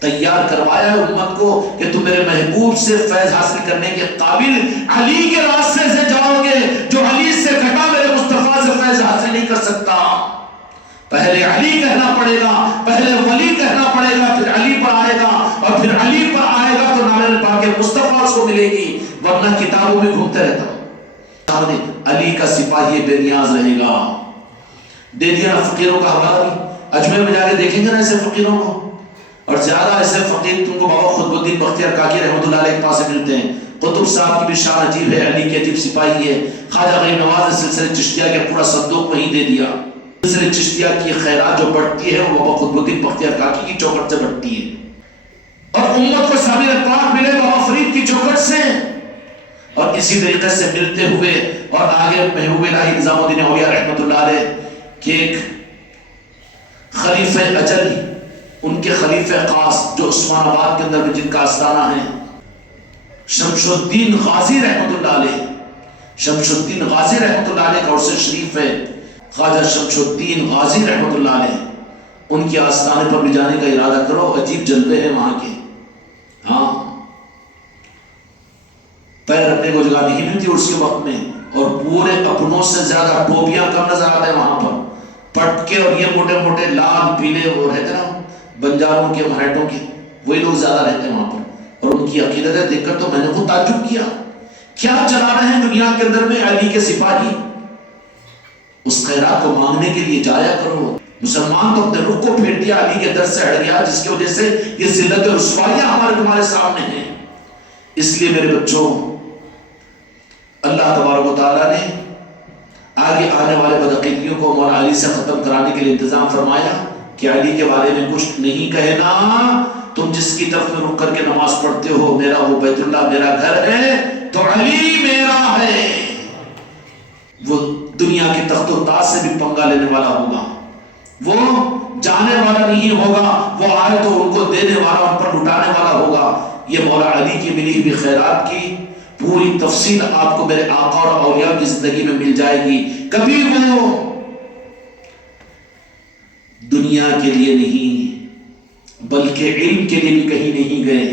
تیار کروایا امت کو کہ تم میرے محبوب سے فیض حاصل کرنے کے قابل علی کے راستے سے جاؤ گے. جو علی سے کٹا میرے مصطفیٰ سے فیض حاصل نہیں کر سکتا. پہلے علی کہنا پڑے گا، پہلے ولی کہنا پڑے گا، پھر علی پر آئے گا، اور پھر علی پر آئے گا تو نام پاک مصطفیٰ اس کو ملے گی. ورنہ کتابوں میں گھومتے رہتا ہوں. علی کا سپاہی بے نیاز رہے گا. دے دیا نا فقیروں کا حوالہ بھی. اجمیر میں جا کے دیکھیں گے نا ایسے فقیروں کو, اور زیادہ ایسے فقیر تم کو بابا خطب الدین بختیار کاکی رحمۃ اللہ علیہ کے پاس ملتے ہیں. قطب صاحب کی بھی شان عجیب ہے, علی کے عجیب سپاہی ہے. خواجہ غریب نواز نے سلسلہ چشتیہ کے پورا صندوق وہیں دے دیا. سلسلہ چشتیہ کی خیرات جو بڑھتی ہے وہ بابا قطب الدین بختیار کاکی کی چوکھٹ سے بڑھتی ہے, اور امت کو سامر پاک ملے بابا فرید کی چوکھٹ سے. اور اسی طریقے سے ملتے ہوئے اور آگے محبوب الہی نظام الدین اولیاء رحمۃ اللہ علیہ کہ ایک خلیفہ اجل, ان کے خلیفہ خاص جو عثمان آباد کے اندر جن کا آستانہ ہے, شمس الدین غازی رحمۃ اللہ علیہ. شمس الدین غازی رحمۃ اللہ علیہ کا عرص شریف ہے. خواجہ شمس الدین غازی رحمۃ اللہ علیہ, ان کے آستانے پر بھی جانے کا ارادہ کرو, عجیب جلوے ہیں وہاں کے. ہاں, پیر رکھنے کو جگہ نہیں ملتی اس کے وقت میں, اور پورے اپنوں سے زیادہ ٹوپیاں کم نظر آتے ہیں وہاں پر. پٹکے اور یہ موٹے موٹے لال پیلے وہ رہتے نا بنجاروں کے مراٹھوں کے, وہی لوگ زیادہ رہتے ہیں وہاں پر. اور ان کی عقیدتیں دیکھ کر تو میں نے خود تعجب کیا, کیا چلا رہے ہیں دنیا کے اندر میں علی کے سپاہی. اس خیرات کو مانگنے کے لیے جایا کرو. مسلمان تو اپنے رخ کو پھیر دیا, علی کے در سے ہٹ گیا, جس کی وجہ سے یہ ذلت و رسوائیاں ہمارے تمہارے سامنے ہیں. اس لیے میرے بچوں, اللہ تبارک و تعالیٰ نے آگے آنے والے بدعقیدیوں کو مولا علی سے ختم کرانے کے لیے انتظام فرمایا کہ علی کے بارے میں کچھ نہیں کہنا. تم جس کی طرف میں رک کر کے نماز پڑھتے ہو, میرا وہ بیت اللہ میرا گھر ہے, تو علی میرا ہے. وہ دنیا کے تخت و تاج سے بھی پنگا لینے والا ہوگا, وہ جانے والا نہیں ہوگا, وہ آئے تو ان کو دینے والا, ان پر لٹانے والا ہوگا. یہ مولا علی کی ملی ہوئی خیرات کی پوری تفصیل آپ کو میرے آقا اور اولیاء کی زندگی میں مل جائے گی. کبھی وہ دنیا کے لیے نہیں بلکہ علم کے لیے بھی کہیں نہیں گئے.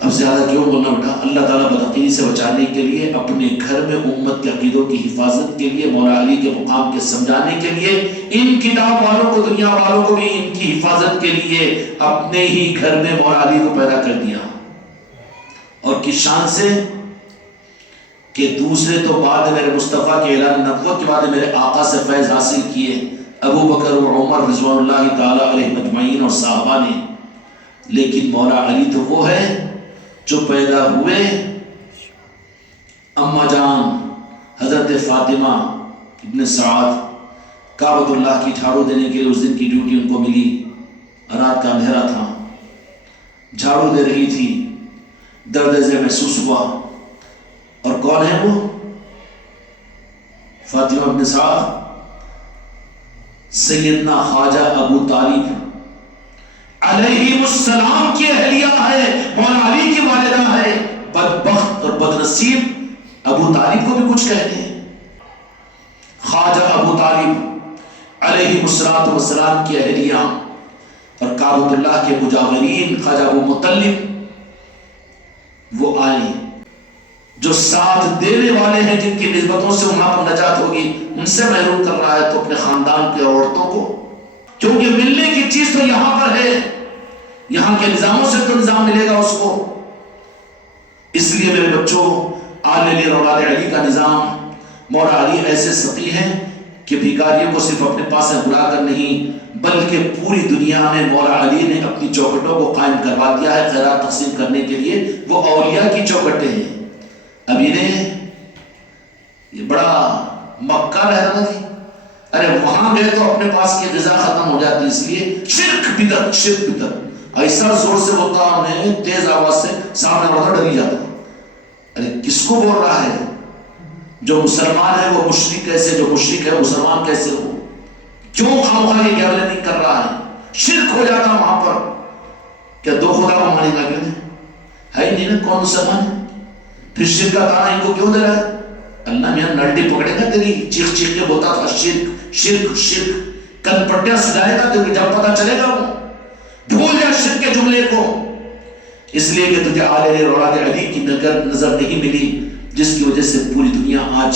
اب زیادہ کیوں بولنا بیٹا, اللہ تعالیٰ بدعقیدی سے بچانے کے لیے اپنے گھر میں امت کے عقیدوں کی حفاظت کے لیے, مولا علی کے مقام کے سمجھانے کے لیے, ان کتاب والوں کو دنیا والوں کو بھی ان کی حفاظت کے لیے اپنے ہی گھر میں مولا علی کو پیدا کر دیا. اور کس شان سے کہ دوسرے تو بعد میرے مصطفیٰ کے اعلان نبوت کے بعد میرے آقا سے فیض حاصل کیے, ابو بکر و عمر رضوان اللہ تعالی علیہ مجمعین اور صحابہ نے. لیکن مولا علی تو وہ ہے جو پیدا ہوئے اما جان حضرت فاطمہ ابن سعد کعبۃ اللہ کی جھاڑو دینے کے لیے اس دن کی ڈیوٹی ان کو ملی. رات کا اندھیرا تھا, جھاڑو دے رہی تھی, درد ذہ محسوس ہوا. اور کون ہے وہ؟ فاطمہ ابن سعد سیدنا خواجہ ابو طالب علیہ السلام کی اہلیہ ہے, مولا علی کی والدہ ہے. بدبخت اور بدنصیب ابو طالب کو بھی کچھ کہتے ہیں. خواجہ ابو طالب علیہ السلام کی اہلیہ اور کعبۃ اللہ کے مجاورین خواجہ ابو مطلب وہ آئے جو ساتھ دینے والے ہیں, جن کی نسبتوں سے وہاں پر نجات ہوگی, ان سے محروم کر رہا ہے تو اپنے خاندان کے عورتوں کو, کیونکہ ملنے کی چیز تو یہاں پر ہے, یہاں کے نظاموں سے تو نظام ملے گا اس کو. اس لیے میرے بچوں, آل علی اور اولاد علی کا نظام, مولا علی ایسے سقی ہیں کہ بھکاریوں کو صرف اپنے پاس بلا کر نہیں بلکہ پوری دنیا میں مولا علی نے اپنی چوکھٹوں کو قائم کروا دیا ہے خیرات تقسیم کرنے کے لیے. وہ اولیاء کی چوکھٹیں ہیں. اب یہ بڑا مکہ رہنا تھی, ارے وہاں گئے تو اپنے پاس کی غذا ختم ہو جاتی, اس لیے شرک بدعت ایسا زور سے بولتا ہے, تیز آواز سے سامنے والا ڈر ہی جاتا. ارے کس کو بول رہا ہے؟ جو مسلمان ہے وہ مشرک کیسے, جو مشرک ہے مسلمان کیسے ہو؟ کیوں خامخواہ یہ گیبلنگ کر رہا ہے؟ شرک ہو جاتا وہاں پر. کیا دو خدا کو مانے گا؟ کیوں ہے ہی نہیں نا, کون مسلمان ہے؟ پھر شرک کا تانا ان کو کیوں دے رہا ہے؟ اللہ میاں نلڈی پکڑے گا تیری, چیخ چیخ کے بولتا تھا شرک شرک شرک, کن پٹیاں سجائے گا تیرے, جب پتہ چلے گا وہ بھول جا شرک کے جملے کو. اس لیے کہ تجھے آل علی اور اولاد علی کی نظر نہیں ملی, جس کی وجہ سے پوری دنیا آج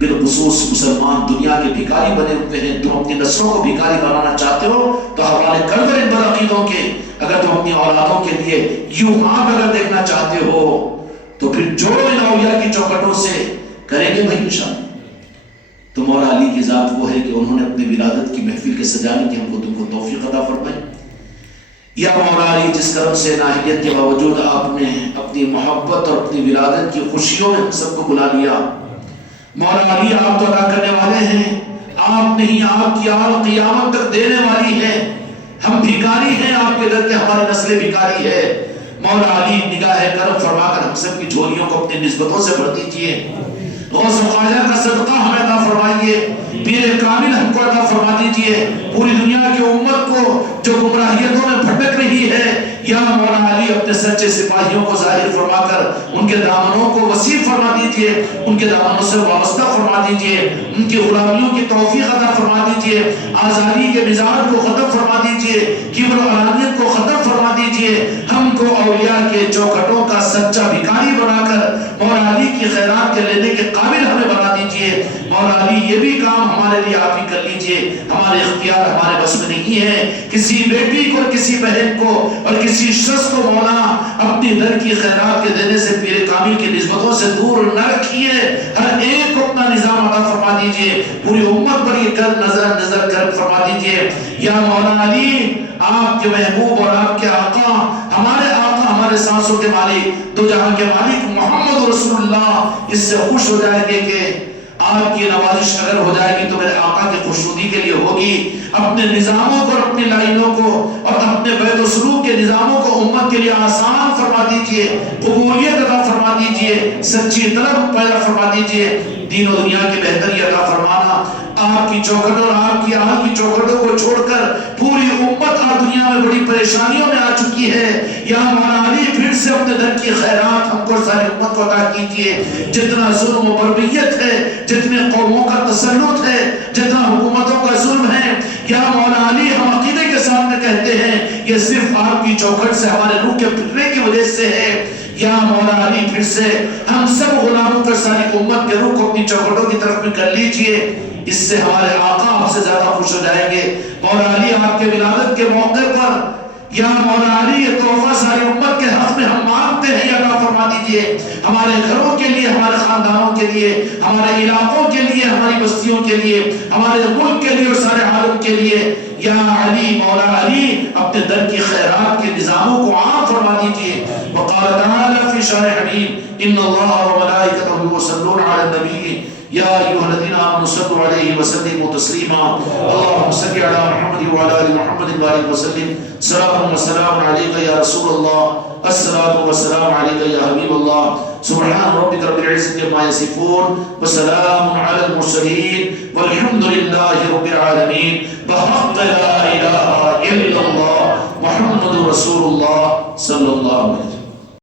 بالخصوص مسلمان دنیا کے بھکاری بنے ہوئے ہیں. تم اپنی نسلوں کو بھکاری بنانا چاہتے ہو تو حوالے کر دو ان بدعقیدوں کے. اگر تم اپنی اولادوں کے لیے یوں ہاں اگر دیکھنا چاہتے ہو تو پھر جوڑو ان اولیاء کی چوکھٹوں سے کریں گے بھائی انشاءاللہ. تو مولا علی کی ذات وہ ہے کہ انہوں نے اپنی ولادت کی محفل کے سجانے کی ہم کو تم کو توفیق عطا فرمائی. یا مولا علی جس کرم سے ناہیت کے باوجود آپ نے اپنی محبت اور اپنی ولادت کی خوشیوں میں ہم سب کو بلا لیا. مولا علی آپ تو ادا کرنے والے ہیں، آپ نہیں آپ کی آل قیامت تک دینے والی ہے. ہم بھکاری ہیں آپ کے در کے، ہماری نسل بھکاری ہے. مولا علی نگاہ کرم فرما کر ہم سب کی جھولیوں کو اپنی نسبتوں سے بھر دیجیے. غوث خواجہ کا صدقہ ہمیں عطا فرمائیے، پیر کامل ہم کو عطا فرما دیجیے. پوری دنیا کی امت کو جو گمراہیتوں میں بھٹک رہی ہے، یا مولا علی اپنے سچے سپاہیوں کو ظاہر فرما کر ان کے دامنوں کو وسیع فرما دیجیے، ان کے دامنوں سے وابستہ فرما دیجیے، ان کی غلامیوں کی توفیق عطا فرما دیجیے، آزادی کے مزاج کو ختم فرما دیجیے، کبر و انانیت کو ختم فرما دیجیے. ہم کو اولیاء کے چوکھٹوں کا سچا بھکاری بنا کر مولا علی کی خیرات کے لینے کے قابل ہمیں بنا دیجیے. مولا علی یہ بھی کام ہمارے لیے آپ ہی کر لیجیے. ہمارے اختیار ہمارے بس میں نہیں ہے. کسی بیٹی کو، کسی بہن کو اور کسی شخص کو مولا اپنی در کی خیرات کے دینے سے پیر کامل کی نسبتوں سے دور نہ رکھیے. ہر ایک کو اپنا نظام عطا فرما دیجیے. پوری امت پر یہ کر نظر کرم فرما دیجیے. یا مولا علی آپ کے محبوب اور آپ کے آقا، ہمارے آقا، ہمارے سانسوں کے مالک، دو جہاں کے مالک محمد رسول اللہ اس سے خوش ہو جائیں گے کہ آپ کی نوازش اگر ہو جائے گی تو میرے آقا کی خوشنودی کے لیے ہوگی. اپنے نظاموں کو اور اپنی لائنوں کو اور اپنے بیت و سلوک کے نظاموں کو امت کے لیے آسان فرما دیجئے، قبولیت عطا فرما دیجئے، سچی طلب پیدا فرما دیجئے. دین و دنیا کی بہتری عطا فرمانا. آپ کی چوکھٹوں اور آپ کی آل کی چوکھٹوں کو چھوڑ کر پوری امت اور دنیا میں بڑی پریشانیوں میں آ چکی ہے. یا مولا علی پھر سے اپنے در کی خیرات ہم کو ساری امت کو عطا کیجیے. جتنا ظلم و بربریت ہے، جتنے قوموں کا تسلط ہے، جتنا حکومتوں کا ظلم ہے، یا مولا علی ہم عقیدے کے سامنے کہتے ہیں یہ صرف آپ کی چوکھٹ سے ہمارے روح کے پھرنے کی وجہ سے ہے. یا مولا علی پھر سے ہم سب غلاموں پر ساری امت کے روح کو اپنی چوکھٹوں کی طرف میں کر لیجئے. اس سے ہمارے آقا آپ سے زیادہ خوش ہو جائیں گے. مولا علی آپ کے ولادت کے موقع پر یا مولا علی یہ تحفہ ساری امت کے حق میں ہم مانگتے ہیں، یا عطا فرما دیجئے. ہمارے گھروں کے لیے، ہمارے خاندانوں کے لیے، ہمارے علاقوں کے لیے، ہماری بستیوں کے لیے، ہمارے ملک کے لیے اور سارے عالم کے لیے. یا علی مولا علی اپنے در کی خیرات کے نظاموں کو عام فرما دیجئے. وقال تعالی فی شان حبیب ان اللہ وملائکتہ یصلون علی النبی یا ایھا الذین آمنوا صلوا علیہ وسلموا تسلیما. اللهم صل علی محمد وعلی آل محمد وبارک وسلم. سلام و سلام علیک یا رسول اللہ، الصلاۃ والسلام علیک یا حبیب اللہ. سبحان ربک رب العزة عما یصفون وسلام علی المرسلین والحمد للہ رب العالمین. بحق لا الہ الا اللہ محمد رسول اللہ صلی اللہ علیہ وسلم.